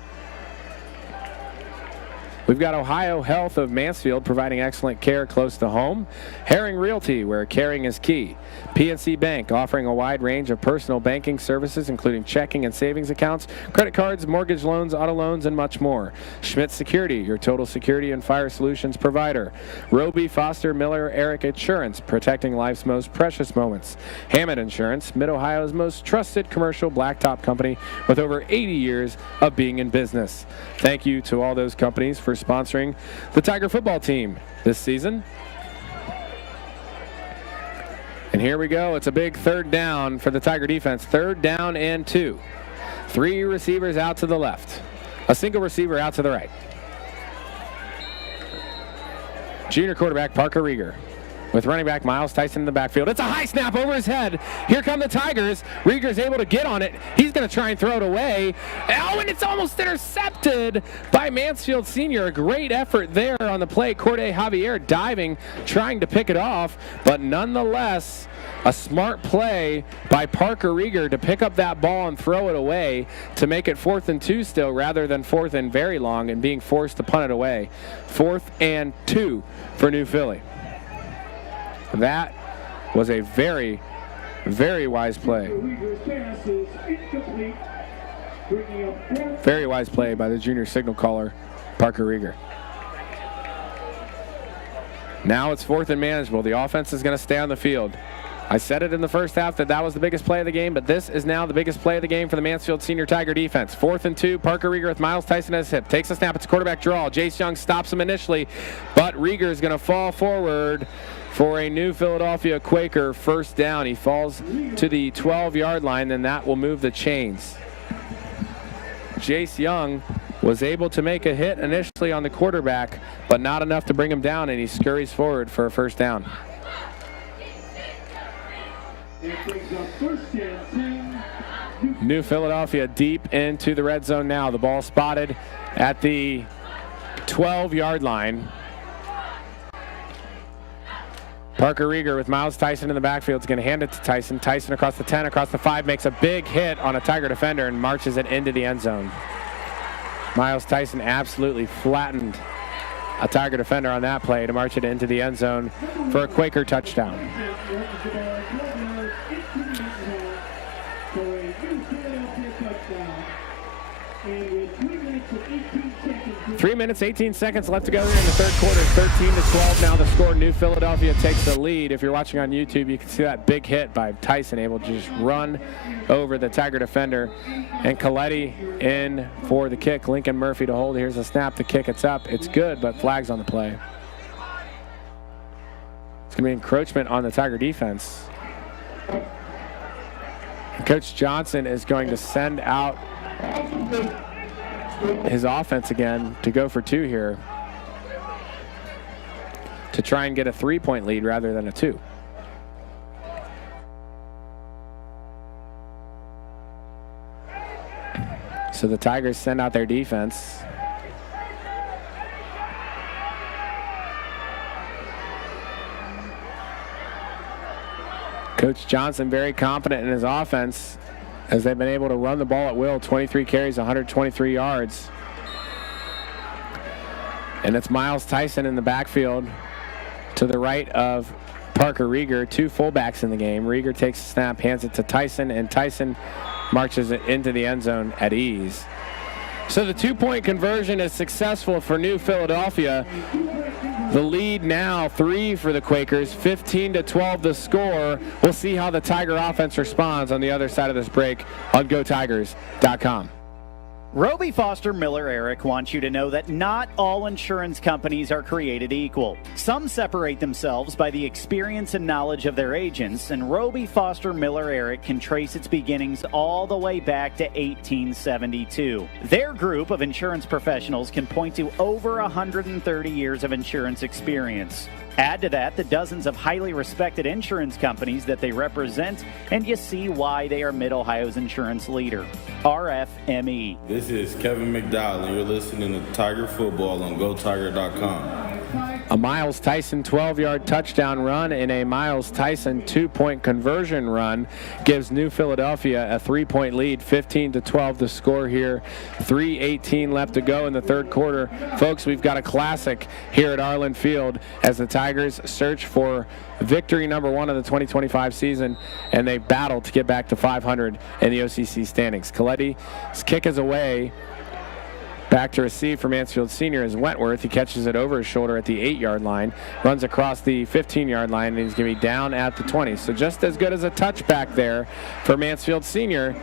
We've got Ohio Health of Mansfield providing excellent care close to home. Herring Realty, where caring is key. PNC Bank offering a wide range of personal banking services, including checking and savings accounts, credit cards, mortgage loans, auto loans, and much more. Schmidt Security, your total security and fire solutions provider. Roby Foster Miller Eric Insurance, protecting life's most precious moments. Hammett Insurance, Mid-Ohio's most trusted commercial blacktop company with over 80 years of being in business. Thank you to all those companies for sponsoring the Tiger football team this season. And here we go. It's a big 3rd down for the Tiger defense. 3rd down and 2. 3 receivers out to the left. A single receiver out to the right. Junior quarterback Parker Rieger. with running back Miles Tyson in the backfield. It's a high snap over his head. Here come the Tigers. Rieger's able to get on it. He's going to try and throw it away. Oh, and it's almost intercepted by Mansfield Senior. A great effort there on the play. Corday Javier diving, trying to pick it off, but nonetheless, a smart play by Parker Rieger to pick up that ball and throw it away to make it 4th and 2 still, rather than 4th and very long and being forced to punt it away. 4th and 2 for New Philly. That was a very, very wise play. Very wise play by the junior signal caller, Parker Rieger. Now it's 4th and manageable. The offense is going to stay on the field. I said it in the first half that was the biggest play of the game, but this is now the biggest play of the game for the Mansfield Senior Tiger defense. 4th and 2, Parker Rieger with Miles Tyson at his hip. Takes a snap, it's a quarterback draw. Jace Young stops him initially, but Rieger is going to fall forward for a New Philadelphia Quaker first down. He falls to the 12-yard line, and that will move the chains. Jace Young was able to make a hit initially on the quarterback, but not enough to bring him down, and he scurries forward for a first down. New Philadelphia deep into the red zone now. The ball spotted at the 12-yard line. Parker Rieger with Miles Tyson in the backfield is going to hand it to Tyson. Tyson across the 10, across the 5, makes a big hit on a Tiger defender and marches it into the end zone. Miles Tyson absolutely flattened a Tiger defender on that play to march it into the end zone for a Quaker touchdown. 3 minutes, 18 seconds left to go here in the third quarter. 13-12 now the score. New Philadelphia takes the lead. If you're watching on YouTube, you can see that big hit by Tyson, able to just run over the Tiger defender. And Coletti in for the kick. Lincoln Murphy to hold. Here's a snap. The kick, it's up. It's good, but flags on the play. It's going to be encroachment on the Tiger defense. Coach Johnson is going to send out his offense again to go for 2 here to try and get a 3-point lead rather than a 2. So the Tigers send out their defense. Coach Johnson very confident in his offense as they've been able to run the ball at will. 23 carries, 123 yards. And it's Miles Tyson in the backfield to the right of Parker Rieger. 2 fullbacks in the game. Rieger takes a snap, hands it to Tyson, and Tyson marches it into the end zone at ease. So the 2-point conversion is successful for New Philadelphia. The lead now 3 for the Quakers, 15-12 the score. We'll see how the Tiger offense responds on the other side of this break on GoTigers.com. Roby Foster Miller Eric wants you to know that not all insurance companies are created equal. Some separate themselves by the experience and knowledge of their agents, and Roby Foster Miller Eric can trace its beginnings all the way back to 1872. Their group of insurance professionals can point to over 130 years of insurance experience. Add to that the dozens of highly respected insurance companies that they represent, and you see why they are Mid-Ohio's insurance leader, RFME. This is Kevin McDowell, and you're listening to Tiger Football on GoTiger.com. A Miles Tyson 12-yard touchdown run and a Miles Tyson 2-point conversion run gives New Philadelphia a 3-point lead, 15-12 the score here. 3:18 left to go in the third quarter. Folks, we've got a classic here at Arlen Field as the Tigers search for victory number 1 of the 2025 season, and they battle to get back to 500 in the OCC standings. Coletti's kick is away. Back to receive for Mansfield Senior is Wentworth. He catches it over his shoulder at the 8-yard line, runs across the 15-yard line, and he's going to be down at the 20. So just as good as a touchback there for Mansfield Senior.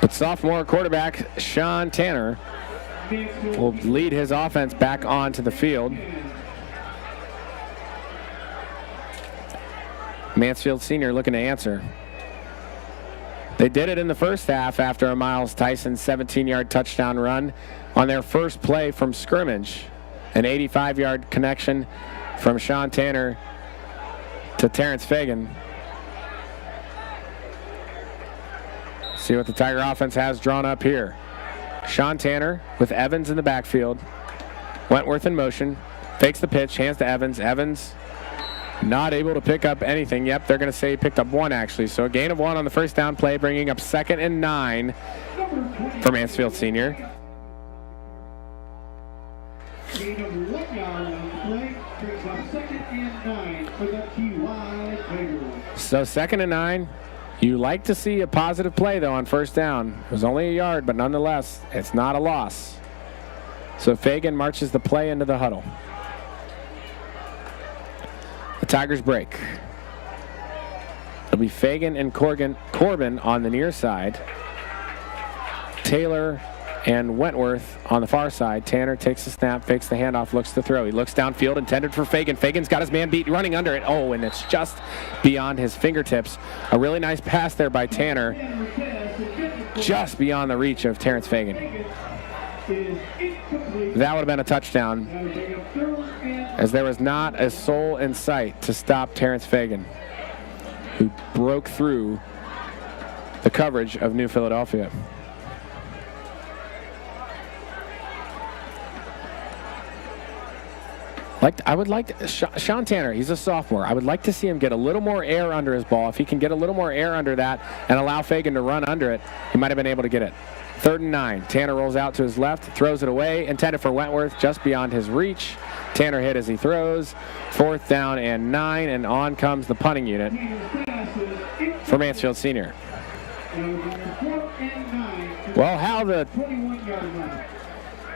But sophomore quarterback Sean Tanner will lead his offense back onto the field. Mansfield Senior looking to answer. They did it in the first half after a Miles Tyson 17-yard touchdown run. on their first play from scrimmage. An 85-yard connection from Sean Tanner to Terrence Fagan. See what the Tiger offense has drawn up here. Sean Tanner with Evans in the backfield. Wentworth in motion. Fakes the pitch, hands to Evans. Evans not able to pick up anything. Yep, they're going to say he picked up one, actually. So a gain of 1 on the first down play, bringing up 2nd and 9 for Mansfield Senior. Gain of 1 yard on the play, brings up 2nd and 9 for the TY Tigers. So 2nd and 9. You like to see a positive play, though, on first down. It was only a yard, but nonetheless, it's not a loss. So Fagan marches the play into the huddle. The Tigers break. It'll be Fagan and Corbin on the near side. Taylor and Wentworth on the far side. Tanner takes the snap, fakes the handoff, looks to throw. He looks downfield, intended for Fagan. Fagan's got his man beat, running under it. Oh, and it's just beyond his fingertips. A really nice pass there by Tanner. Just beyond the reach of Terrence Fagan. That would have been a touchdown, as there was not a soul in sight to stop Terrence Fagan, who broke through the coverage of New Philadelphia. I would like to, Sean Tanner, he's a sophomore. I would like to see him get a little more air under his ball. If he can get a little more air under that and allow Fagan to run under it, he might have been able to get it. 3rd and 9. Tanner rolls out to his left, throws it away, intended for Wentworth, just beyond his reach. Tanner hit as he throws. 4th down and 9, and on comes the punting unit for Mansfield Senior. Well,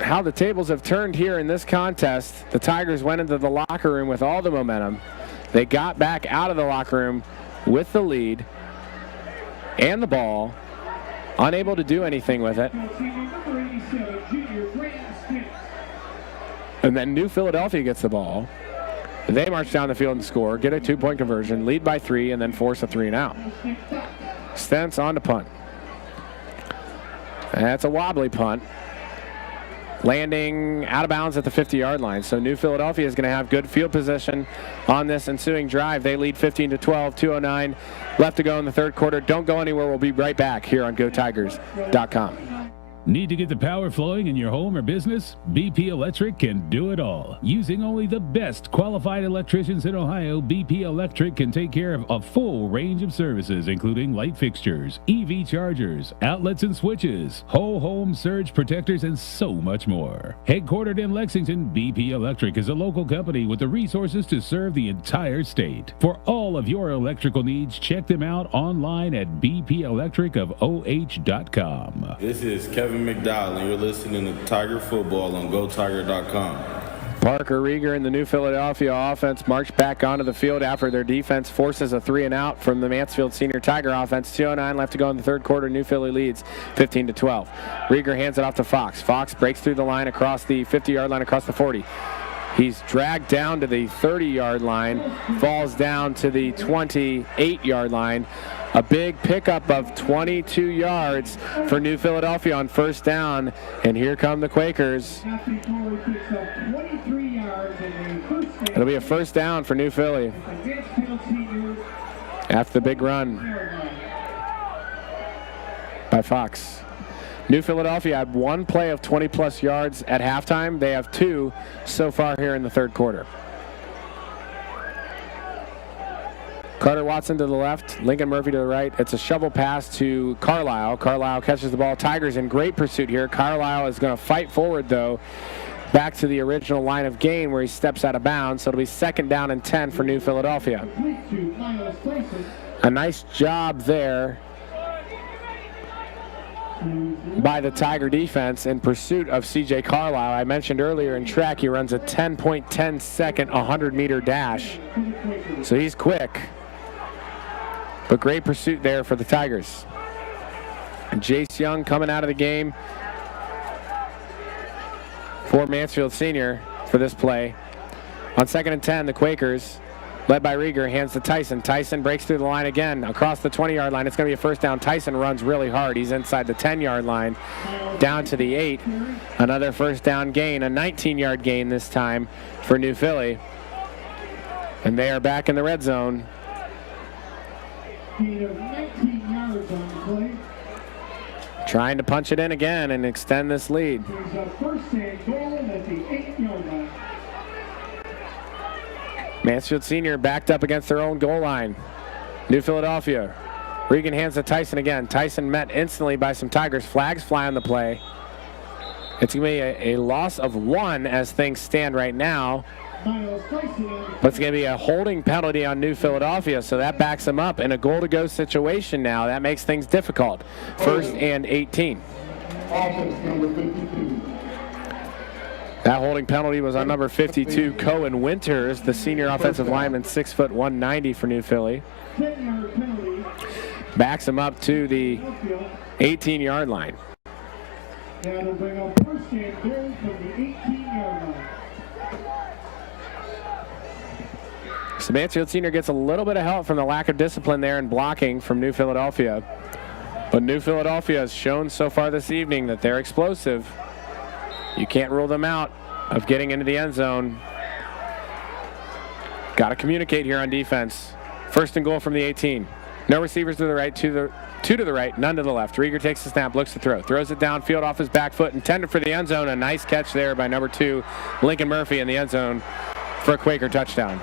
how the tables have turned here in this contest. The Tigers went into the locker room with all the momentum. They got back out of the locker room with the lead and the ball, unable to do anything with it. And then New Philadelphia gets the ball. They march down the field and score, get a 2-point conversion, lead by 3, and then force a 3-and-out. Stentz on to punt. That's a wobbly punt, landing out of bounds at the 50-yard line. So New Philadelphia is going to have good field position on this ensuing drive. They lead 15-12, 2:09 left to go in the 3rd quarter. Don't go anywhere. We'll be right back here on GoTigers.com. Need to get the power flowing in your home or business? BP Electric can do it all. Using only the best qualified electricians in Ohio, BP Electric can take care of a full range of services, including light fixtures, EV chargers, outlets and switches, whole home surge protectors, and so much more. Headquartered in Lexington, BP Electric is a local company with the resources to serve the entire state. For all of your electrical needs, check them out online at bpelectricofoh.com. This is Kevin McDowell, and you're listening to Tiger Football on GoTiger.com. Parker Rieger and the New Philadelphia offense march back onto the field after their defense forces a 3-and-out from the Mansfield Senior Tiger offense. 2:09 left to go in the 3rd quarter. New Philly leads 15-12. Rieger hands it off to Fox. Fox breaks through the line across the 50-yard line, across the 40. He's dragged down to the 30-yard line, falls down to the 28-yard line. A big pickup of 22 yards for New Philadelphia on first down, and here come the Quakers. It'll be a first down for New Philly after the big run by Fox. New Philadelphia had 1 play of 20-plus yards at halftime. They have 2 so far here in the 3rd quarter. Carter Watson to the left, Lincoln Murphy to the right. It's a shovel pass to Carlisle. Carlisle catches the ball. Tigers in great pursuit here. Carlisle is going to fight forward, though, back to the original line of gain where he steps out of bounds. So it'll be 2nd down and 10 for New Philadelphia. A nice job there by the Tiger defense in pursuit of C.J. Carlisle. I mentioned earlier in track he runs a 10.10 second 100-meter dash. So he's quick. But great pursuit there for the Tigers. And Jace Young coming out of the game for Mansfield Senior for this play. On 2nd and 10, the Quakers led by Rieger, hands to Tyson. Tyson breaks through the line again, across the 20-yard line. It's going to be a first down. Tyson runs really hard. He's inside the 10-yard line, down to the 8. Another first down gain, a 19-yard gain this time for New Philly. And they are back in the red zone. Trying to punch it in again and extend this lead. Mansfield Senior backed up against their own goal line. New Philadelphia. Regan hands to Tyson again. Tyson met instantly by some Tigers. Flags fly on the play. It's going to be a loss of 1 as things stand right now. But it's going to be a holding penalty on New Philadelphia, so that backs them up in a goal-to-go situation now. That makes things difficult. 1st and 18. That holding penalty was on number 52, Cohen Winters, the senior offensive lineman, 6 foot 190 for New Philly. Backs him up to the 18-yard line. That'll bring up 1st and goal from the 18-yard line. So Mansfield Senior gets a little bit of help from the lack of discipline there and blocking from New Philadelphia. But New Philadelphia has shown so far this evening that they're explosive. You can't rule them out of getting into the end zone. Got to communicate here on defense. 1st and goal from the 18. No receivers to the right, two to the right, none to the left. Rieger takes the snap, looks to throw. Throws it downfield off his back foot, intended for the end zone. A nice catch there by number 2, Lincoln Murphy, in the end zone for a Quaker touchdown.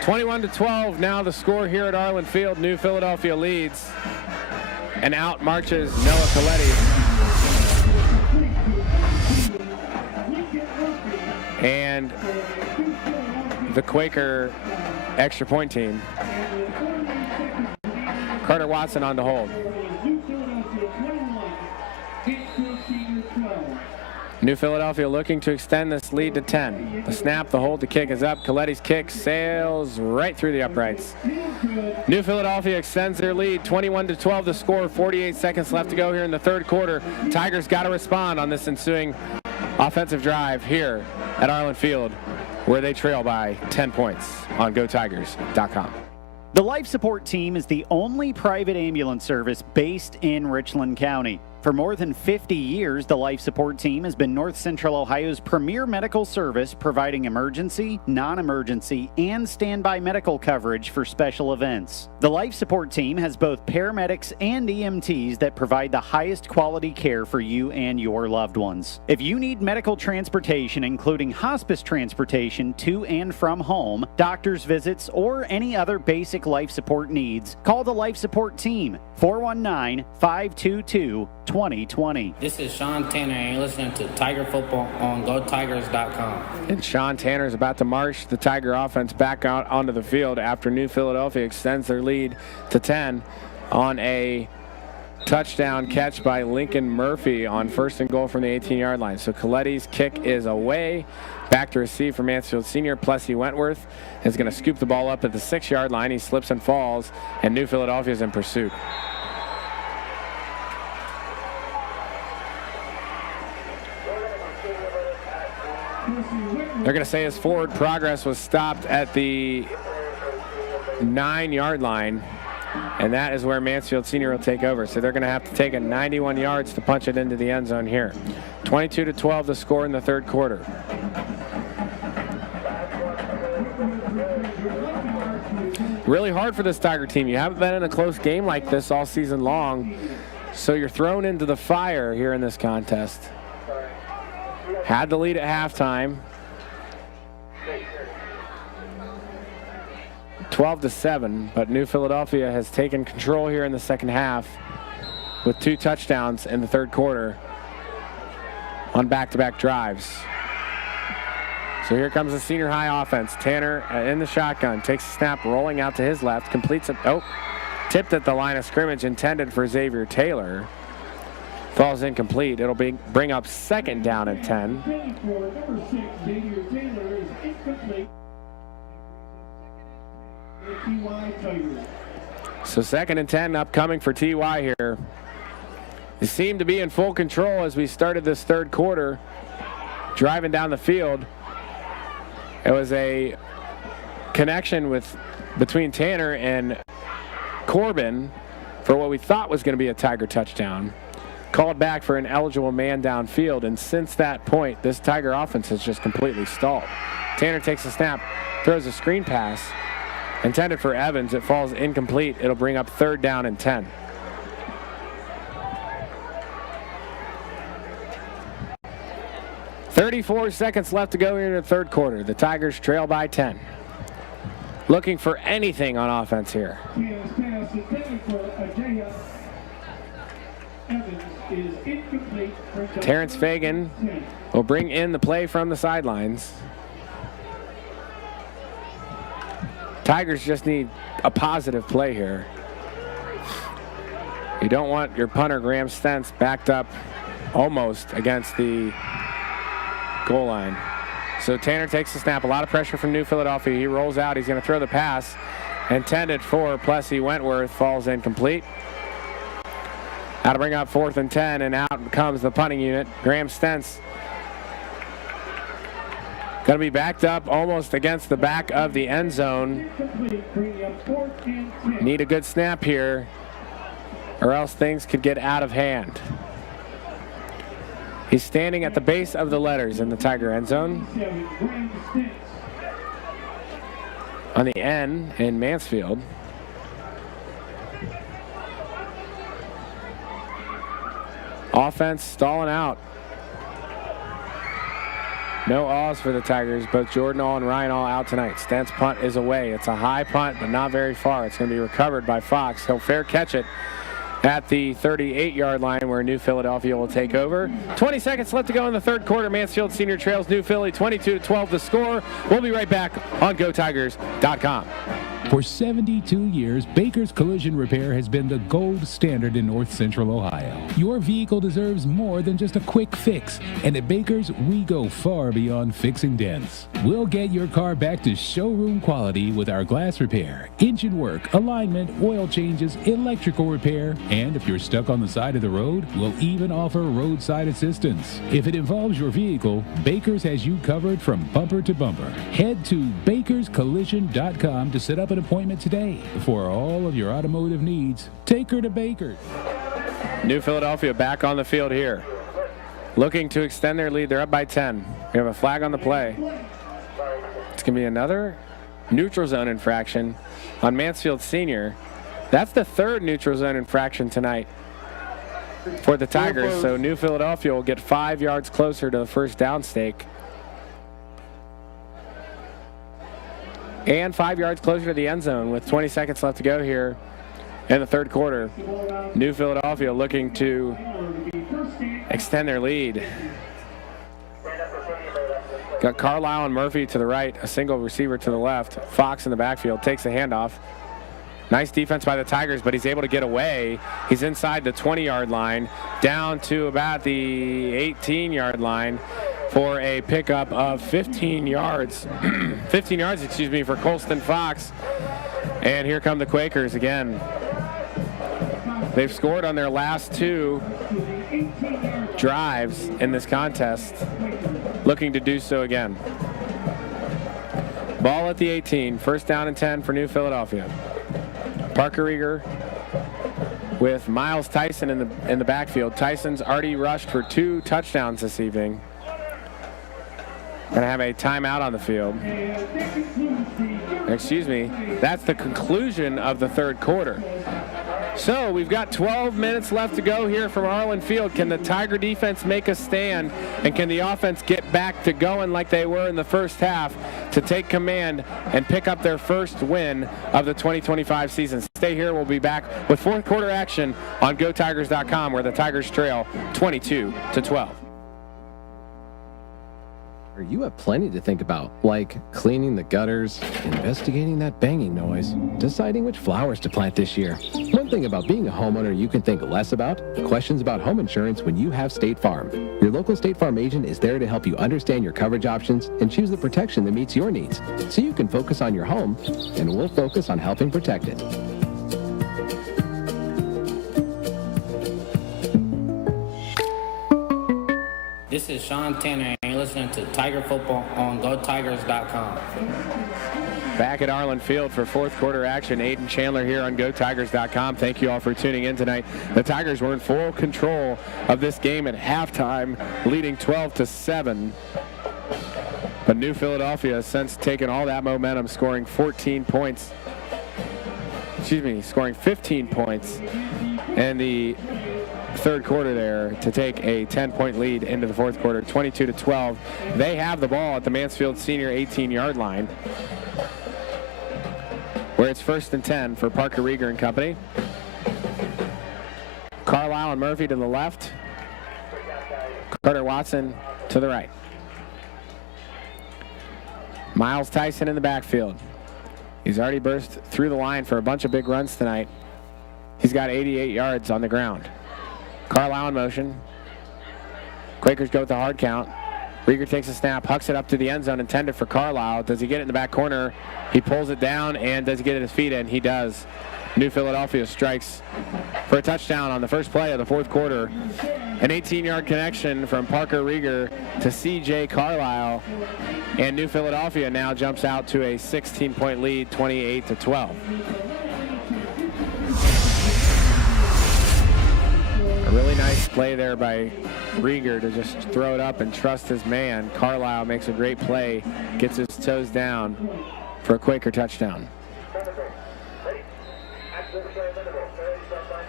21-12 now the score here at Arlen Field. New Philadelphia leads. And out marches Noah Coletti. And the Quaker extra point team. Carter Watson on to hold. New Philadelphia looking to extend this lead to 10. The snap, the hold, the kick is up. Coletti's kick sails right through the uprights. New Philadelphia extends their lead, 21-12 the score, 48 seconds left to go here in the third quarter. Tigers got to respond on this ensuing offensive drive here at Arlen Field, where they trail by 10 points on GoTigers.com. The Life Support Team is the only private ambulance service based in Richland County. For more than 50 years, the Life Support Team has been North Central Ohio's premier medical service, providing emergency, non-emergency, and standby medical coverage for special events. The Life Support Team has both paramedics and EMTs that provide the highest quality care for you and your loved ones. If you need medical transportation, including hospice transportation to and from home, doctor's visits, or any other basic life support needs, call the Life Support Team, 419-522-2020. This is Sean Tanner, and you're listening to Tiger Football on GoTigers.com. And Sean Tanner is about to march the Tiger offense back out onto the field after New Philadelphia extends their lead to 10 on a touchdown catch by Lincoln Murphy on 1st and goal from the 18-yard line. So Coletti's kick is away. Back to receive for Mansfield Senior. Plessy Wentworth is going to scoop the ball up at the 6-yard line. He slips and falls, and New Philadelphia is in pursuit. They're going to say his forward progress was stopped at the 9-yard line, and that is where Mansfield Senior will take over. So they're going to have to take it 91 yards to punch it into the end zone here. 22-12 the score in the third quarter. Really hard for this Tiger team. You haven't been in a close game like this all season long, so you're thrown into the fire here in this contest. Had the lead at halftime. 12-7, but New Philadelphia has taken control here in the second half with 2 touchdowns in the third quarter on back-to-back drives. So here comes the senior high offense. Tanner in the shotgun, takes a snap, rolling out to his left, completes it. Oh, tipped at the line of scrimmage, intended for Xavier Taylor. Falls incomplete. It'll bring up 2nd down and 10. So 2nd and 10 upcoming for TY here. They seem to be in full control as we started this third quarter, driving down the field. It was a connection between Tanner and Corbin for what we thought was going to be a Tiger touchdown. Called back for an eligible man downfield, and since that point, this Tiger offense has just completely stalled. Tanner takes a snap, throws a screen pass, intended for Evans. It falls incomplete. It'll bring up 3rd down and 10. .34 seconds left to go here in the 3rd quarter. The Tigers trail by 10. Looking for anything on offense here. Terrence Fagan will bring in the play from the sidelines. Tigers just need a positive play here. You don't want your punter, Graham Stentz, backed up almost against the goal line. So Tanner takes the snap. A lot of pressure from New Philadelphia. He rolls out. He's going to throw the pass. Intended for Plessy Wentworth. Falls incomplete. Now to bring up 4th and 10, and out comes the punting unit. Graham Stentz going to be backed up almost against the back of the end zone. Need a good snap here, or else things could get out of hand. He's standing at the base of the letters in the Tiger end zone. On the N in Mansfield. Offense stalling out. No Alls for the Tigers. Both Jordan All and Ryan All out tonight. Stentz punt is away. It's a high punt, but not very far. It's going to be recovered by Fox. He'll fair catch it at the 38-yard line, where New Philadelphia will take over. 20 seconds left to go in the 3rd quarter. Mansfield Senior trails New Philly 22-12 the score. We'll be right back on GoTigers.com. For 72 years, Baker's Collision Repair has been the gold standard in North Central Ohio. Your vehicle deserves more than just a quick fix, and at Baker's, we go far beyond fixing dents. We'll get your car back to showroom quality with our glass repair, engine work, alignment, oil changes, electrical repair, and if you're stuck on the side of the road, we'll even offer roadside assistance. If it involves your vehicle, Baker's has you covered from bumper to bumper. Head to bakerscollision.com to set up an appointment today. For all of your automotive needs, take her to Baker's. New Philadelphia back on the field here, looking to extend their lead. They're up by 10. We have a flag on the play. It's going to be another neutral zone infraction on Mansfield Senior. That's the 3rd neutral zone infraction tonight for the Tigers. So New Philadelphia will get 5 yards closer to the 1st down stake. And 5 yards closer to the end zone with 20 seconds left to go here in the 3rd quarter. New Philadelphia looking to extend their lead. Got Carlisle and Murphy to the right, a single receiver to the left. Fox in the backfield takes the handoff. Nice defense by the Tigers, but he's able to get away. He's inside the 20-yard line, down to about the 18-yard line for a pickup of 15 yards. 15 yards, excuse me, for Colston Fox. And here come the Quakers again. They've scored on their last 2 drives in this contest, looking to do so again. Ball at the 18, 1st down and 10 for New Philadelphia. Parker Eager with Miles Tyson in the backfield. Tyson's already rushed for 2 touchdowns this evening. Going to have a timeout on the field. Excuse me. That's the conclusion of the 3rd quarter. So we've got 12 minutes left to go here from Arlen Field. Can the Tiger defense make a stand, and can the offense get back to going like they were in the first half to take command and pick up their first win of the 2025 season? Stay here. We'll be back with 4th quarter action on GoTigers.com, where the Tigers trail 22-12. You have plenty to think about, like cleaning the gutters, investigating that banging noise, deciding which flowers to plant this year. One thing about being a homeowner you can think less about: questions about home insurance when you have State Farm. Your local State Farm agent is there to help you understand your coverage options and choose the protection that meets your needs, so you can focus on your home, and we'll focus on helping protect it. This is Sean Tanner, and you're listening to Tiger Football on GoTigers.com. Back at Arlen Field for fourth quarter action. Aiden Chandler here on GoTigers.com. Thank you all for tuning in tonight. The Tigers were in full control of this game at halftime, leading 12-7. But New Philadelphia has since taken all that momentum, scoring 15 points in the third quarter there to take a 10-point lead into the fourth quarter, 22-12. They have the ball at the Mansfield Senior 18-yard line, where it's 1st and 10 for Parker Rieger and company. Carlisle and Murphy to the left. Carter Watson to the right. Miles Tyson in the backfield. He's already burst through the line for a bunch of big runs tonight. He's got 88 yards on the ground. Carlisle in motion. Quakers go with the hard count. Rieger takes a snap, hucks it up to the end zone, intended for Carlisle. Does he get it in the back corner? He pulls it down, and does he get it his feet in? He does. New Philadelphia strikes for a touchdown on the first play of the fourth quarter. An 18-yard connection from Parker Rieger to C.J. Carlisle, and New Philadelphia now jumps out to a 16-point lead, 28-12. A really nice play there by Rieger to just throw it up and trust his man. Carlisle makes a great play, gets his toes down for a Quaker touchdown.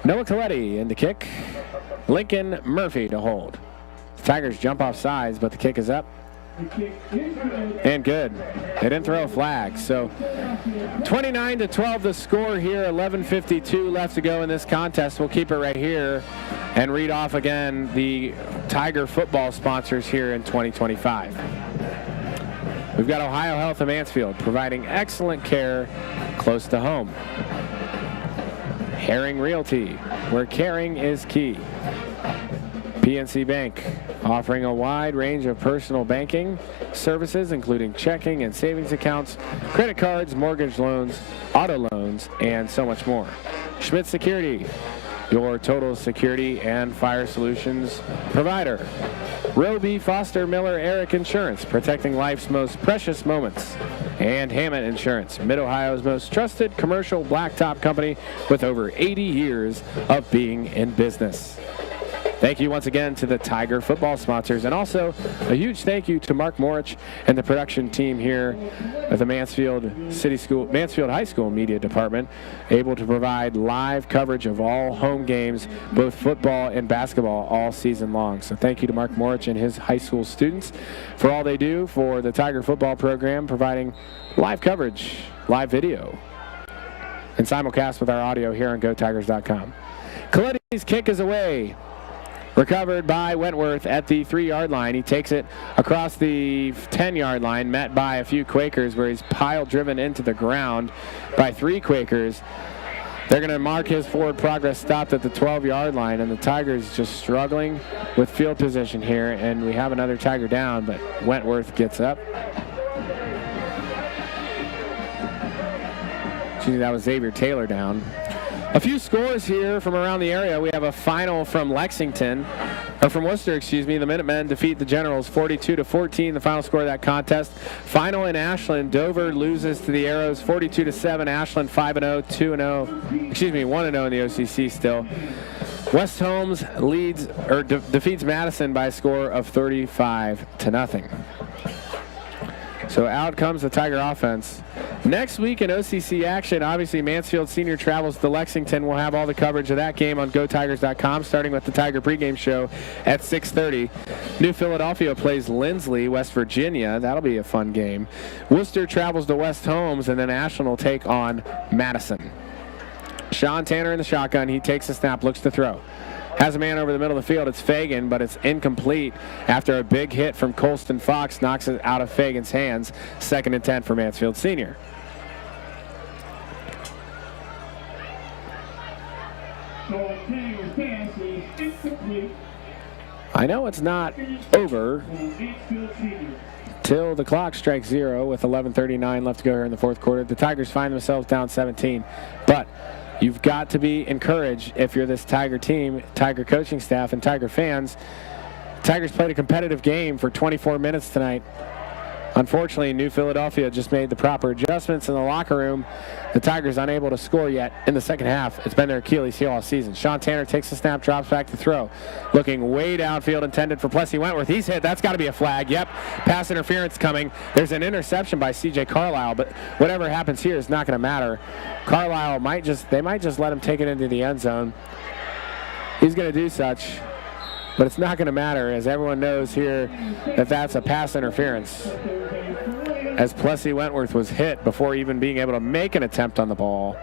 Noah Coletti in the kick. Lincoln Murphy to hold. The Tigers jump off sides, but the kick is up. And good. They didn't throw a flag. So 29-12 the score here. 11:52 left to go in this contest. We'll keep it right here and read off again the Tiger football sponsors here in 2025. We've got Ohio Health of Mansfield providing excellent care close to home. Herring Realty, where caring is key. PNC Bank, offering a wide range of personal banking services, including checking and savings accounts, credit cards, mortgage loans, auto loans, and so much more. Schmidt Security, your total security and fire solutions provider. Roby Foster Miller Eric Insurance, protecting life's most precious moments. And Hammett Insurance, Mid-Ohio's most trusted commercial blacktop company with over 80 years of being in business. Thank you once again to the Tiger football sponsors, and also a huge thank you to Mark Morich and the production team here at the Mansfield High School Media Department, able to provide live coverage of all home games, both football and basketball, all season long. So thank you to Mark Morich and his high school students for all they do for the Tiger football program, providing live coverage, live video, and simulcast with our audio here on GoTigers.com. Coletti's kick is away. Recovered by Wentworth at the 3-yard line. He takes it across the 10-yard line, met by a few Quakers, where he's pile-driven into the ground by 3 Quakers. They're going to mark his forward progress stopped at the 12-yard line, and the Tigers just struggling with field position here, and we have another Tiger down, but Wentworth gets up. That was Xavier Taylor down. A few scores here from around the area. We have a final from Worcester, excuse me. The Minutemen defeat the Generals 42-14, the final score of that contest. Final in Ashland, Dover loses to the Arrows 42-7. Ashland 5-0, 1-0 in the OCC still. West Holmes defeats Madison by a score of 35-0. So out comes the Tiger offense. Next week in OCC action, obviously Mansfield Senior travels to Lexington. We'll have all the coverage of that game on GoTigers.com, starting with the Tiger pregame show at 6:30. New Philadelphia plays Lindsley, West Virginia. That'll be a fun game. Worcester travels to West Holmes, and then Ashland will take on Madison. Sean Tanner in the shotgun. He takes the snap, looks to throw. Has a man over the middle of the field. It's Fagan, but it's incomplete after a big hit from Colston Fox knocks it out of Fagan's hands. 2nd and 10 for Mansfield Senior. I know it's not over till the clock strikes 0 with 11:39 left to go here in the fourth quarter. The Tigers find themselves down 17, but you've got to be encouraged if you're this Tiger team, Tiger coaching staff, and Tiger fans Tigers played a competitive game for 24 minutes tonight. Unfortunately, New Philadelphia just made the proper adjustments in the locker room. The Tigers unable to score yet in the second half. It's been their Achilles heel all season. Sean Tanner takes the snap, drops back to throw. Looking way downfield, intended for Plessy Wentworth. He's hit. That's got to be a flag. Yep. Pass interference coming. There's an interception by C.J. Carlisle, but whatever happens here is not going to matter. Carlisle might just let him take it into the end zone. He's going to do such, but it's not going to matter, as everyone knows here that that's a pass interference, as Plessy Wentworth was hit before even being able to make an attempt on the ball.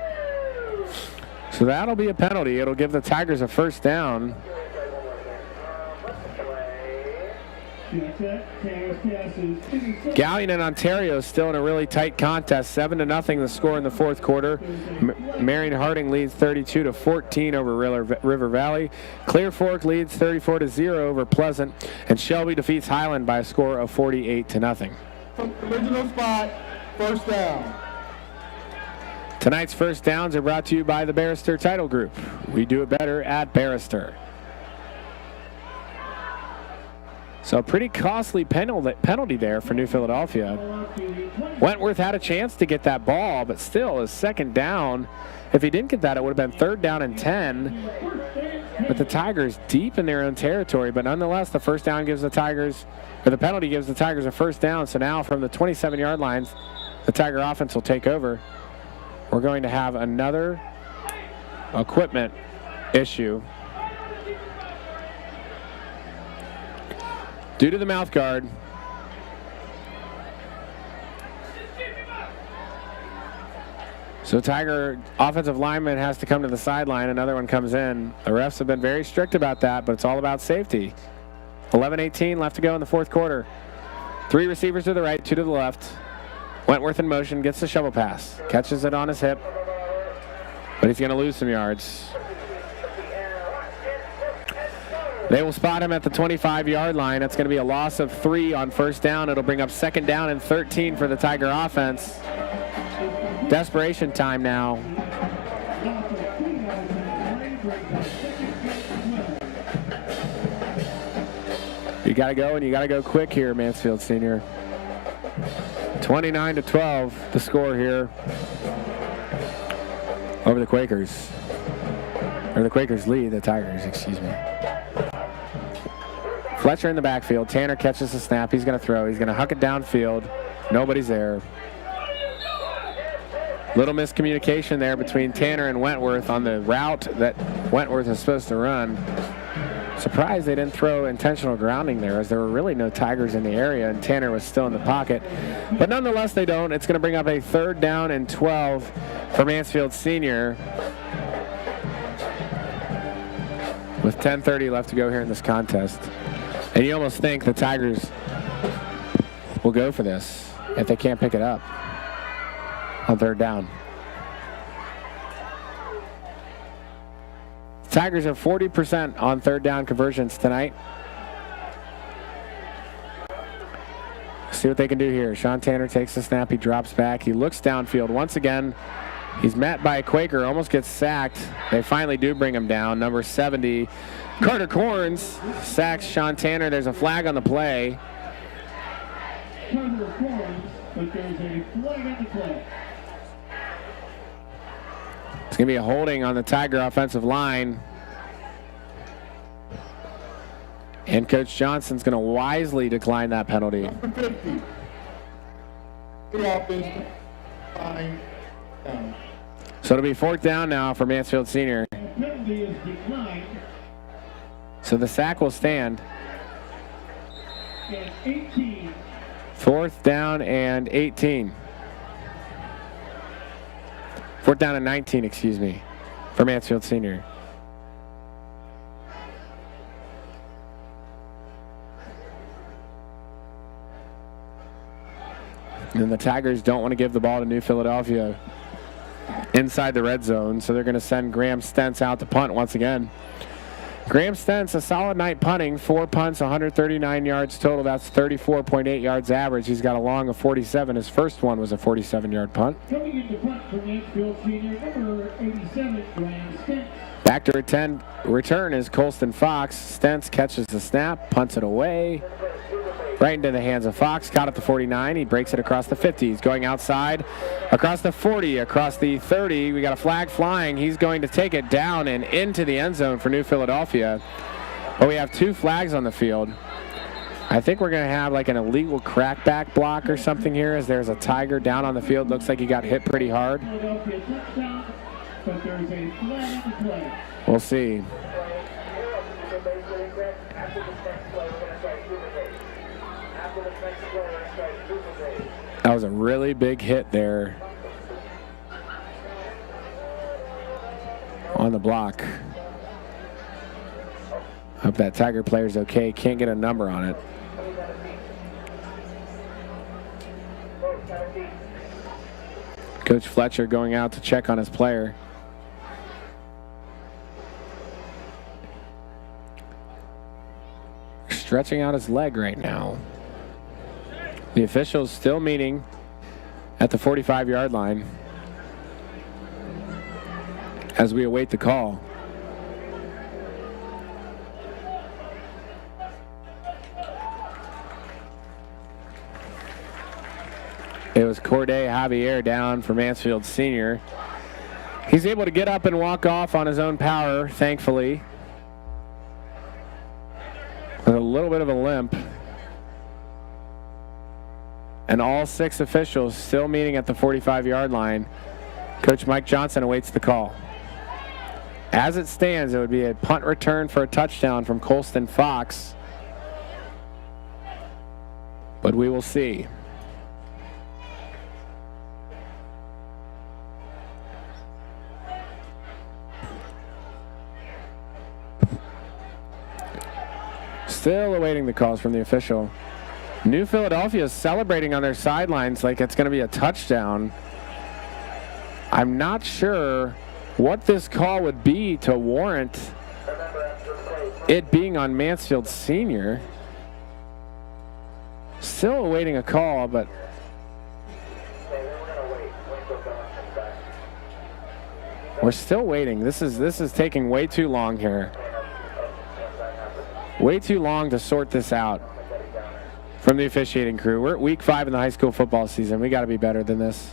So that'll be a penalty. It'll give the Tigers a first down. Galion and Ontario still in a really tight contest. 7-0 the score in the fourth quarter. Marion Harding leads 32-14 over River Valley. Clear Fork leads 34-0 over Pleasant. And Shelby defeats Highland by a score of 48-0. Original spot, first down. Tonight's first downs are brought to you by the Barrister Title Group. We do it better at Barrister. So a pretty costly penalty there for New Philadelphia. Wentworth had a chance to get that ball, but still a second down. If he didn't get that, it would have been 3rd down and 10. But the Tigers deep in their own territory. But nonetheless, the first down gives the Tigers, or the penalty gives the Tigers a first down. So now from the 27-yard lines, the Tiger offense will take over. We're going to have another equipment issue. Due to the mouth guard. So Tiger offensive lineman has to come to the sideline. Another one comes in. The refs have been very strict about that, but it's all about safety. 11:18 left to go in the fourth quarter. 3 receivers to the right, 2 to the left. Wentworth in motion, gets the shovel pass. Catches it on his hip, but he's going to lose some yards. They will spot him at the 25-yard line. That's going to be a loss of 3 on first down. It'll bring up 2nd down and 13 for the Tiger offense. Desperation time now. You got to go, and you got to go quick here, Mansfield Senior. 29-12, the score here over the Quakers. Or the Quakers lead the Tigers, excuse me. Fletcher in the backfield. Tanner catches the snap. He's going to throw. He's going to huck it downfield. Nobody's there. Little miscommunication there between Tanner and Wentworth on the route that Wentworth is supposed to run. Surprised they didn't throw intentional grounding there, as there were really no Tigers in the area and Tanner was still in the pocket. But nonetheless, they don't. It's going to bring up a 3rd down and 12 for Mansfield Senior, with 10:30 left to go here in this contest. And you almost think the Tigers will go for this if they can't pick it up on 3rd down. Tigers are 40% on 3rd down conversions tonight. See what they can do here. Sean Tanner takes the snap. He drops back. He looks downfield once again. He's met by a Quaker, almost gets sacked. They finally do bring him down. Number 70, Carter Corns, sacks Sean Tanner. There's a flag on the play. Carter Corns, but there's a flag on the play. It's going to be a holding on the Tiger offensive line. And Coach Johnson's going to wisely decline that penalty. Number 50. The offense. Fine. Down. So it'll be 4th down now for Mansfield Senior. Penalty is declined. So the sack will stand. And 18. 4th down and 18. 4th down and 19, excuse me, for Mansfield Senior. And the Tigers don't want to give the ball to New Philadelphia inside the red zone, so they're going to send Graham Stentz out to punt once again. Graham Stentz, a solid night punting. 4 punts, 139 yards total. That's 34.8 yards average. He's got a long of 47. His first one was a 47-yard punt. Coming into punt for Mansfield Senior, number 87, Graham Stentz. Back to return is Colston Fox. Stentz catches the snap, punts it away. Right into the hands of Fox. Caught at the 49. He breaks it across the 50. He's going outside, across the 40, across the 30. We got a flag flying. He's going to take it down and into the end zone for New Philadelphia. But we have 2 flags on the field. I think we're going to have like an illegal crackback block or something here, as there's a Tiger down on the field. Looks like he got hit pretty hard. We'll see. That was a really big hit there on the block. Hope that Tiger player's okay. Can't get a number on it. Coach Fletcher going out to check on his player. Stretching out his leg right now. The officials still meeting at the 45-yard line as we await the call. It was Corday Javier down for Mansfield Senior. He's able to get up and walk off on his own power, thankfully, with a little bit of a limp. And all 6 officials still meeting at the 45-yard line. Coach Mike Johnson awaits the call. As it stands, it would be a punt return for a touchdown from Colston Fox. But we will see. Still awaiting the calls from the official. New Philadelphia is celebrating on their sidelines like it's going to be a touchdown. I'm not sure what this call would be to warrant it being on Mansfield Senior. Still awaiting a call, but we're still waiting. This is taking way too long here. Way too long to sort this out from the officiating crew. We're at week 5 in the high school football season. We got to be better than this.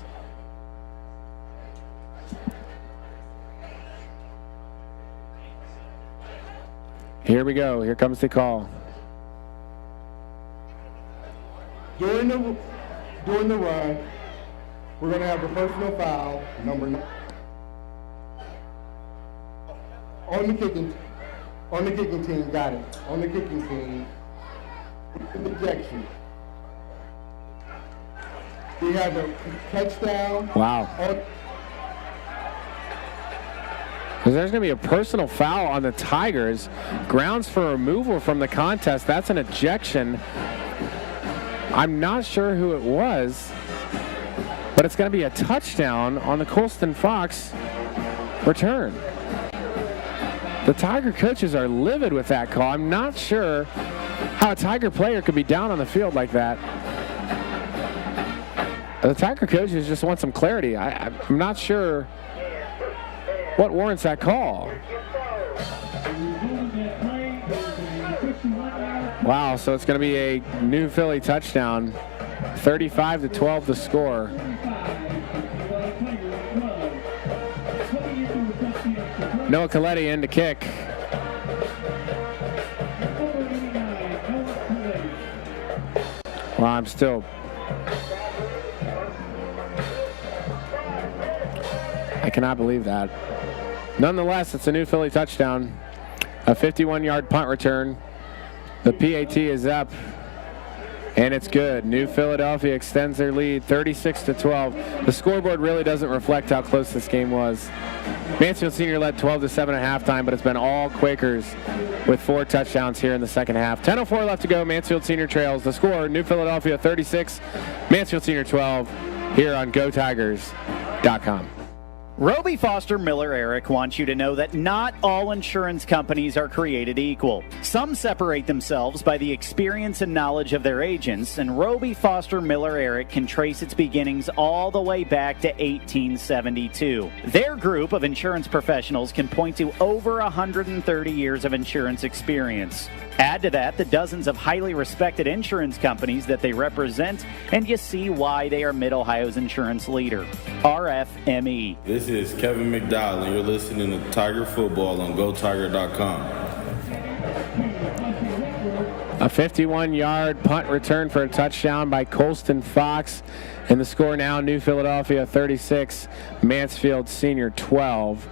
Here we go. Here comes the call. During the run, we're going to have a personal foul, number 9. On the kicking team, got it. On the kicking team, ejection. We have a touchdown. Wow. There's going to be a personal foul on the Tigers. Grounds for removal from the contest. That's an ejection. I'm not sure who it was, but it's going to be a touchdown on the Colston Fox return. The Tiger coaches are livid with that call. I'm not sure how a Tiger player could be down on the field like that. The Tiger coaches just want some clarity. I'm not sure what warrants that call. Wow, so it's going to be a New Philly touchdown. 35-12 the score. Noah Coletti in to kick. Well, I'm still... I cannot believe that. Nonetheless, it's a New Philly touchdown. A 51-yard punt return. The PAT is up, and it's good. New Philadelphia extends their lead 36-12. The scoreboard really doesn't reflect how close this game was. Mansfield Senior led 12-7 at halftime, but it's been all Quakers with 4 touchdowns here in the second half. 10:04 left to go. Mansfield Senior trails. The score, New Philadelphia 36, Mansfield Senior 12, here on GoTigers.com. Roby Foster Miller Eric wants you to know that not all insurance companies are created equal. Some separate themselves by the experience and knowledge of their agents, and Roby Foster Miller Eric can trace its beginnings all the way back to 1872. Their group of insurance professionals can point to over 130 years of insurance experience. Add to that the dozens of highly respected insurance companies that they represent, and you see why they are Mid-Ohio's insurance leader, RFME. This is Kevin McDowell, and you're listening to Tiger Football on GoTiger.com. A 51-yard punt return for a touchdown by Colston Fox. And the score now, New Philadelphia 36, Mansfield Senior 12.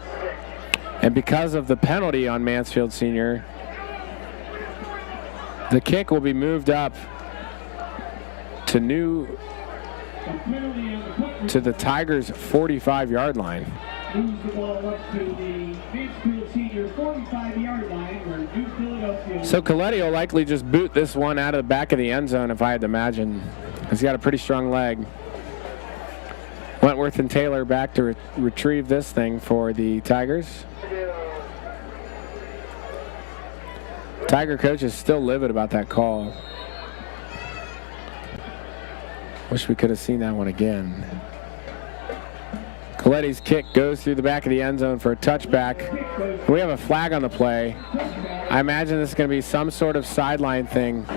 And because of the penalty on Mansfield Senior, the kick will be moved up to the Tigers' 45-yard line. Moves the ball up to the Mansfield Senior 45-yard line where New Philadelphia. So Coletti will likely just boot this one out of the back of the end zone, if I had to imagine. He's got a pretty strong leg. Wentworth and Taylor back to retrieve this thing for the Tigers. Tiger coach is still livid about that call. Wish we could have seen that one again. Coletti's kick goes through the back of the end zone for a touchback. We have a flag on the play. I imagine this is going to be some sort of sideline thing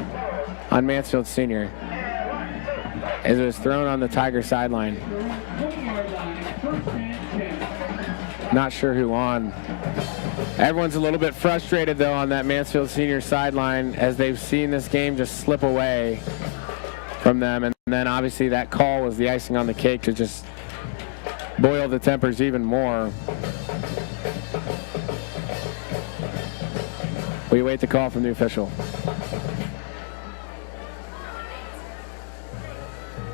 on Mansfield Senior, as it was thrown on the Tiger sideline. Not sure who on. Everyone's a little bit frustrated, though, on that Mansfield Senior sideline as they've seen this game just slip away from them. And then, obviously, that call was the icing on the cake to just boil the tempers even more. We await the call from the official.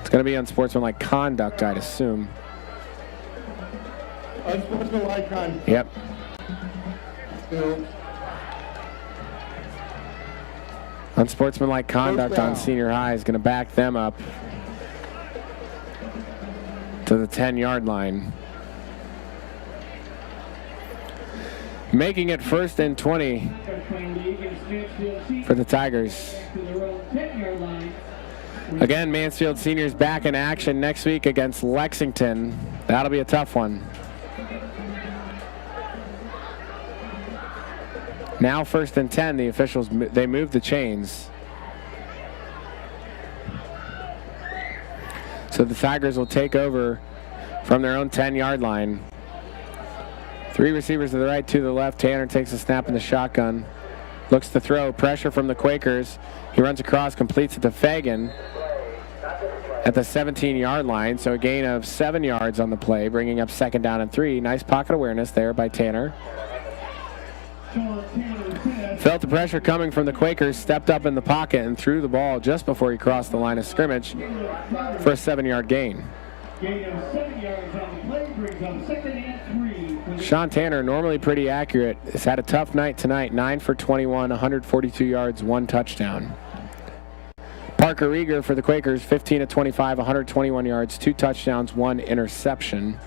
It's going to be unsportsmanlike conduct, I'd assume. Unsportsmanlike conduct. Yep. Still. Unsportsmanlike conduct on Senior High is going to back them up to the 10-yard line. Making it 1st and 20 for the Tigers. Again, Mansfield Senior's back in action next week against Lexington. That'll be a tough one. Now 1st and 10, the officials, they move the chains. So the Tigers will take over from their own 10-yard line. 3 receivers to the right, 2 to the left. Tanner takes a snap in the shotgun. Looks to throw. Pressure from the Quakers. He runs across, completes it to Fagan at the 17-yard line. So a gain of 7 yards on the play, bringing up 2nd down and 3. Nice pocket awareness there by Tanner. Felt the pressure coming from the Quakers, stepped up in the pocket and threw the ball just before he crossed the line of scrimmage for a 7-yard gain. Sean Tanner, normally pretty accurate, has had a tough night tonight. 9 for 21, 142 yards, 1 touchdown. Parker Rieger for the Quakers, 15 of 25, 121 yards, 2 touchdowns, 1 interception.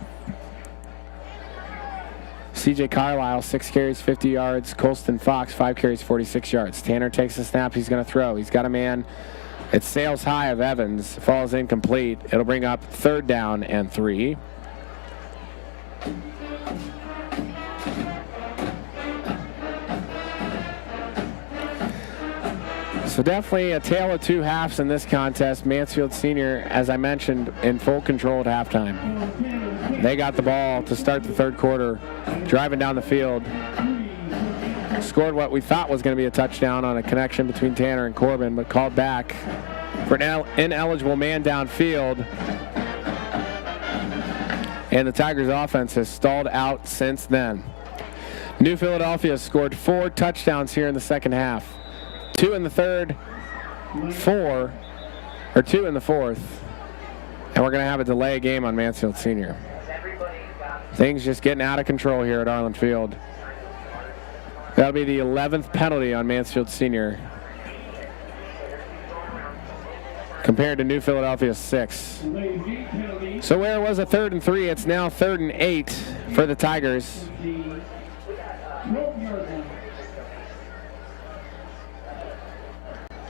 C.J. Carlisle, 6 carries, 50 yards. Colston Fox, 5 carries, 46 yards. Tanner takes the snap. He's going to throw. He's got a man. It sails high of Evans. Falls incomplete. It'll bring up 3rd down and 3. So definitely a tale of 2 halves in this contest. Mansfield Senior, as I mentioned, in full control at halftime. They got the ball to start the 3rd quarter, driving down the field. Scored what we thought was going to be a touchdown on a connection between Tanner and Corbin, but called back for an ineligible man downfield. And the Tigers offense has stalled out since then. New Philadelphia scored 4 touchdowns here in the second half. 2 in the third, 2 in the fourth, and we're going to have a delay game on Mansfield Senior. Things just getting out of control here at Arlen Field. That'll be the 11th penalty on Mansfield Senior. compared to New Philadelphia 6. So where it was a 3rd and 3, it's now 3rd and 8 for the Tigers.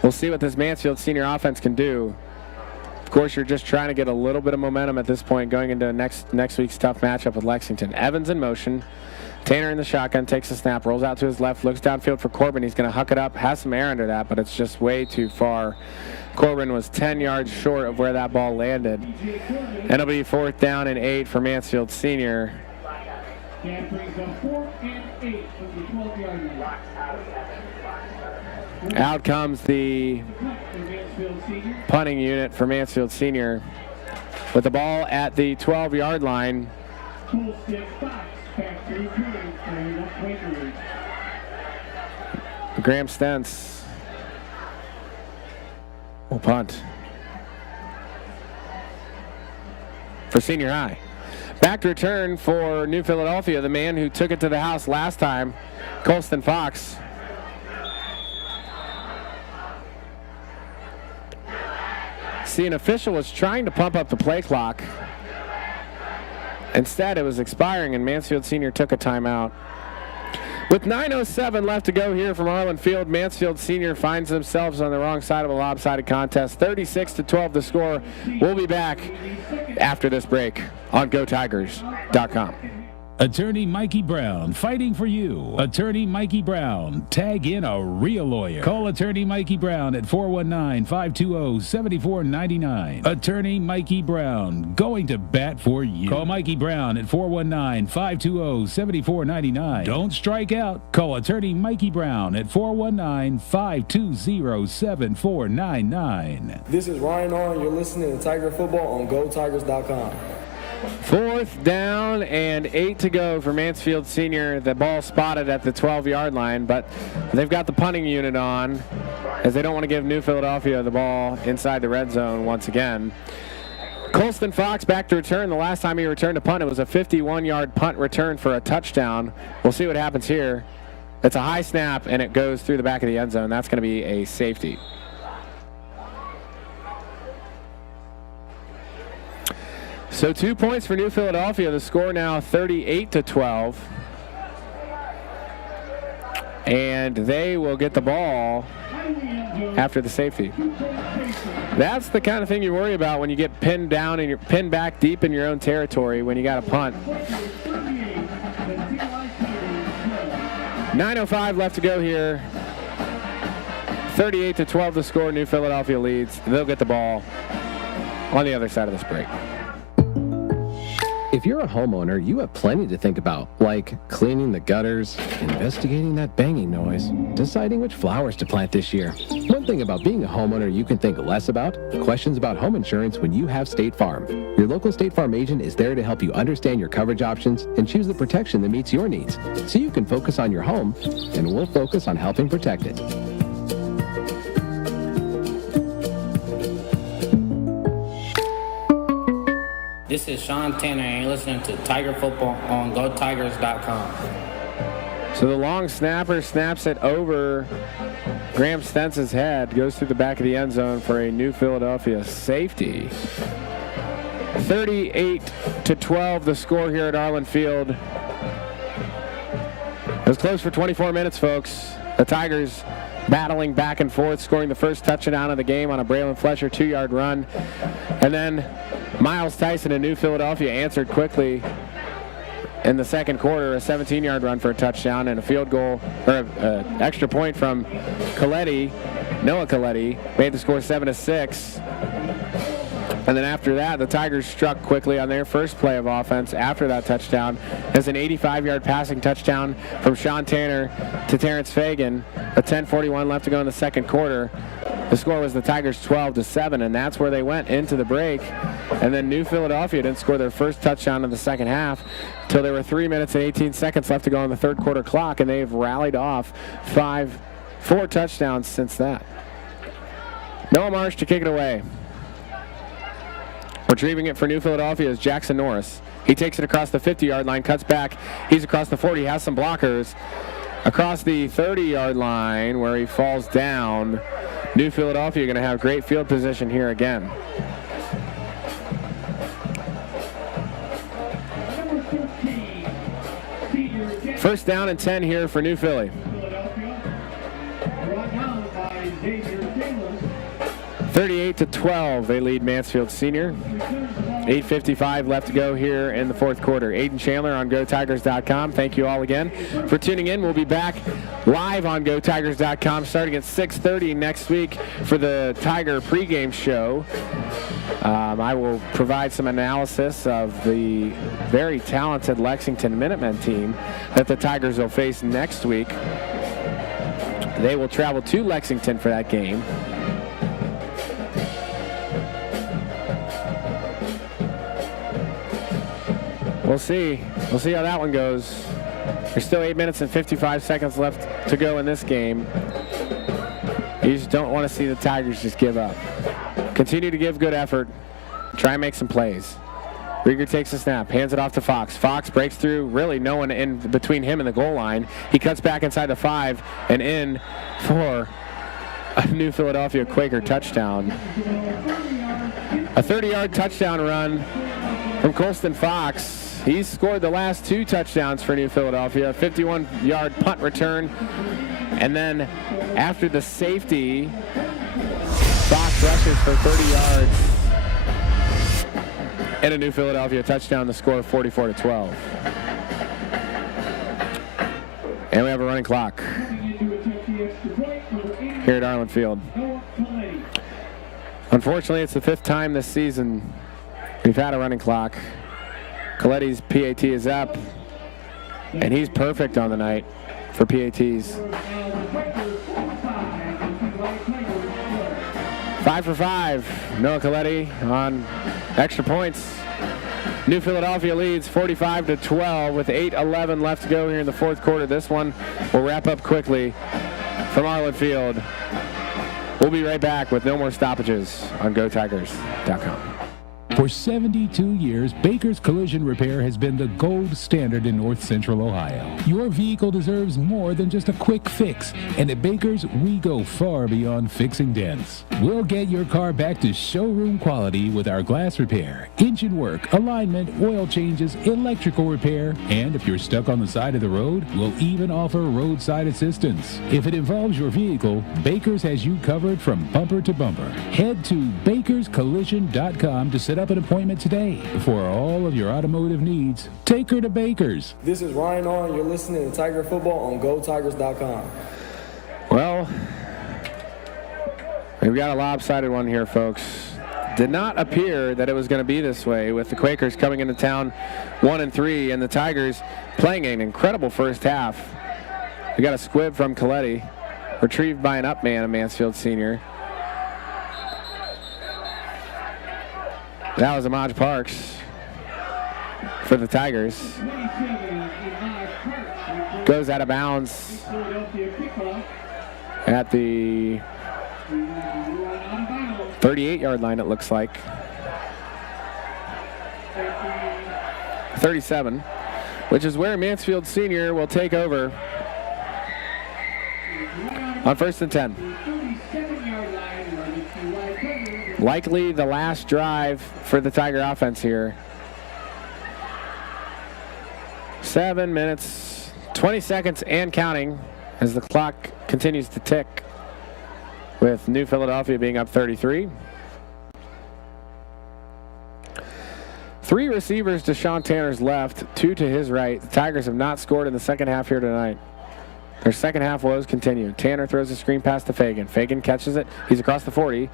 We'll see what this Mansfield Senior offense can do. Of course, you're just trying to get a little bit of momentum at this point going into next week's tough matchup with Lexington. Evans in motion. Tanner in the shotgun, takes a snap, rolls out to his left, looks downfield for Corbin. He's going to huck it up, has some air under that, but it's just way too far. Corbin was 10 yards short of where that ball landed. And it'll be 4th down and 8 for Mansfield Senior. Out comes the punting unit for Mansfield Senior with the ball at the 12-yard line. Graham Stentz will punt for Senior High. Back to return for New Philadelphia, the man who took it to the house last time, Colston Fox. See, an official was trying to pump up the play clock. Instead, it was expiring, and Mansfield Senior took a timeout. With 9:07 left to go here from Arlen Field, Mansfield Senior finds themselves on the wrong side of a lopsided contest. 36-12 the score. We'll be back after this break on GoTigers.com. Attorney Mikey Brown, fighting for you. Attorney Mikey Brown, tag in a real lawyer. Call Attorney Mikey Brown at 419-520-7499. Attorney Mikey Brown, going to bat for you. Call Mikey Brown at 419-520-7499. Don't strike out. Call Attorney Mikey Brown at 419-520-7499. This is Ryan Arn. You're listening to Tiger Football on GoTigers.com. 4th down and 8 to go for Mansfield Senior. The ball spotted at the 12-yard line, but they've got the punting unit on as they don't want to give New Philadelphia the ball inside the red zone once again. Colston Fox back to return. The last time he returned a punt, it was a 51-yard punt return for a touchdown. We'll see what happens here. It's a high snap, and it goes through the back of the end zone. That's going to be a safety. So 2 points for New Philadelphia. The score now 38-12. And they will get the ball after the safety. That's the kind of thing you worry about when you get pinned down and you're pinned back deep in your own territory when you got a punt. 9:05 left to go here. 38-12 the score. New Philadelphia leads. They'll get the ball on the other side of this break. If you're a homeowner, you have plenty to think about, like cleaning the gutters, investigating that banging noise, deciding which flowers to plant this year. One thing about being a homeowner you can think less about, questions about home insurance when you have State Farm. Your local State Farm agent is there to help you understand your coverage options and choose the protection that meets your needs, so you can focus on your home, and we'll focus on helping protect it. This is Sean Tanner, and you're listening to Tiger Football on GoTigers.com. So the long snapper snaps it over Graham Stentz's head, goes through the back of the end zone for a New Philadelphia safety. 38-12 the score here at Arlen Field. It was close for 24 minutes, folks. The Tigers battling back and forth, scoring the first touchdown of the game on a Braylon Flesher 2-yard run. And then Miles Tyson in New Philadelphia answered quickly in the second quarter, a 17-yard run for a touchdown and a field goal, or an extra point from Noah Coletti, made the score 7-6. And then after that, the Tigers struck quickly on their first play of offense after that touchdown. As an 85-yard passing touchdown from Sean Tanner to Terrence Fagan. A 10:41 left to go in the second quarter. The score was the Tigers 12-7, and that's where they went into the break. And then New Philadelphia didn't score their first touchdown in the second half until there were 3 minutes and 18 seconds left to go on the third quarter clock, and they've rallied off four touchdowns since that. Noah Marsh to kick it away. Retrieving it for New Philadelphia is Jackson Norris. He takes it across the 50-yard line, cuts back. He's across the 40, has some blockers. Across the 30-yard line where he falls down. New Philadelphia going to have great field position here again. First down and 10 here for New Philly. 38-12, they lead Mansfield Senior. 8:55 left to go here in the fourth quarter. Aiden Chandler on GoTigers.com. Thank you all again for tuning in. We'll be back live on GoTigers.com starting at 6:30 next week for the Tiger pregame show. I will provide some analysis of the very talented Lexington Minutemen team that the Tigers will face next week. They will travel to Lexington for that game. We'll see how that one goes. There's still 8 minutes and 55 seconds left to go in this game. You just don't want to see the Tigers just give up. Continue to give good effort. Try and make some plays. Rieger takes a snap, hands it off to Fox. Fox breaks through, really no one in between him and the goal line. He cuts back inside the 5 and in for a New Philadelphia Quaker touchdown. A 30-yard touchdown run from Colston Fox. He's scored the last 2 touchdowns for New Philadelphia. A 51-yard punt return. And then after the safety, Fox rushes for 30 yards. And a New Philadelphia touchdown, the score 44-12. And we have a running clock here at Arlen Field. Unfortunately, it's the 5th time this season we've had a running clock. Coletti's PAT is up, and he's perfect on the night for PATs. 5 for 5, Noah Coletti on extra points. New Philadelphia leads 45-12 with 8:11 left to go here in the fourth quarter. This one will wrap up quickly from Arlen Field. We'll be right back with no more stoppages on GoTigers.com. For 72 years, Baker's Collision Repair has been the gold standard in North Central Ohio. Your vehicle deserves more than just a quick fix, and at Baker's, we go far beyond fixing dents. We'll get your car back to showroom quality with our glass repair, engine work, alignment, oil changes, electrical repair, and if you're stuck on the side of the road, we'll even offer roadside assistance. If it involves your vehicle, Baker's has you covered from bumper to bumper. Head to bakerscollision.com to set up an appointment today. For all of your automotive needs, take her to Baker's. This is Ryan On. You're listening to Tiger Football on GoTigers.com. Well, we've got a lopsided one here, folks. Did not appear that it was going to be this way with the Quakers coming into town 1-3 and the Tigers playing an incredible first half. We got a squib from Coletti, retrieved by an up man of Mansfield Senior. That was Amaj Parks for the Tigers. Goes out of bounds at the 38-yard line, it looks like. 37, which is where Mansfield Senior will take over on 1st and 10. Likely the last drive for the Tiger offense here. 7 minutes, 20 seconds and counting as the clock continues to tick with New Philadelphia being up 33. 3 receivers to Sean Tanner's left, 2 to his right. The Tigers have not scored in the second half here tonight. Their second half woes continue. Tanner throws a screen pass to Fagan. Fagan catches it. He's across the 40.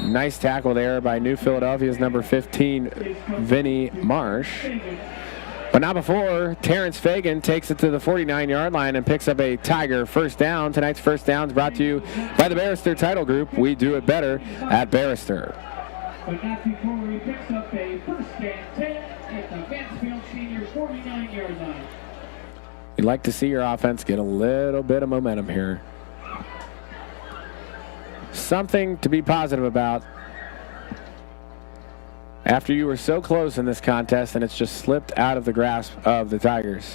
Nice tackle there by New Philadelphia's number 15, Vinny Marsh. But not before Terrence Fagan takes it to the 49-yard line and picks up a Tiger first down. Tonight's first down is brought to you by the Barrister Title Group. We do it better at Barrister. But not before he picks up a first and 10 at the Mansfield Senior 49-yard line. You'd like to see your offense get a little bit of momentum here. Something to be positive about after you were so close in this contest and it's just slipped out of the grasp of the Tigers.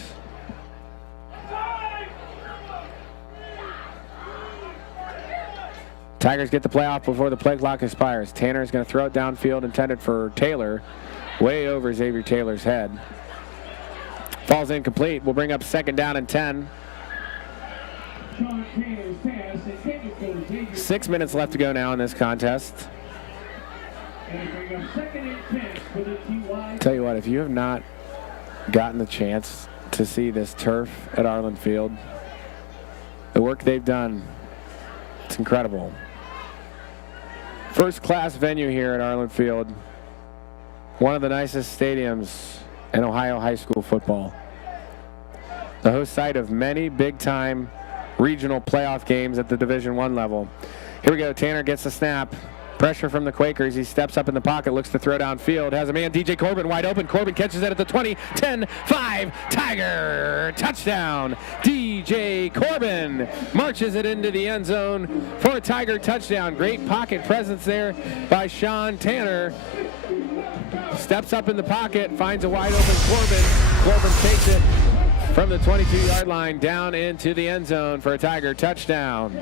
Tigers get the play off before the play clock expires. Tanner is going to throw it downfield, intended for Taylor, way over Xavier Taylor's head. Falls incomplete. We'll bring up 2nd down and 10. 6 minutes left to go now in this contest. Tell you what, if you have not gotten the chance to see this turf at Arlen Field, the work they've done, it's incredible. First class venue here at Arlen Field. One of the nicest stadiums in Ohio high school football. The host site of many big time regional playoff games at the Division I level. Here we go. Tanner gets the snap. Pressure from the Quakers. He steps up in the pocket, looks to throw downfield. Has a man, DJ Corbin, wide open. Corbin catches it at the 20, 10, 5. Tiger touchdown. DJ Corbin marches it into the end zone for a Tiger touchdown. Great pocket presence there by Sean Tanner. Steps up in the pocket, finds a wide open Corbin. Corbin takes it from the 22-yard line down into the end zone for a Tiger touchdown.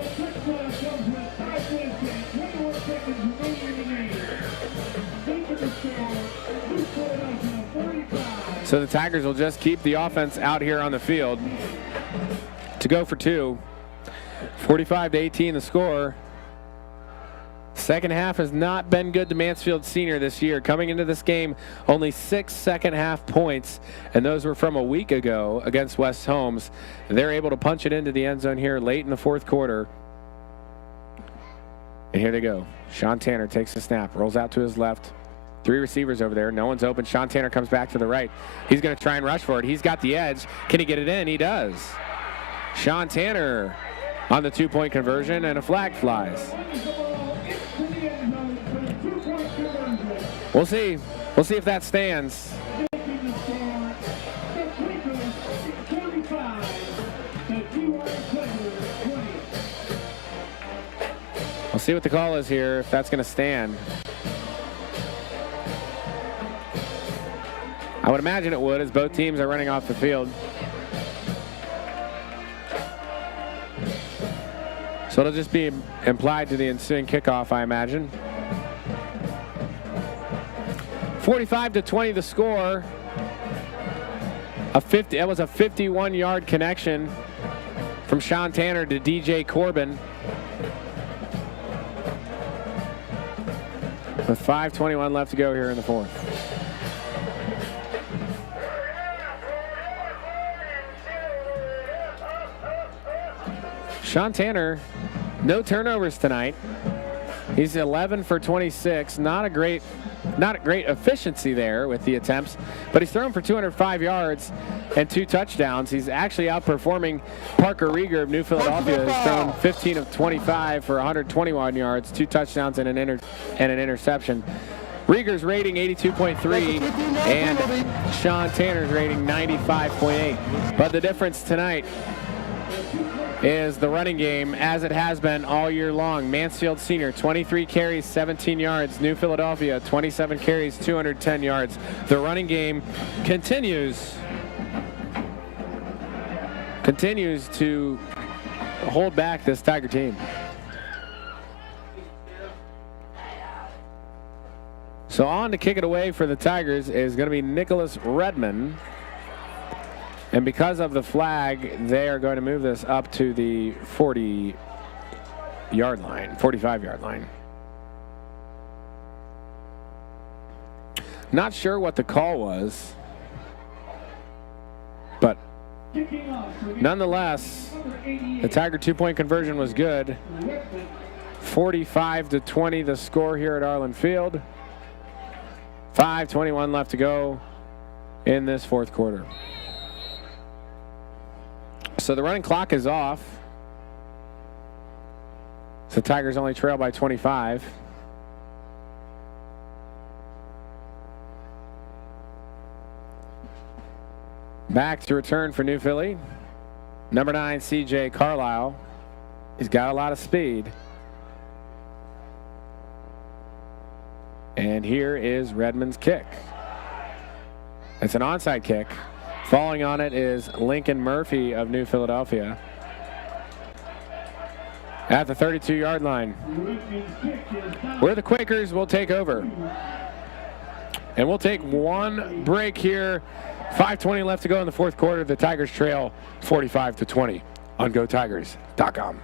So the Tigers will just keep the offense out here on the field to go for 2. 45-18 the score. Second half has not been good to Mansfield Senior this year. Coming into this game, only 6 second half points, and those were from a week ago against West Holmes. They're able to punch it into the end zone here late in the 4th quarter. And here they go. Sean Tanner takes the snap, rolls out to his left. 3 receivers over there. No one's open. Sean Tanner comes back to the right. He's going to try and rush for it. He's got the edge. Can he get it in? He does. Sean Tanner on the 2-point conversion, and a flag flies. We'll see. We'll see if that stands. We'll see what the call is here, if that's going to stand. I would imagine it would, as both teams are running off the field. So it'll just be implied to the ensuing kickoff, I imagine. 45-20 the score. That was a 51-yard connection from Sean Tanner to DJ Corbin. With 5:21 left to go here in the 4th. Sean Tanner, no turnovers tonight. He's 11 for 26. Not a great efficiency there with the attempts, but he's thrown for 205 yards and 2 touchdowns. He's actually outperforming Parker Rieger of New Philadelphia, who's thrown 15 of 25 for 121 yards, 2 touchdowns and an interception. Rieger's rating 82.3 and Sean Tanner's rating 95.8. But the difference tonight is the running game, as it has been all year long. Mansfield Senior, 23 carries, 17 yards. New Philadelphia, 27 carries, 210 yards. The running game continues to hold back this Tiger team. So on to kick it away for the Tigers is going to be Nicholas Redman. And because of the flag, they are going to move this up to the 45-yard line. Not sure what the call was, but nonetheless, the Tiger 2-point conversion was good. 45-20 the score here at Arlen Field. 5:21 left to go in this 4th quarter. So the running clock is off. So Tigers only trail by 25. Back to return for New Philly. Number 9, CJ Carlisle. He's got a lot of speed. And here is Redmond's kick. It's an onside kick. Falling on it is Lincoln Murphy of New Philadelphia. at the 32-yard line. Where the Quakers will take over. And we'll take one break here. 5:20 left to go in the fourth quarter. The Tigers trail 45-20 on GoTigers.com.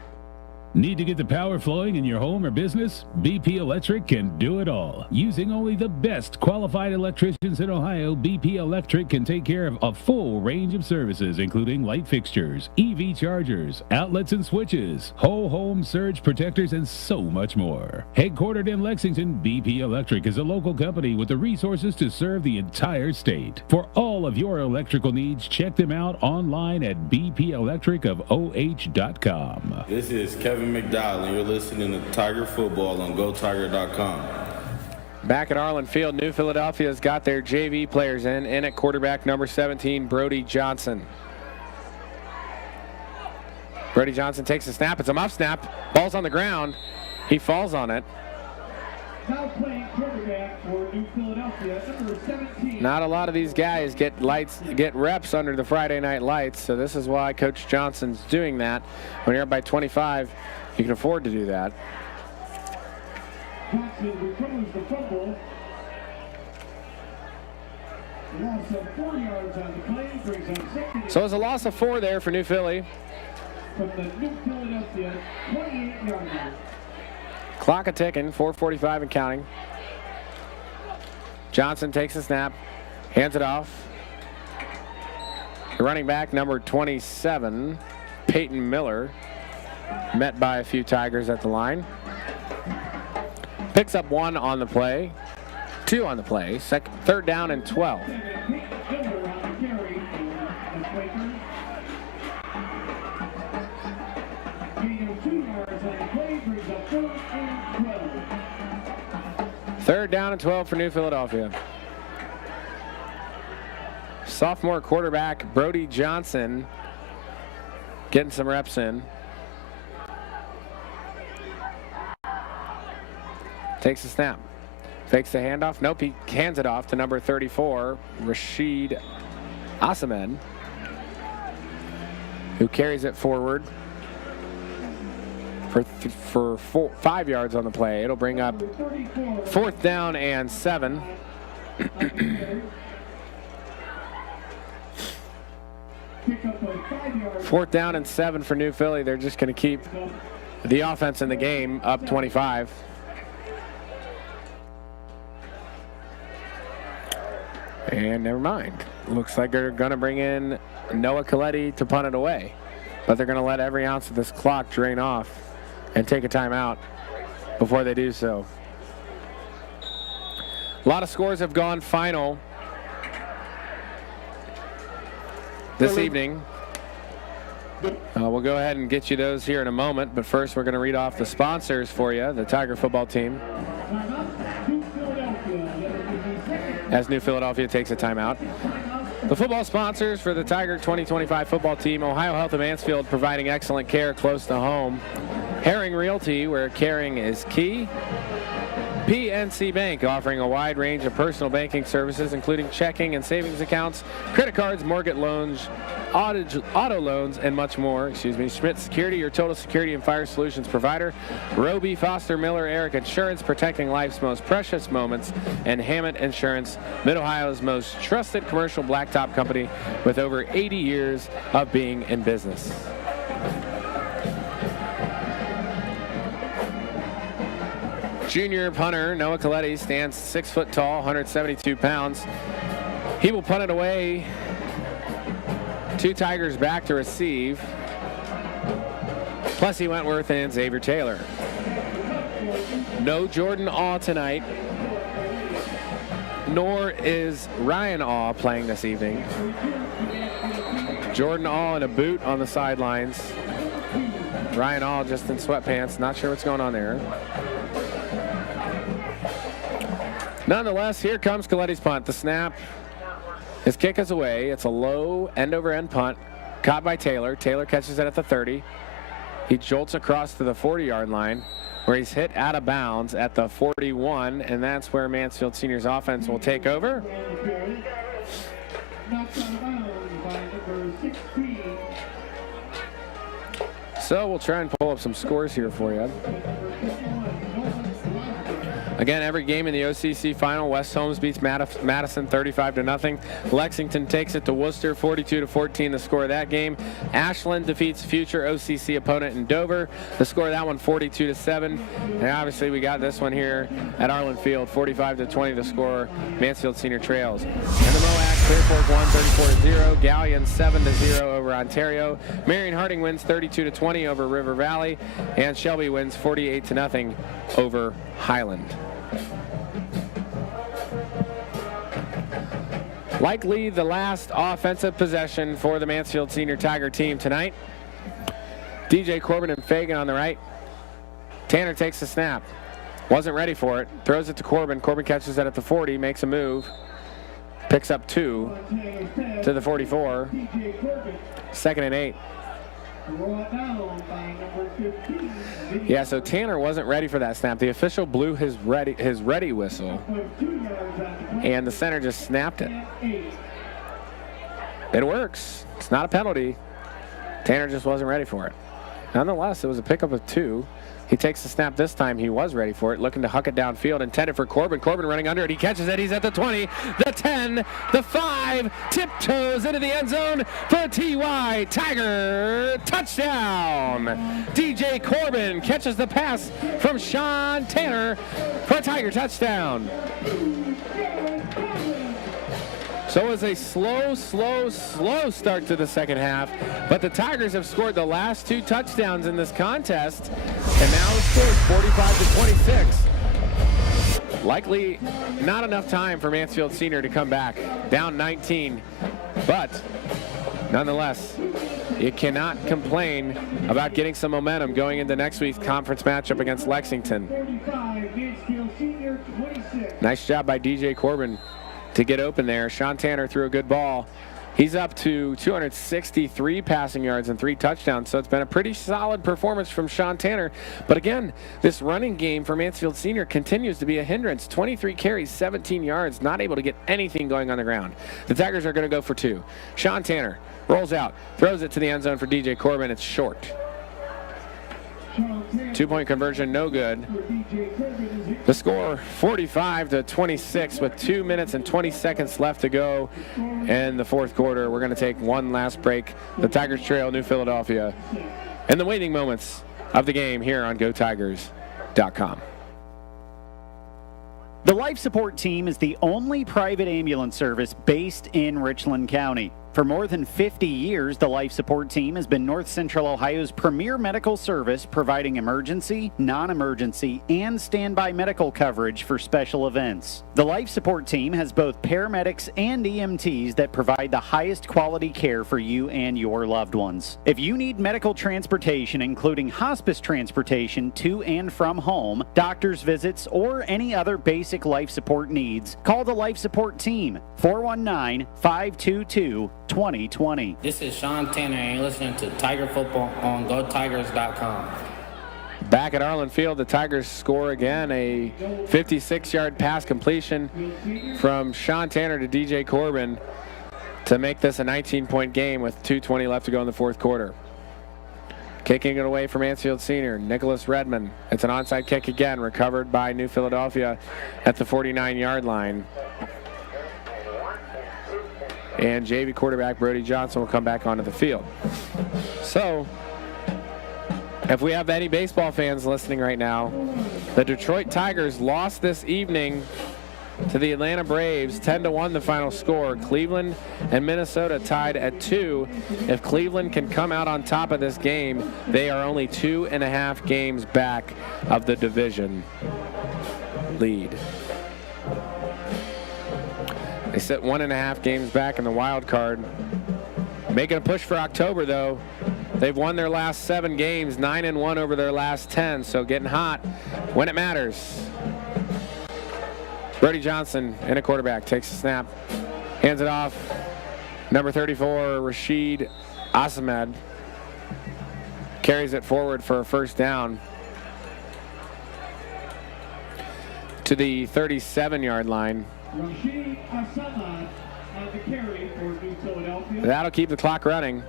Need to get the power flowing in your home or business? BP Electric can do it all. Using only the best qualified electricians in Ohio, BP Electric can take care of a full range of services, including light fixtures, EV chargers, outlets and switches, whole home surge protectors, and so much more. Headquartered in Lexington, BP Electric is a local company with the resources to serve the entire state. For all of your electrical needs, check them out online at bpelectricofoh.com. This is Kevin McDowell, and you're listening to Tiger Football on GoTiger.com. Back at Arlen Field, New Philadelphia's got their JV players in at quarterback number 17, Brody Johnson. Brody Johnson takes a snap. It's a muff snap. Ball's on the ground. He falls on it. Now playing quarterback for New Philadelphia, number 17. Not a lot of these guys get reps under the Friday night lights, so this is why Coach Johnson's doing that. When you're up by 25, you can afford to do that. Johnson recovers the fumble. Loss of 4 yards on the play, brings on second. So it's a loss of 4 there for New Philly. From the New Philadelphia 28-yard line. Clock a ticking, 4:45 and counting. Johnson takes a snap, hands it off. The running back, number 27, Peyton Miller, met by a few Tigers at the line. Picks up 1 on the play, 2 on the play, third down and 12. Third down and 12 for New Philadelphia. Sophomore quarterback Brody Johnson getting some reps in. Takes a snap. Fakes the handoff. Nope, he hands it off to number 34, Rashid Asamed, who carries it forward for 5 yards on the play. It'll bring up 4th down and 7. Fourth down and 7 for New Philly. They're just going to keep the offense in the game, up 25. And never mind. Looks like they're going to bring in Noah Coletti to punt it away. But they're going to let every ounce of this clock drain off and take a timeout before they do so. A lot of scores have gone final this evening. We'll go ahead and get you those here in a moment, but first we're going to read off the sponsors for you, the Tiger football team, as New Philadelphia takes a timeout. The football sponsors for the Tiger 2025 football team: Ohio Health of Mansfield, providing excellent care close to home; Herring Realty, where caring is key; PNC Bank, offering a wide range of personal banking services, including checking and savings accounts, credit cards, mortgage loans, auto loans, and much more. Schmidt Security, your total security and fire solutions provider; Roby Foster Miller Eric Insurance, protecting life's most precious moments; and Hammett Insurance, Mid-Ohio's most trusted commercial blacktop company with over 80 years of being in business. Junior punter Noah Coletti stands 6 foot tall, 172 pounds. He will punt it away. 2 Tigers back to receive. Plessy Wentworth and Xavier Taylor. No Jordan Awe tonight, nor is Ryan Awe playing this evening. Jordan Awe in a boot on the sidelines. Ryan Awe just in sweatpants. Not sure what's going on there. Nonetheless, here comes Coletti's punt. The snap, his kick is away. It's a low end-over-end punt, caught by Taylor. Taylor catches it at the 30. He jolts across to the 40-yard line, where he's hit out of bounds at the 41, and that's where Mansfield Senior's offense will take over. So we'll try and pull up some scores here for you. Again, every game in the OCC final, West Holmes beats Madison 35-0. Lexington takes it to Worcester 42-14, the score of that game. Ashland defeats future OCC opponent in Dover. The score of that one 42-7. And obviously we got this one here at Arlen Field, 45-20, the score, Mansfield Senior Trails. And the MOAC, Clear Fork won 34-0. Galleon 7-0 over Ontario. Marion Harding wins 32-20 over River Valley. And Shelby wins 48-0 over Highland. Likely the last offensive possession for the Mansfield Senior Tiger team tonight. DJ Corbin and Fagan on the right. Tanner takes the snap. Wasn't ready for it. Throws it to Corbin. Corbin catches it at the 40, makes a move. Picks up 2 to the 44. 2nd and 8. Yeah, so Tanner wasn't ready for that snap. The official blew his ready whistle, and the center just snapped it. It works. It's not a penalty. Tanner just wasn't ready for it. Nonetheless, it was a pickup of 2. He takes the snap this time. He was ready for it, looking to huck it downfield, intended for Corbin. Corbin running under it. He catches it. He's at the 20, the 10, the 5, tiptoes into the end zone for a TY Tiger touchdown. DJ Corbin catches the pass from Sean Tanner for a Tiger touchdown. So it was a slow start to the second half, but the Tigers have scored the last 2 touchdowns in this contest, and now the score is 45-26. Likely not enough time for Mansfield Senior to come back, down 19, but nonetheless, you cannot complain about getting some momentum going into next week's conference matchup against Lexington. Nice job by DJ Corbin to get open there. Sean Tanner threw a good ball. He's up to 263 passing yards and 3 touchdowns, so it's been a pretty solid performance from Sean Tanner. But again, this running game for Mansfield Senior continues to be a hindrance. 23 carries, 17 yards, not able to get anything going on the ground. The Tigers are going to go for 2. Sean Tanner rolls out, throws it to the end zone for DJ Corbin. It's short. 2-point conversion, no good. The score 45-26 with 2 minutes and 20 seconds left to go in the fourth quarter. We're going to take one last break. The Tigers trail New Philadelphia in the waning moments of the game here on GoTigers.com. The Life Support Team is the only private ambulance service based in Richland County. For more than 50 years, the Life Support Team has been North Central Ohio's premier medical service, providing emergency, non-emergency, and standby medical coverage for special events. The Life Support Team has both paramedics and EMTs that provide the highest quality care for you and your loved ones. If you need medical transportation, including hospice transportation to and from home, doctor's visits, or any other basic life support needs, call the Life Support Team, 419-522-2020. This is Sean Tanner, and you're listening to Tiger Football on GoTigers.com. Back at Arlen Field, the Tigers score again, a 56-yard pass completion from Sean Tanner to DJ Corbin to make this a 19-point game with 2:20 left to go in the fourth quarter. Kicking it away from Mansfield Senior, Nicholas Redmond. It's an onside kick again, recovered by New Philadelphia at the 49-yard line. And JV quarterback Brody Johnson will come back onto the field. So, if we have any baseball fans listening right now, the Detroit Tigers lost this evening to the Atlanta Braves, 10-1 the final score. Cleveland and Minnesota tied at 2. If Cleveland can come out on top of this game, they are only 2.5 games back of the division lead. They sit 1.5 games back in the wild card. Making a push for October, though. They've won their last 7 games, 9-1 over their last 10, so getting hot when it matters. Brody Johnson in a quarterback, takes the snap, hands it off. Number 34, Rashid Asamed, carries it forward for a first down to the 37-yard line. Rashid Asamed on the carry for New Philadelphia. That'll keep the clock running.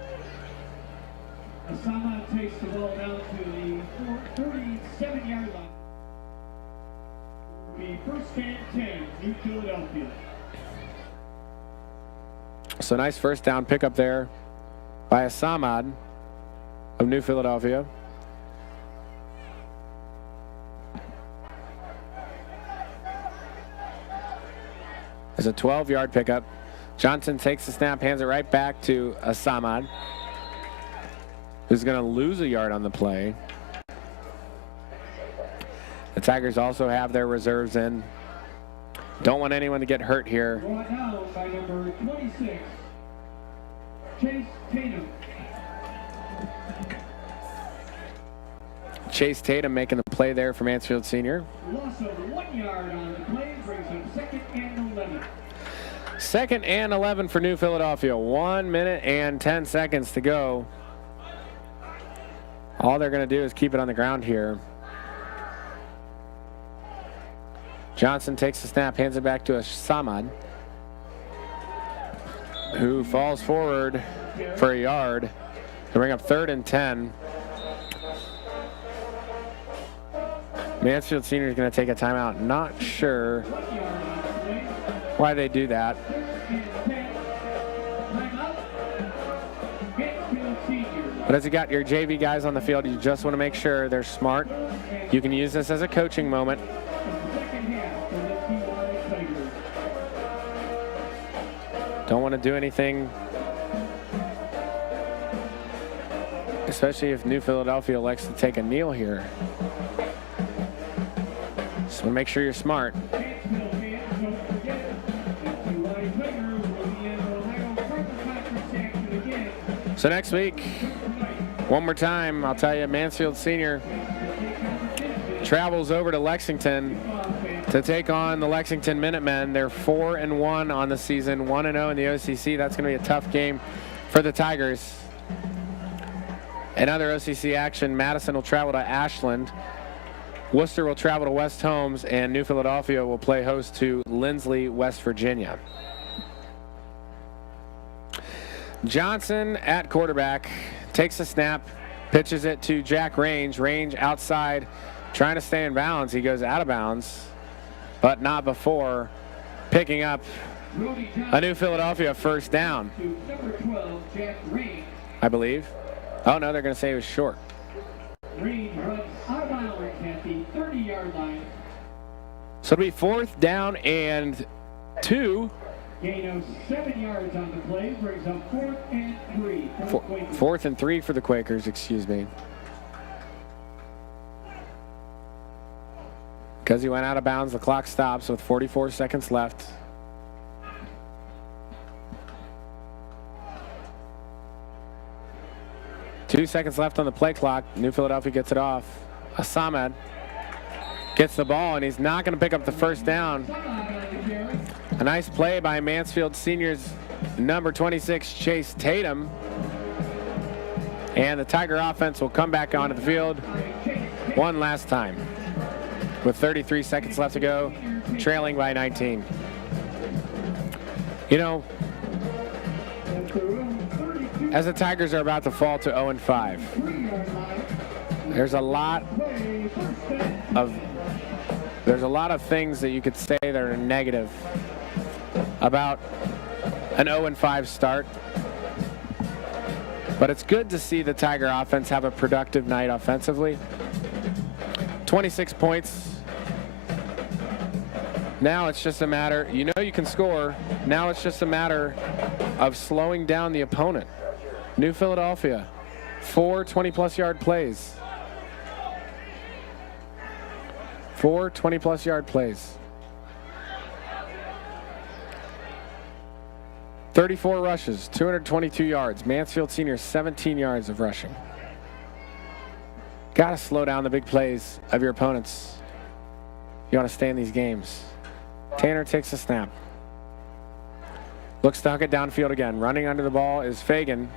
Asama takes the ball down to the 37-yard line. The first and 10, New Philadelphia. So nice first down pickup there by Asamad of New Philadelphia. It's a 12-yard pickup. Johnson takes the snap, hands it right back to Asamad, who's going to lose a yard on the play. The Tigers also have their reserves in. Don't want anyone to get hurt here. Brought down by number 26, Chase Tatum. Chase Tatum making the play there for Mansfield Senior. Loss of 1 yard on the play brings him 2nd and 11. 2nd and 11 for New Philadelphia. 1 minute and 10 seconds to go. All they're going to do is keep it on the ground here. Johnson takes the snap, hands it back to Asamad, who falls forward for a yard to bring up 3rd and 10. Mansfield Senior is going to take a timeout. Not sure why they do that. But as you got your JV guys on the field, you just want to make sure they're smart. You can use this as a coaching moment. Don't want to do anything, especially if New Philadelphia elects to take a kneel here. So make sure you're smart. So next week, one more time, I'll tell you, Mansfield Senior travels over to Lexington to take on the Lexington Minutemen. They're 4-1 on the season, 1-0 in the OCC. That's going to be a tough game for the Tigers. In other OCC action, Madison will travel to Ashland. Worcester will travel to West Holmes, and New Philadelphia will play host to Lindsley, West Virginia. Johnson at quarterback takes a snap, pitches it to Jack Range. Range outside, trying to stay in bounds. He goes out of bounds, but not before picking up a New Philadelphia first down, I believe. Oh, no, they're going to say it was short. Range runs out of bounds at the 30-yard line. So it'll be 4th down and 2. Gain of 7 yards on the play brings up 4th and 3. 4th and 3 for the Quakers, excuse me. Because he went out of bounds, the clock stops with 44 seconds left. Two seconds left on the play clock. New Philadelphia gets it off. Asamad gets the ball, and he's not going to pick up the first down. A nice play by Mansfield Senior's number 26, Chase Tatum. And the Tiger offense will come back onto the field one last time with 33 seconds left to go, trailing by 19. You know, as the Tigers are about to fall to 0-5, there's a lot of things that you could say that are negative about an 0-5 start. But it's good to see the Tiger offense have a productive night offensively. 26 points. Now it's just a matter, you know you can score. Now it's just a matter of slowing down the opponent. New Philadelphia, 4 20-plus yard plays. 4 20-plus yard plays. 34 rushes, 222 yards. Mansfield Senior, 17 yards of rushing. Got to slow down the big plays of your opponents. You want to stay in these games. Tanner takes a snap. Looks to huck it downfield again. Running under the ball is Fagan.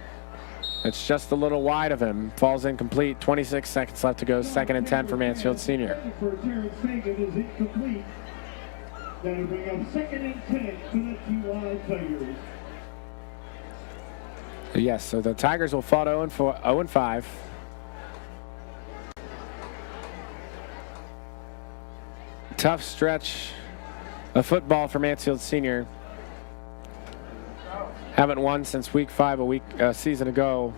It's just a little wide of him. Falls incomplete. 26 seconds left to go. 2nd and 10 for Mansfield Senior. For Terrence Fagan is incomplete. That'll bring up 2nd and 10 for the Tijuana Tigers. Yes, so the Tigers will fall to 0-5. Tough stretch of football for Mansfield Senior. Haven't won since week 5 a season ago,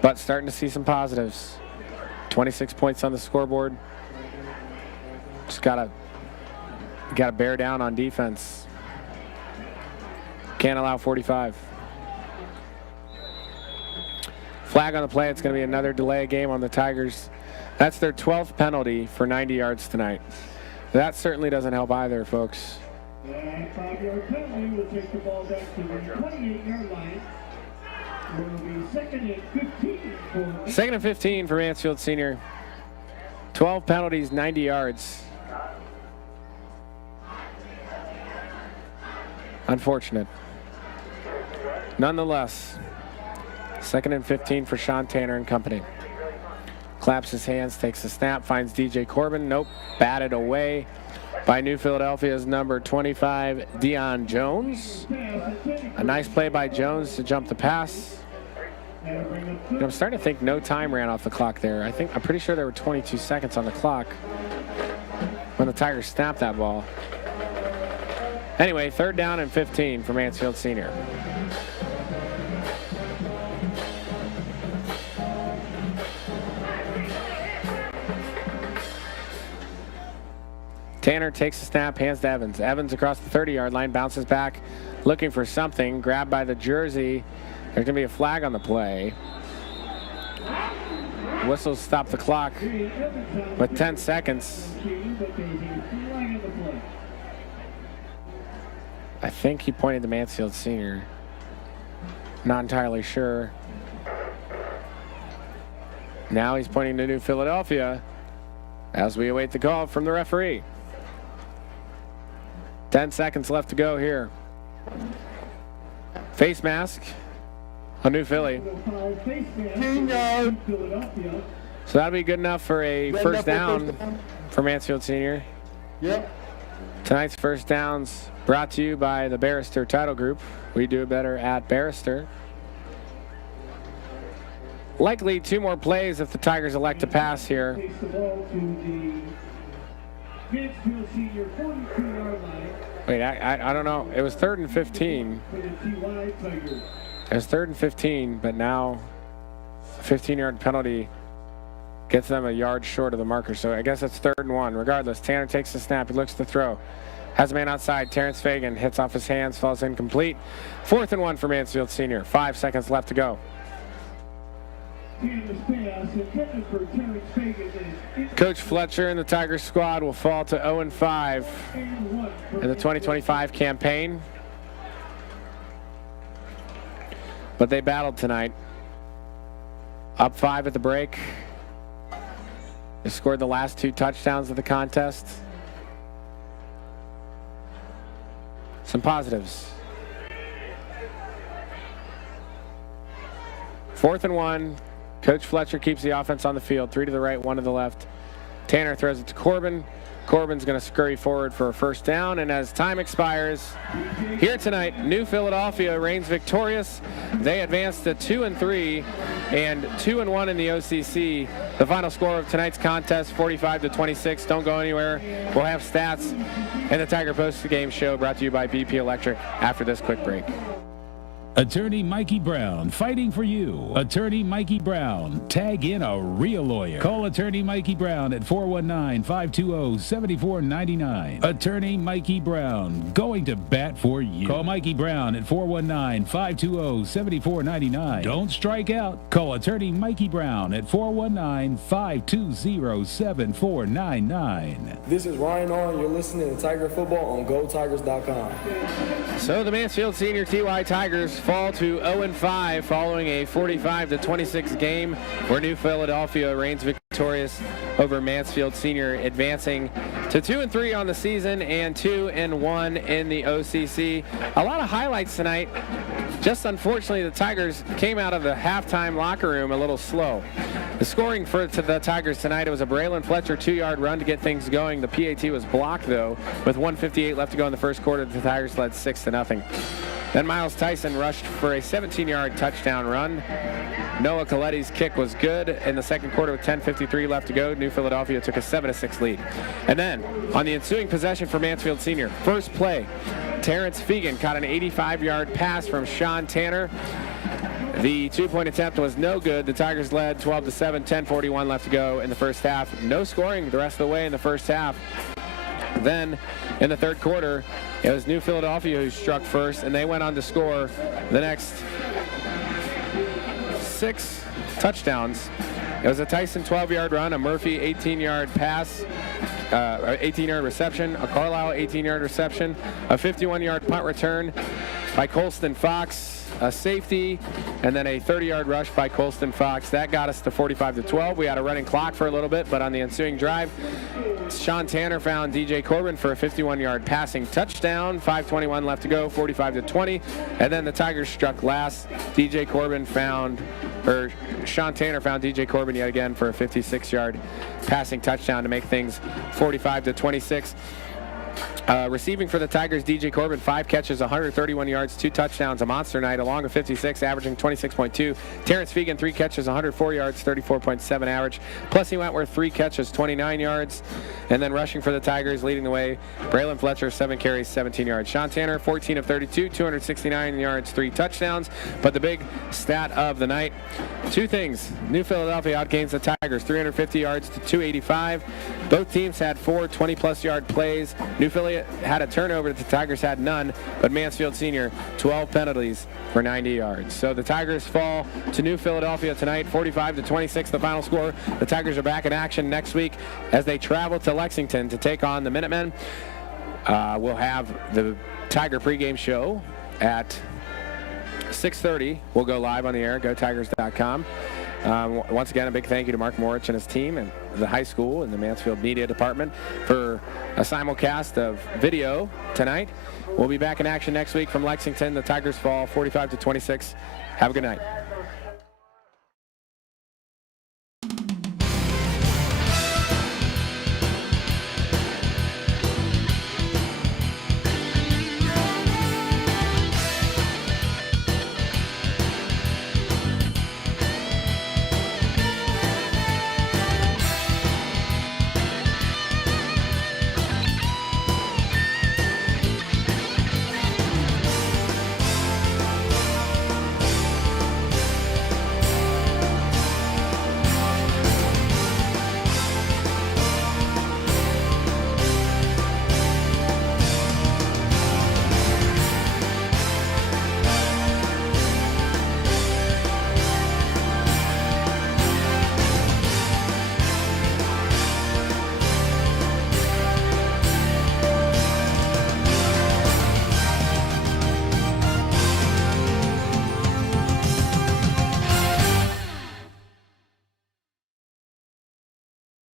but starting to see some positives. 26 points on the scoreboard. Just gotta bear down on defense. Can't allow 45. Flag on the play. It's going to be another delay game on the Tigers. That's their 12th penalty for 90 yards tonight. That certainly doesn't help either, folks. And 5-yard penalty will take the ball back to the 28-yard line. It will be second and 15 for Mansfield Senior. 12 penalties, 90 yards. Unfortunate. Nonetheless, 2nd and 15 for Sean Tanner and company. Claps his hands, takes the snap, finds DJ Corbin. Nope, batted away by New Philadelphia's number 25, Deion Jones. A nice play by Jones to jump the pass. And I'm starting to think no time ran off the clock there. I'm pretty sure there were 22 seconds on the clock when the Tigers snapped that ball. Anyway, 3rd down and 15 for Mansfield Senior. Tanner takes the snap, hands to Evans. Evans across the 30-yard line, bounces back, looking for something, grabbed by the jersey. There's going to be a flag on the play. Whistles stop the clock with 10 seconds. I think he pointed to Mansfield Senior. Not entirely sure. Now he's pointing to New Philadelphia as we await the call from the referee. 10 seconds left to go here. Face mask on New Philly. So that'll be good enough for a first down for Mansfield Senior. Yep. Tonight's first downs brought to you by the Barrister Title Group. We do better at Barrister. Likely 2 more plays if the Tigers elect to pass here. Wait, I don't know. It was 3rd and 15. It was 3rd and 15, but now a 15-yard penalty gets them a yard short of the marker. So I guess it's 3rd and 1. Regardless, Tanner takes the snap. He looks to throw. Has a man outside. Terrence Fagan hits off his hands, falls incomplete. 4th and 1 for Mansfield Senior. 5 seconds left to go. Coach Fletcher and the Tigers squad will fall to 0-5 in the 2025 campaign. But they battled tonight. Up 5 at the break. They scored the last 2 touchdowns of the contest. Some positives. 4th and 1. Coach Fletcher keeps the offense on the field. 3 to the right, 1 to the left. Tanner throws it to Corbin. Corbin's going to scurry forward for a first down. And as time expires, here tonight, New Philadelphia reigns victorious. They advance to 2-3 and 2-1 in the OCC. The final score of tonight's contest, 45-26. Don't go anywhere. We'll have stats and the Tiger Post-Game Show brought to you by BP Electric after this quick break. Attorney Mikey Brown, fighting for you. Attorney Mikey Brown, tag in a real lawyer. Call Attorney Mikey Brown at 419-520-7499. Attorney Mikey Brown, going to bat for you. Call Mikey Brown at 419-520-7499. Don't strike out. Call Attorney Mikey Brown at 419-520-7499. This is Ryan Arn. You're listening to Tiger Football on GoTigers.com. So the Mansfield Senior TY Tigers fall to 0-5 following a 45-26 game where New Philadelphia reigns victorious over Mansfield Senior, advancing to 2-3 on the season and 2-1 in the OCC. A lot of highlights tonight. Just unfortunately, the Tigers came out of the halftime locker room a little slow. The scoring for the Tigers tonight, it was a Braylon Fletcher 2-yard run to get things going. The PAT was blocked, though. With 1:58 left to go in the first quarter, the Tigers led 6-0. Then Miles Tyson rushed for a 17-yard touchdown run. Noah Coletti's kick was good in the second quarter with 10:53 left to go. New Philadelphia took a 7-6 lead. And then on the ensuing possession for Mansfield Senior, first play, Terrence Fegan caught an 85-yard pass from Sean Tanner. The two-point attempt was no good. The Tigers led 12-7, 10:41 left to go in the first half. No scoring the rest of the way in the first half. Then in the third quarter, it was New Philadelphia who struck first, and they went on to score the next 6 touchdowns. It was a Tyson 12-yard run, a Murphy 18-yard pass, 18-yard reception, a Carlisle 18-yard reception, a 51-yard punt return by Colston Fox, a safety, and then a 30-yard rush by Colston Fox. That got us to 45-12. We had a running clock for a little bit, but on the ensuing drive, Sean Tanner found DJ Corbin for a 51-yard passing touchdown. 5:21 left to go, 45-20. And then the Tigers struck last. Sean Tanner found DJ Corbin yet again for a 56-yard passing touchdown to make things 45-26. Receiving for the Tigers, DJ Corbin, 5 catches, 131 yards, 2 touchdowns, a monster night, along with 56, averaging 26.2. Terrence Fegan, 3 catches, 104 yards, 34.7 average. Plessy Wentworth, 3 catches, 29 yards. And then rushing for the Tigers, leading the way, Braylon Fletcher, 7 carries, 17 yards. Sean Tanner, 14 of 32, 269 yards, 3 touchdowns. But the big stat of the night, 2 things. New Philadelphia outgains the Tigers, 350 yards to 285. Both teams had 4 20-plus yard plays. New Philly had a turnover, the Tigers had none, but Mansfield Senior, 12 penalties for 90 yards. So the Tigers fall to New Philadelphia tonight, 45-26, the final score. The Tigers are back in action next week as they travel to Lexington to take on the Minutemen. We'll have the Tiger pregame show at 6:30. We'll go live on the air, GoTigers.com. Once again, a big thank you to Mark Morich and his team and the high school and the Mansfield Media Department for a simulcast of video tonight. We'll be back in action next week from Lexington. The Tigers fall 45-26. Have a good night.